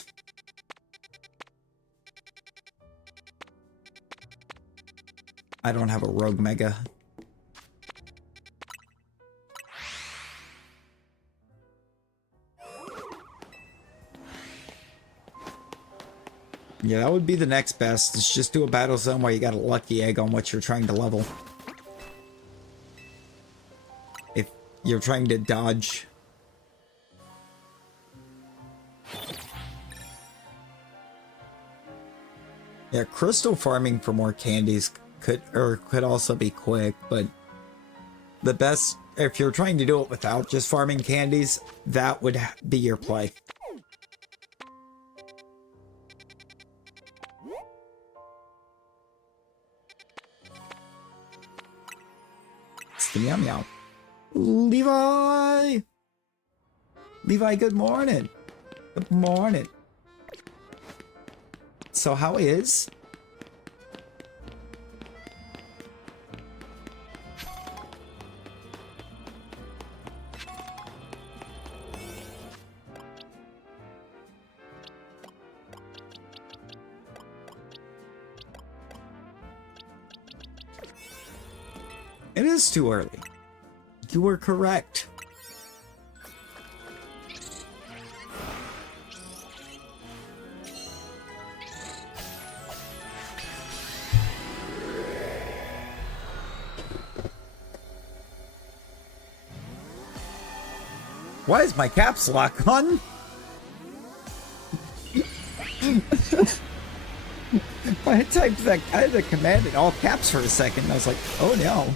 I don't have a Rogue Mega. Yeah, that would be the next best. It's just do a battle zone where you got a lucky egg on what you're trying to level. If you're trying to dodge. Yeah, crystal farming for more candies could also be quick, but the best, if you're trying to do it without just farming candies, that would be your play. It's the meow meow. Levi! Levi, good morning. Good morning. So how is? It is too early. You were correct. Why is my caps lock on? I typed that, I had the command in all caps for a second, and I was like, oh no.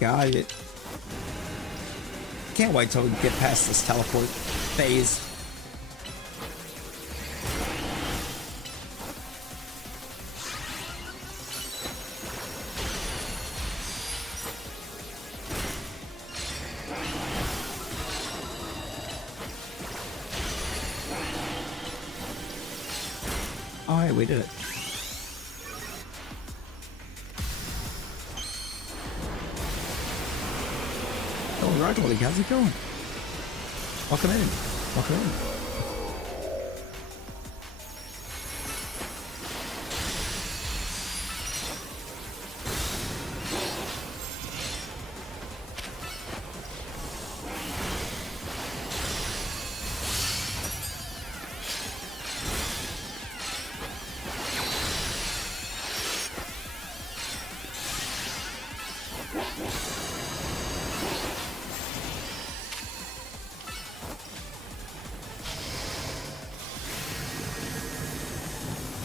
Got it. Can't wait till we get past this teleport phase. Alright, we did it. Rocket League, how's it going? Welcome in. Welcome in.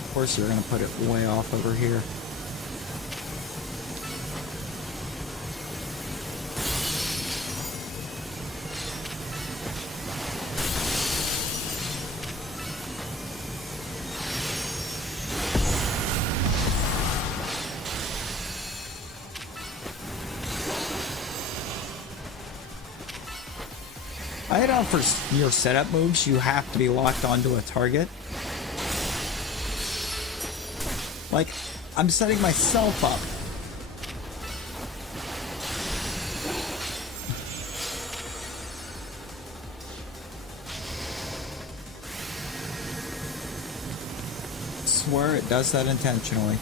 Of course, you're going to put it way off over here. I had out for your setup moves, you have to be locked onto a target. Like, I'm setting myself up. Swear it does that intentionally.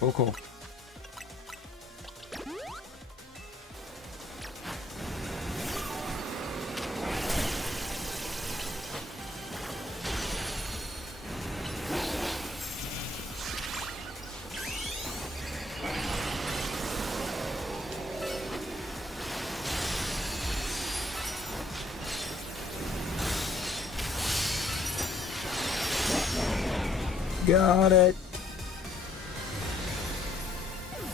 Oh, cool. Got it.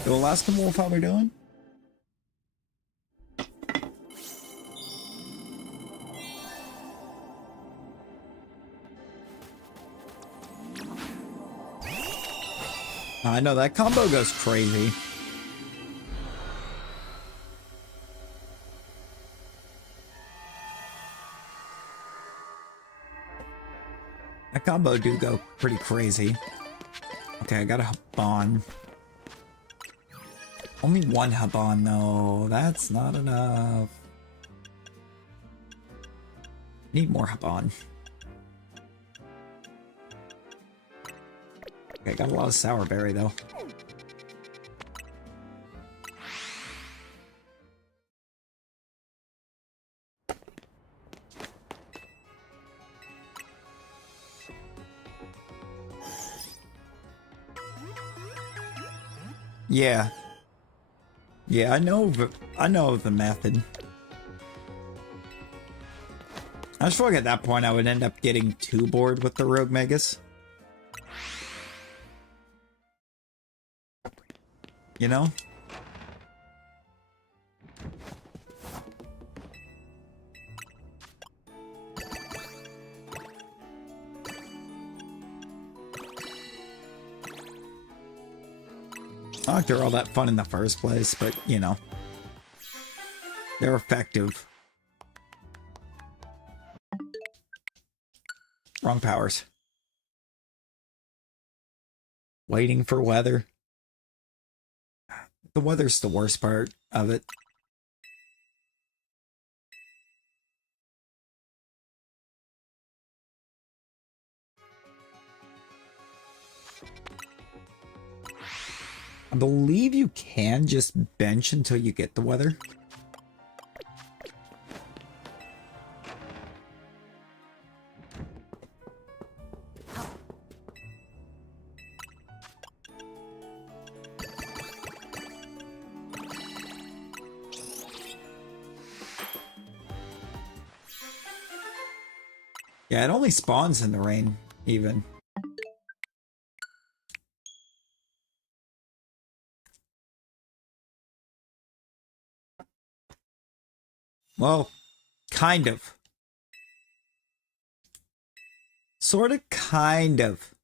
The last one, Wolf, how we doing? I know that combo goes crazy. That combo do go pretty crazy. Okay, I got a Habon. Only one Habon though. That's not enough. Need more Habon. Okay, got a lot of Sour Berry though. Yeah. Yeah, I know the method. I just feel like at that point I would end up getting too bored with the Rogue Megas. You know? Not like they're all that fun in the first place, but, you know. They're effective. Wrong powers. Waiting for weather. The weather's the worst part of it. I believe you can just bench until you get the weather. Yeah, it only spawns in the rain, even. Well, kind of. Sort of, kind of.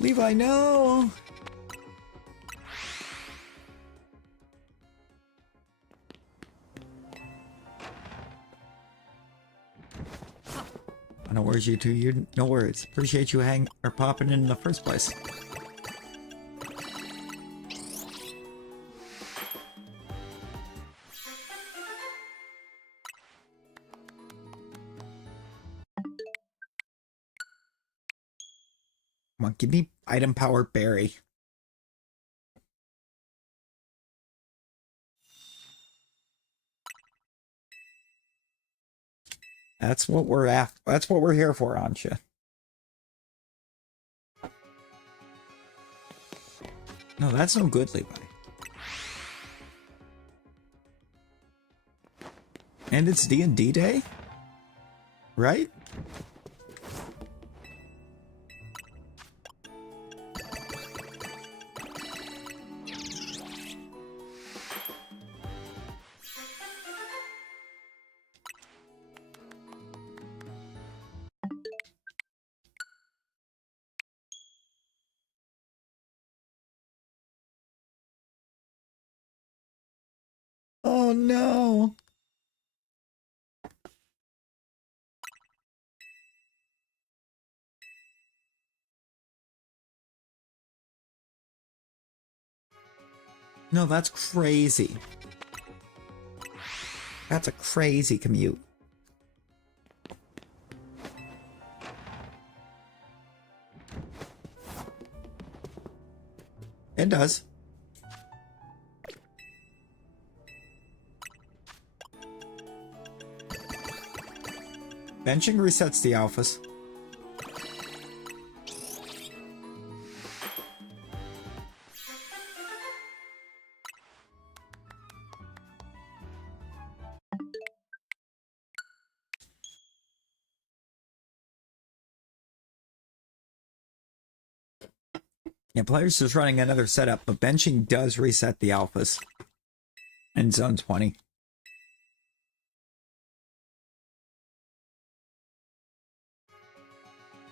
Levi, no! No worries, you two. You no worries. Appreciate you popping in the first place. Come on, give me item power berry. That's what we're after. That's what we're here for, Ansha. No, that's no good, Levi. And it's D&D day? Right? Oh no. No, that's crazy. That's a crazy commute. It does. Benching resets the alphas. Yeah, players just running another setup, but benching does reset the alphas in zone 20.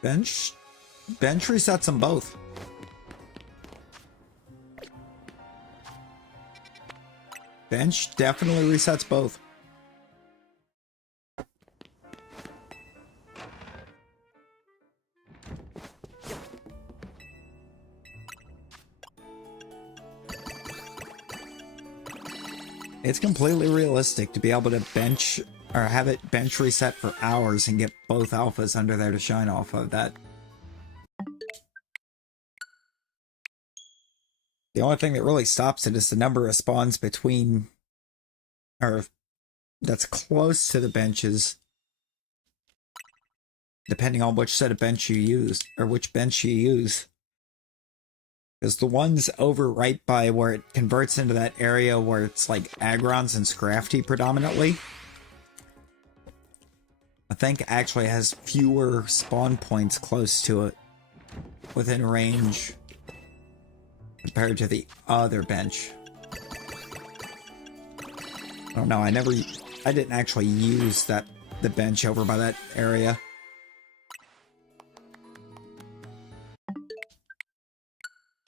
Bench resets them both. Bench definitely resets both. It's completely realistic to be able to bench or have it bench reset for hours and get both alphas under there to shine off of that. The only thing that really stops it is the number of spawns between, or that's close to the benches, depending on which set of bench you use, or which bench you use. Because the ones over right by where it converts into that area where it's like Agrons and Scrafty predominantly, I think actually has fewer spawn points close to it within range compared to the other bench. I don't know, I didn't actually use the bench over by that area.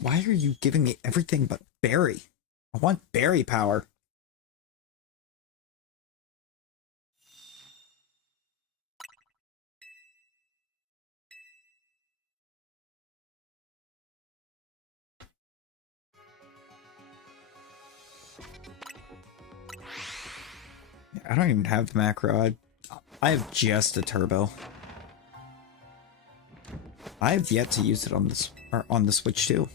Why are you giving me everything but berry? I want berry power. I don't even have the macro. I have just a turbo. I have yet to use it on this or on the Switch too.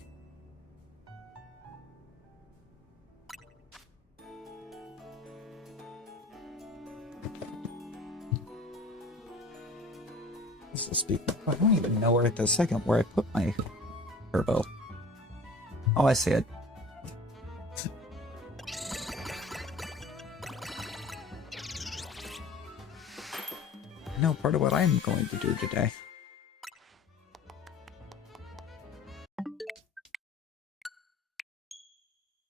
This will speak. I don't even know where at the second where I put my turbo. Oh, I see it. I know part of what I'm going to do today. I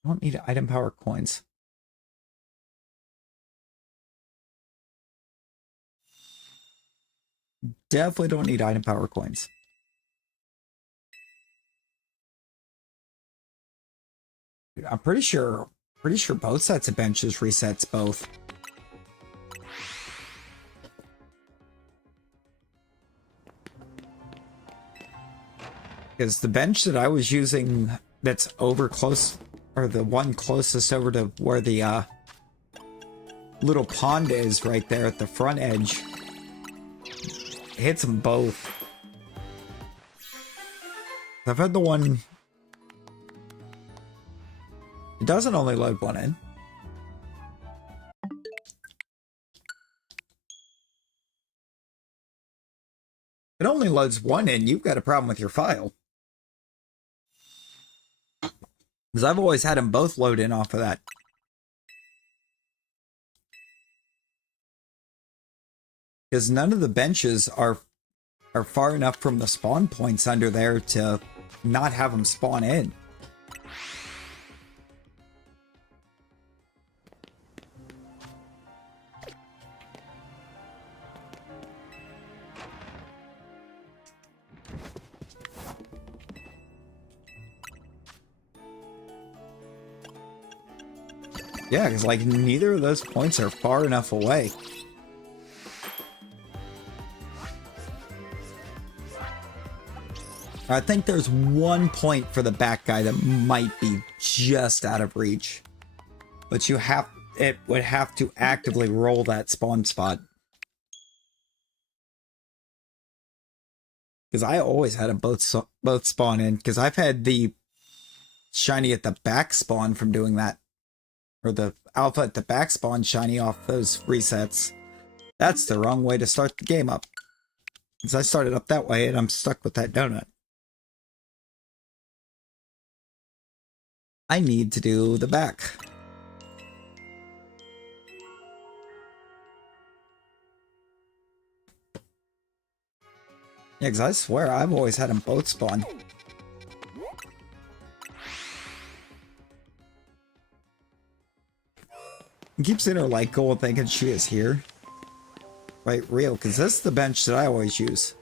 don't need item power coins. Definitely don't need item power coins. I'm pretty sure both sets of benches resets both. Because the bench that I was using that's over close, or the one closest over to where the little pond is right there at the front edge, hits them both. I've had the one... It doesn't only load one in. It only loads one in. You've got a problem with your file. Because I've always had them both load in off of that. Because none of the benches are far enough from the spawn points under there to not have them spawn in. Yeah, because, like, neither of those points are far enough away. I think there's one point for the back guy that might be just out of reach. But it would have to actively roll that spawn spot. Because I always had them both spawn in, because I've had the shiny at the back spawn from doing that. Or the alpha at the back spawn shiny off those resets. That's the wrong way to start the game up. Because I started up that way and I'm stuck with that donut. I need to do the back. Yeah, because I swear I've always had them both spawn. I keep seeing her like gold thinking she is here. Right, real, because this is the bench that I always use.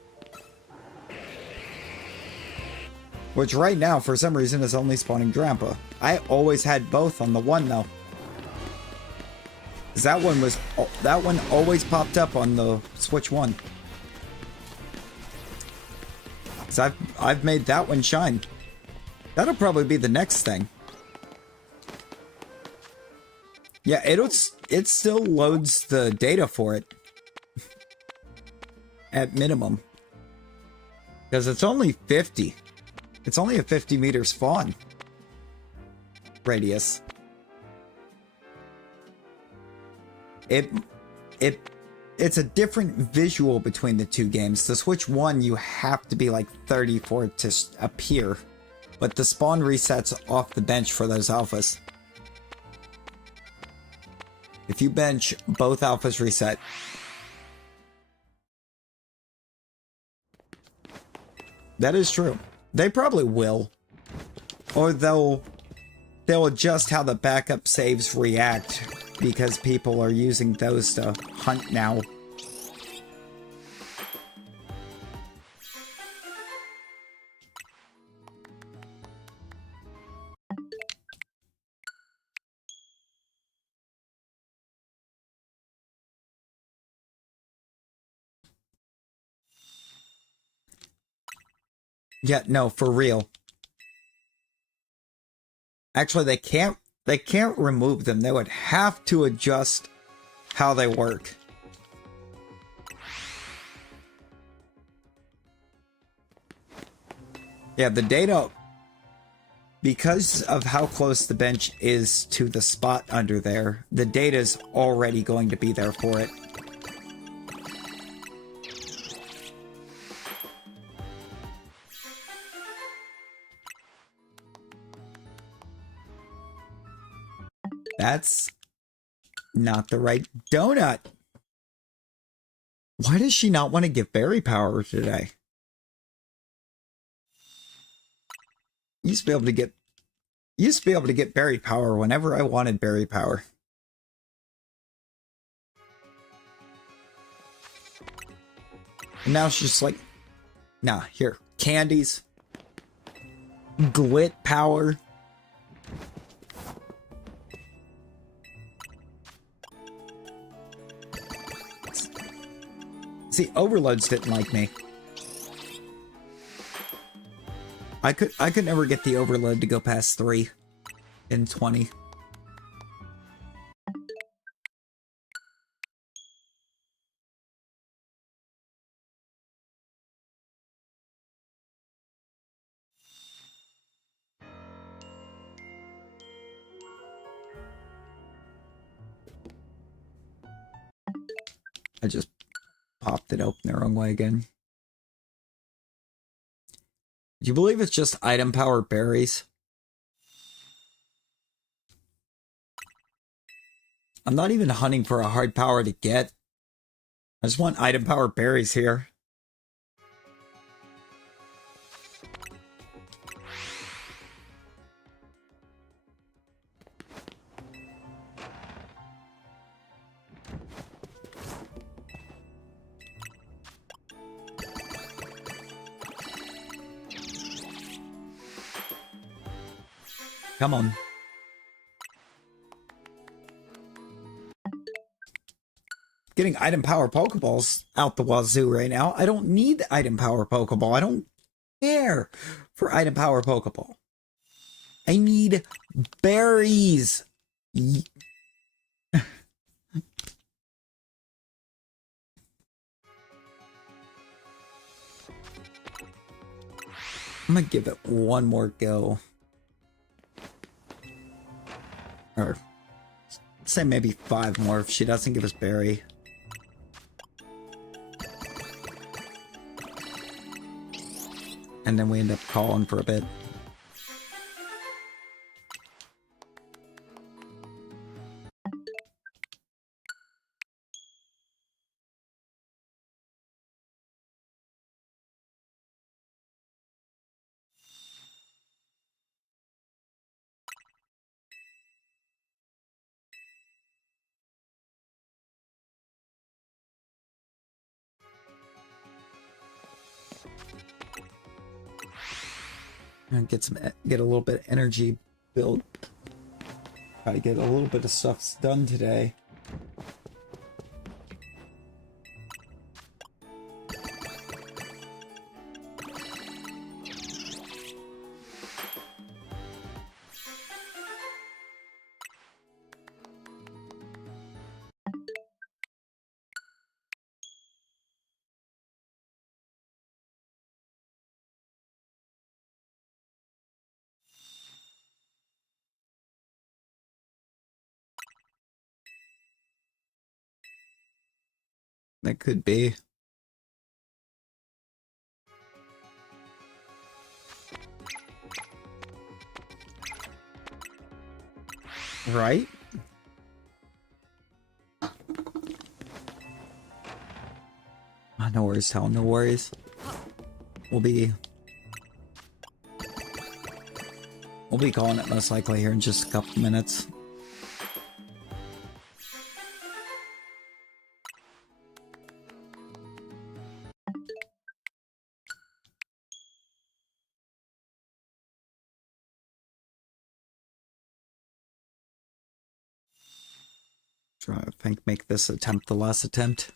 Which right now, for some reason, is only spawning Drampa. I always had both on the one, though. Because that one always popped up on the Switch 1. Because I've made that one shine. That'll probably be the next thing. Yeah, it still loads the data for it. At minimum. Because it's only 50. It's only a 50 meter spawn radius. It's a different visual between the two games. The Switch 1, you have to be like 30 for it to appear. But the spawn resets off the bench for those alphas. If you bench, both alphas reset. That is true. They probably will. Or they'll adjust how the backup saves react because people are using those to hunt now. Yeah, no, for real. Actually, they can't remove them. They would have to adjust how they work. Yeah, the data, because of how close the bench is to the spot under there, the data's already going to be there for it. That's not the right donut. Why does she not want to give berry power today? Used to be able to get berry power whenever I wanted berry power. And now she's just like, nah, here, candies, glit power. See, overloads didn't like me. I could never get the overload to go past 3 in 20. I just popped it open the wrong way again. Do you believe it's just item power berries? I'm not even hunting for a hard power to get. I just want item power berries here. Come on. getting item power Pokeballs out the wazoo right now. I don't need the item power Pokeball. I don't care for item power Pokeball. I need berries. I'm gonna give it one more go. Or say maybe 5 more if she doesn't give us berry. And then we end up calling for a bit. And get a little bit of energy built. Try to get a little bit of stuff done today. That could be. Right? Oh, no worries, Tal. No worries. We'll be calling it most likely here in just a couple minutes. Try to make this attempt the last attempt.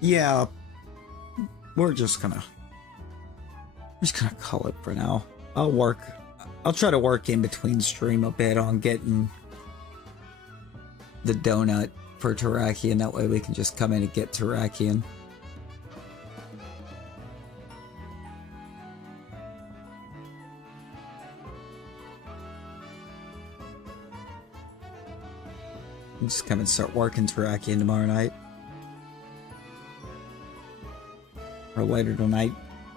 Yeah, we're just gonna call it for now. I'll try to work in between stream a bit on getting the donut for Terrakion. That way we can just come in and get Terrakion. Just come and start working Terrakion tomorrow night. Or later tonight,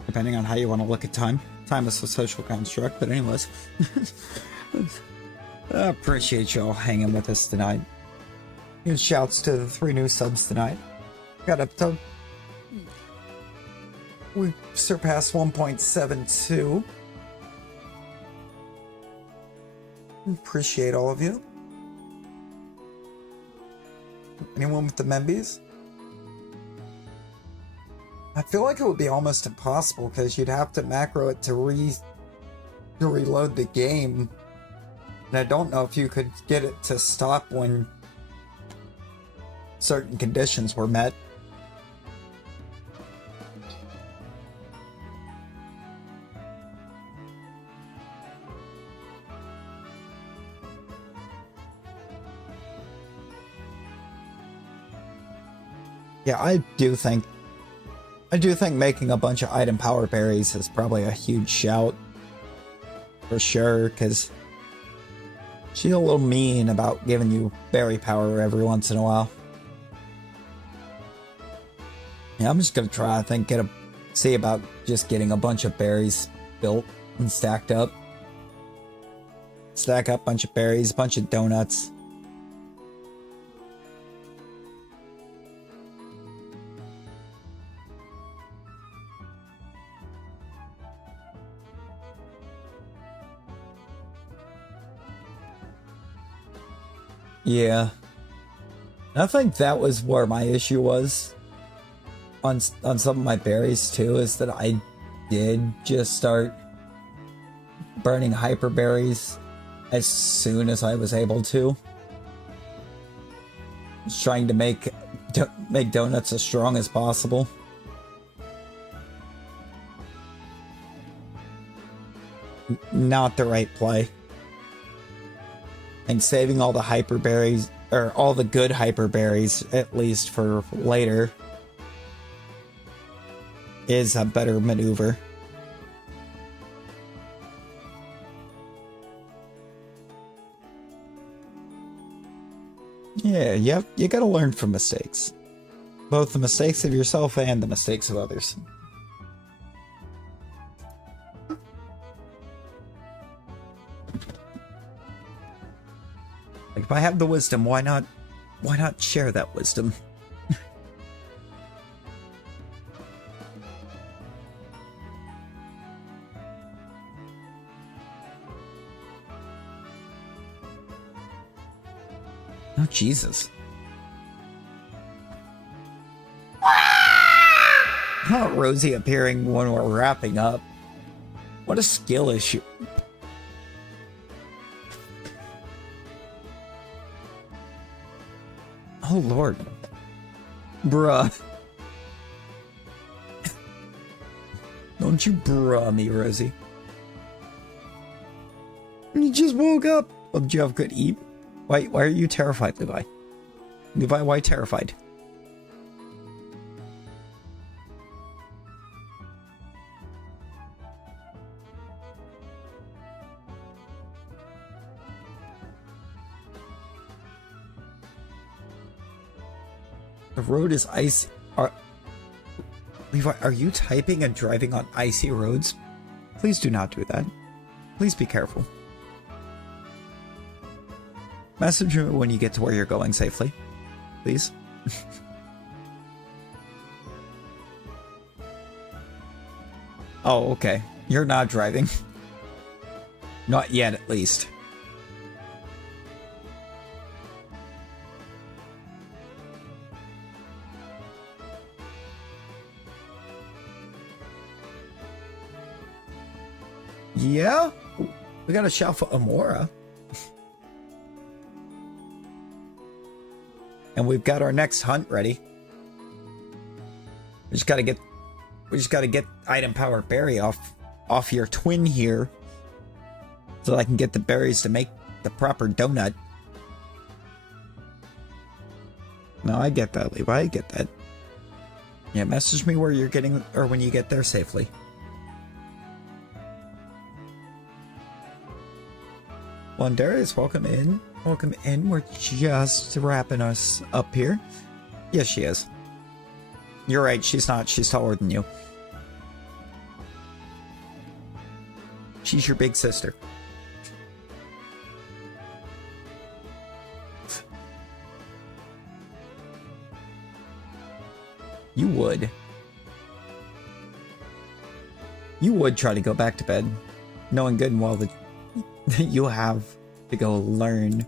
depending on how you want to look at time. Time is a social construct, but anyways. I appreciate y'all hanging with us tonight. Huge shouts to the 3 new subs tonight. Got up to... We surpassed 1.72. Appreciate all of you. Anyone with the Membies? I feel like it would be almost impossible because you'd have to macro it to reload the game. And I don't know if you could get it to stop when certain conditions were met. Yeah, I do think making a bunch of item power berries is probably a huge shout. For sure, because she's a little mean about giving you berry power every once in a while. Yeah, I'm just gonna try, I think, see about just getting a bunch of berries built and stacked up. Stack up a bunch of berries, a bunch of donuts. Yeah. I think that was where my issue was on some of my berries too, is that I did just start burning hyper berries as soon as I was able to. Just trying to make donuts as strong as possible. Not the right play. And saving all the hyper berries, or all the good hyper berries, at least for later, is a better maneuver. Yeah, yep, you gotta learn from mistakes. Both the mistakes of yourself and the mistakes of others. Like, if I have the wisdom, why not share that wisdom? Oh, Jesus. Not Rosie appearing when we're wrapping up. What a skill issue. Oh, Lord. Bruh. Don't you bruh me, Rosie. You just woke up. Well, did you have a good eat? Why are you terrified, Levi? Levi, why terrified? The road is icy. Levi, are you typing and driving on icy roads? Please do not do that. Please be careful. Message me when you get to where you're going safely. Please. Oh, okay. You're not driving. Not yet, at least. Yeah? We got a shelf of Amora. And we've got our next hunt ready. We just gotta get item power berry off your twin here, so I can get the berries to make the proper donut. No, I get that, Levi. I get that. Yeah, message me where you're getting, or when you get there safely. Well, Darius, welcome in. Welcome in. We're just wrapping us up here. Yes, she is. You're right. She's not. She's taller than you. She's your big sister. You would. You would try to go back to bed, knowing good and well that you have to go learn.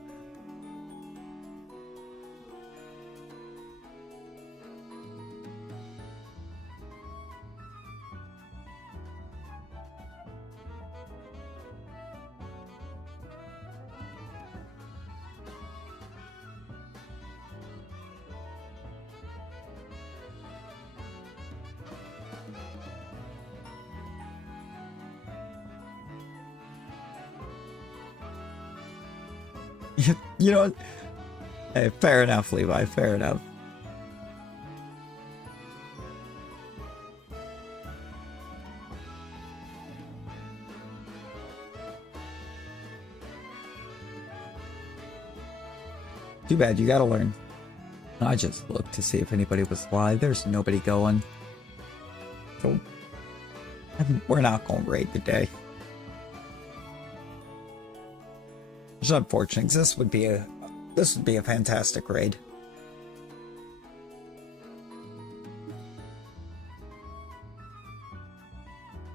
You know what? Hey, fair enough, Levi. Fair enough. Too bad, you gotta learn. I just looked to see if anybody was live. There's nobody going. So, we're not gonna raid today. It's unfortunate, 'cause this would be a fantastic raid.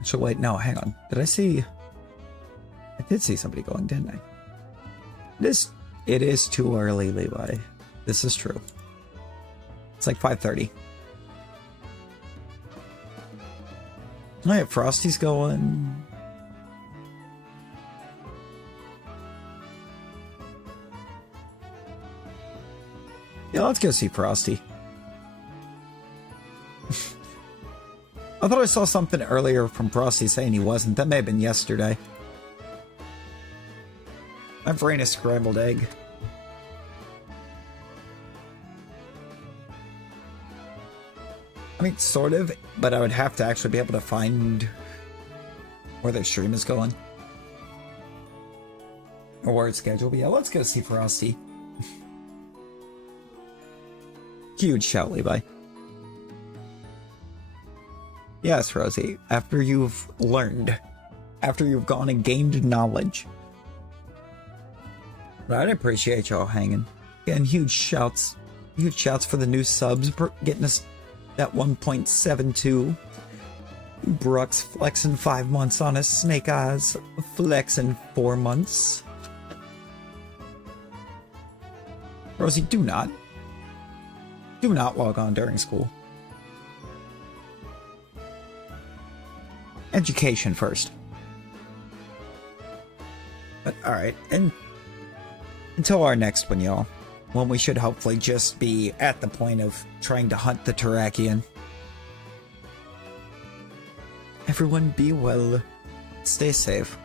So wait, no, hang on. I did see somebody going, didn't I? It is too early, Levi. This is true. It's like 5:30. Alright, Frosty's going. Yeah, let's go see Frosty. I thought I saw something earlier from Frosty saying he wasn't. That may have been yesterday. My brain is scrambled egg. I mean, sort of, but I would have to actually be able to find where their stream is going. Or where it's scheduled. But yeah, let's go see Frosty. Huge shout, Levi. Yes, Rosie, after you've learned, after you've gone and gained knowledge. But I'd appreciate y'all hanging. Again, huge shouts for the new subs, getting us that 1.72. Brooks flexing 5 months on us, Snake Eyes flexing 4 months. Rosie, do not log on during school. Education first. But alright, and until our next one, y'all, when we should hopefully just be at the point of trying to hunt the Terrakian. Everyone be well, stay safe,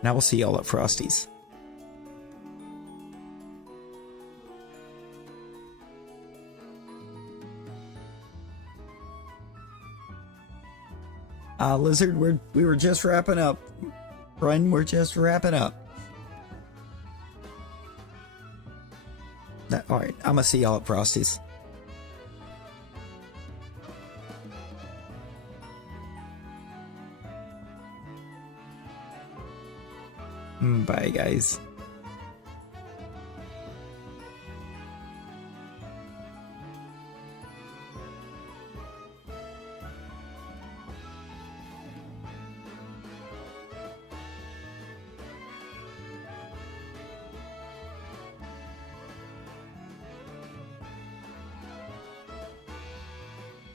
and I will see y'all at Frosty's. Lizard, we were just wrapping up. Friend, we're just wrapping up. Alright, I'm gonna see y'all at Frosty's. Bye, guys.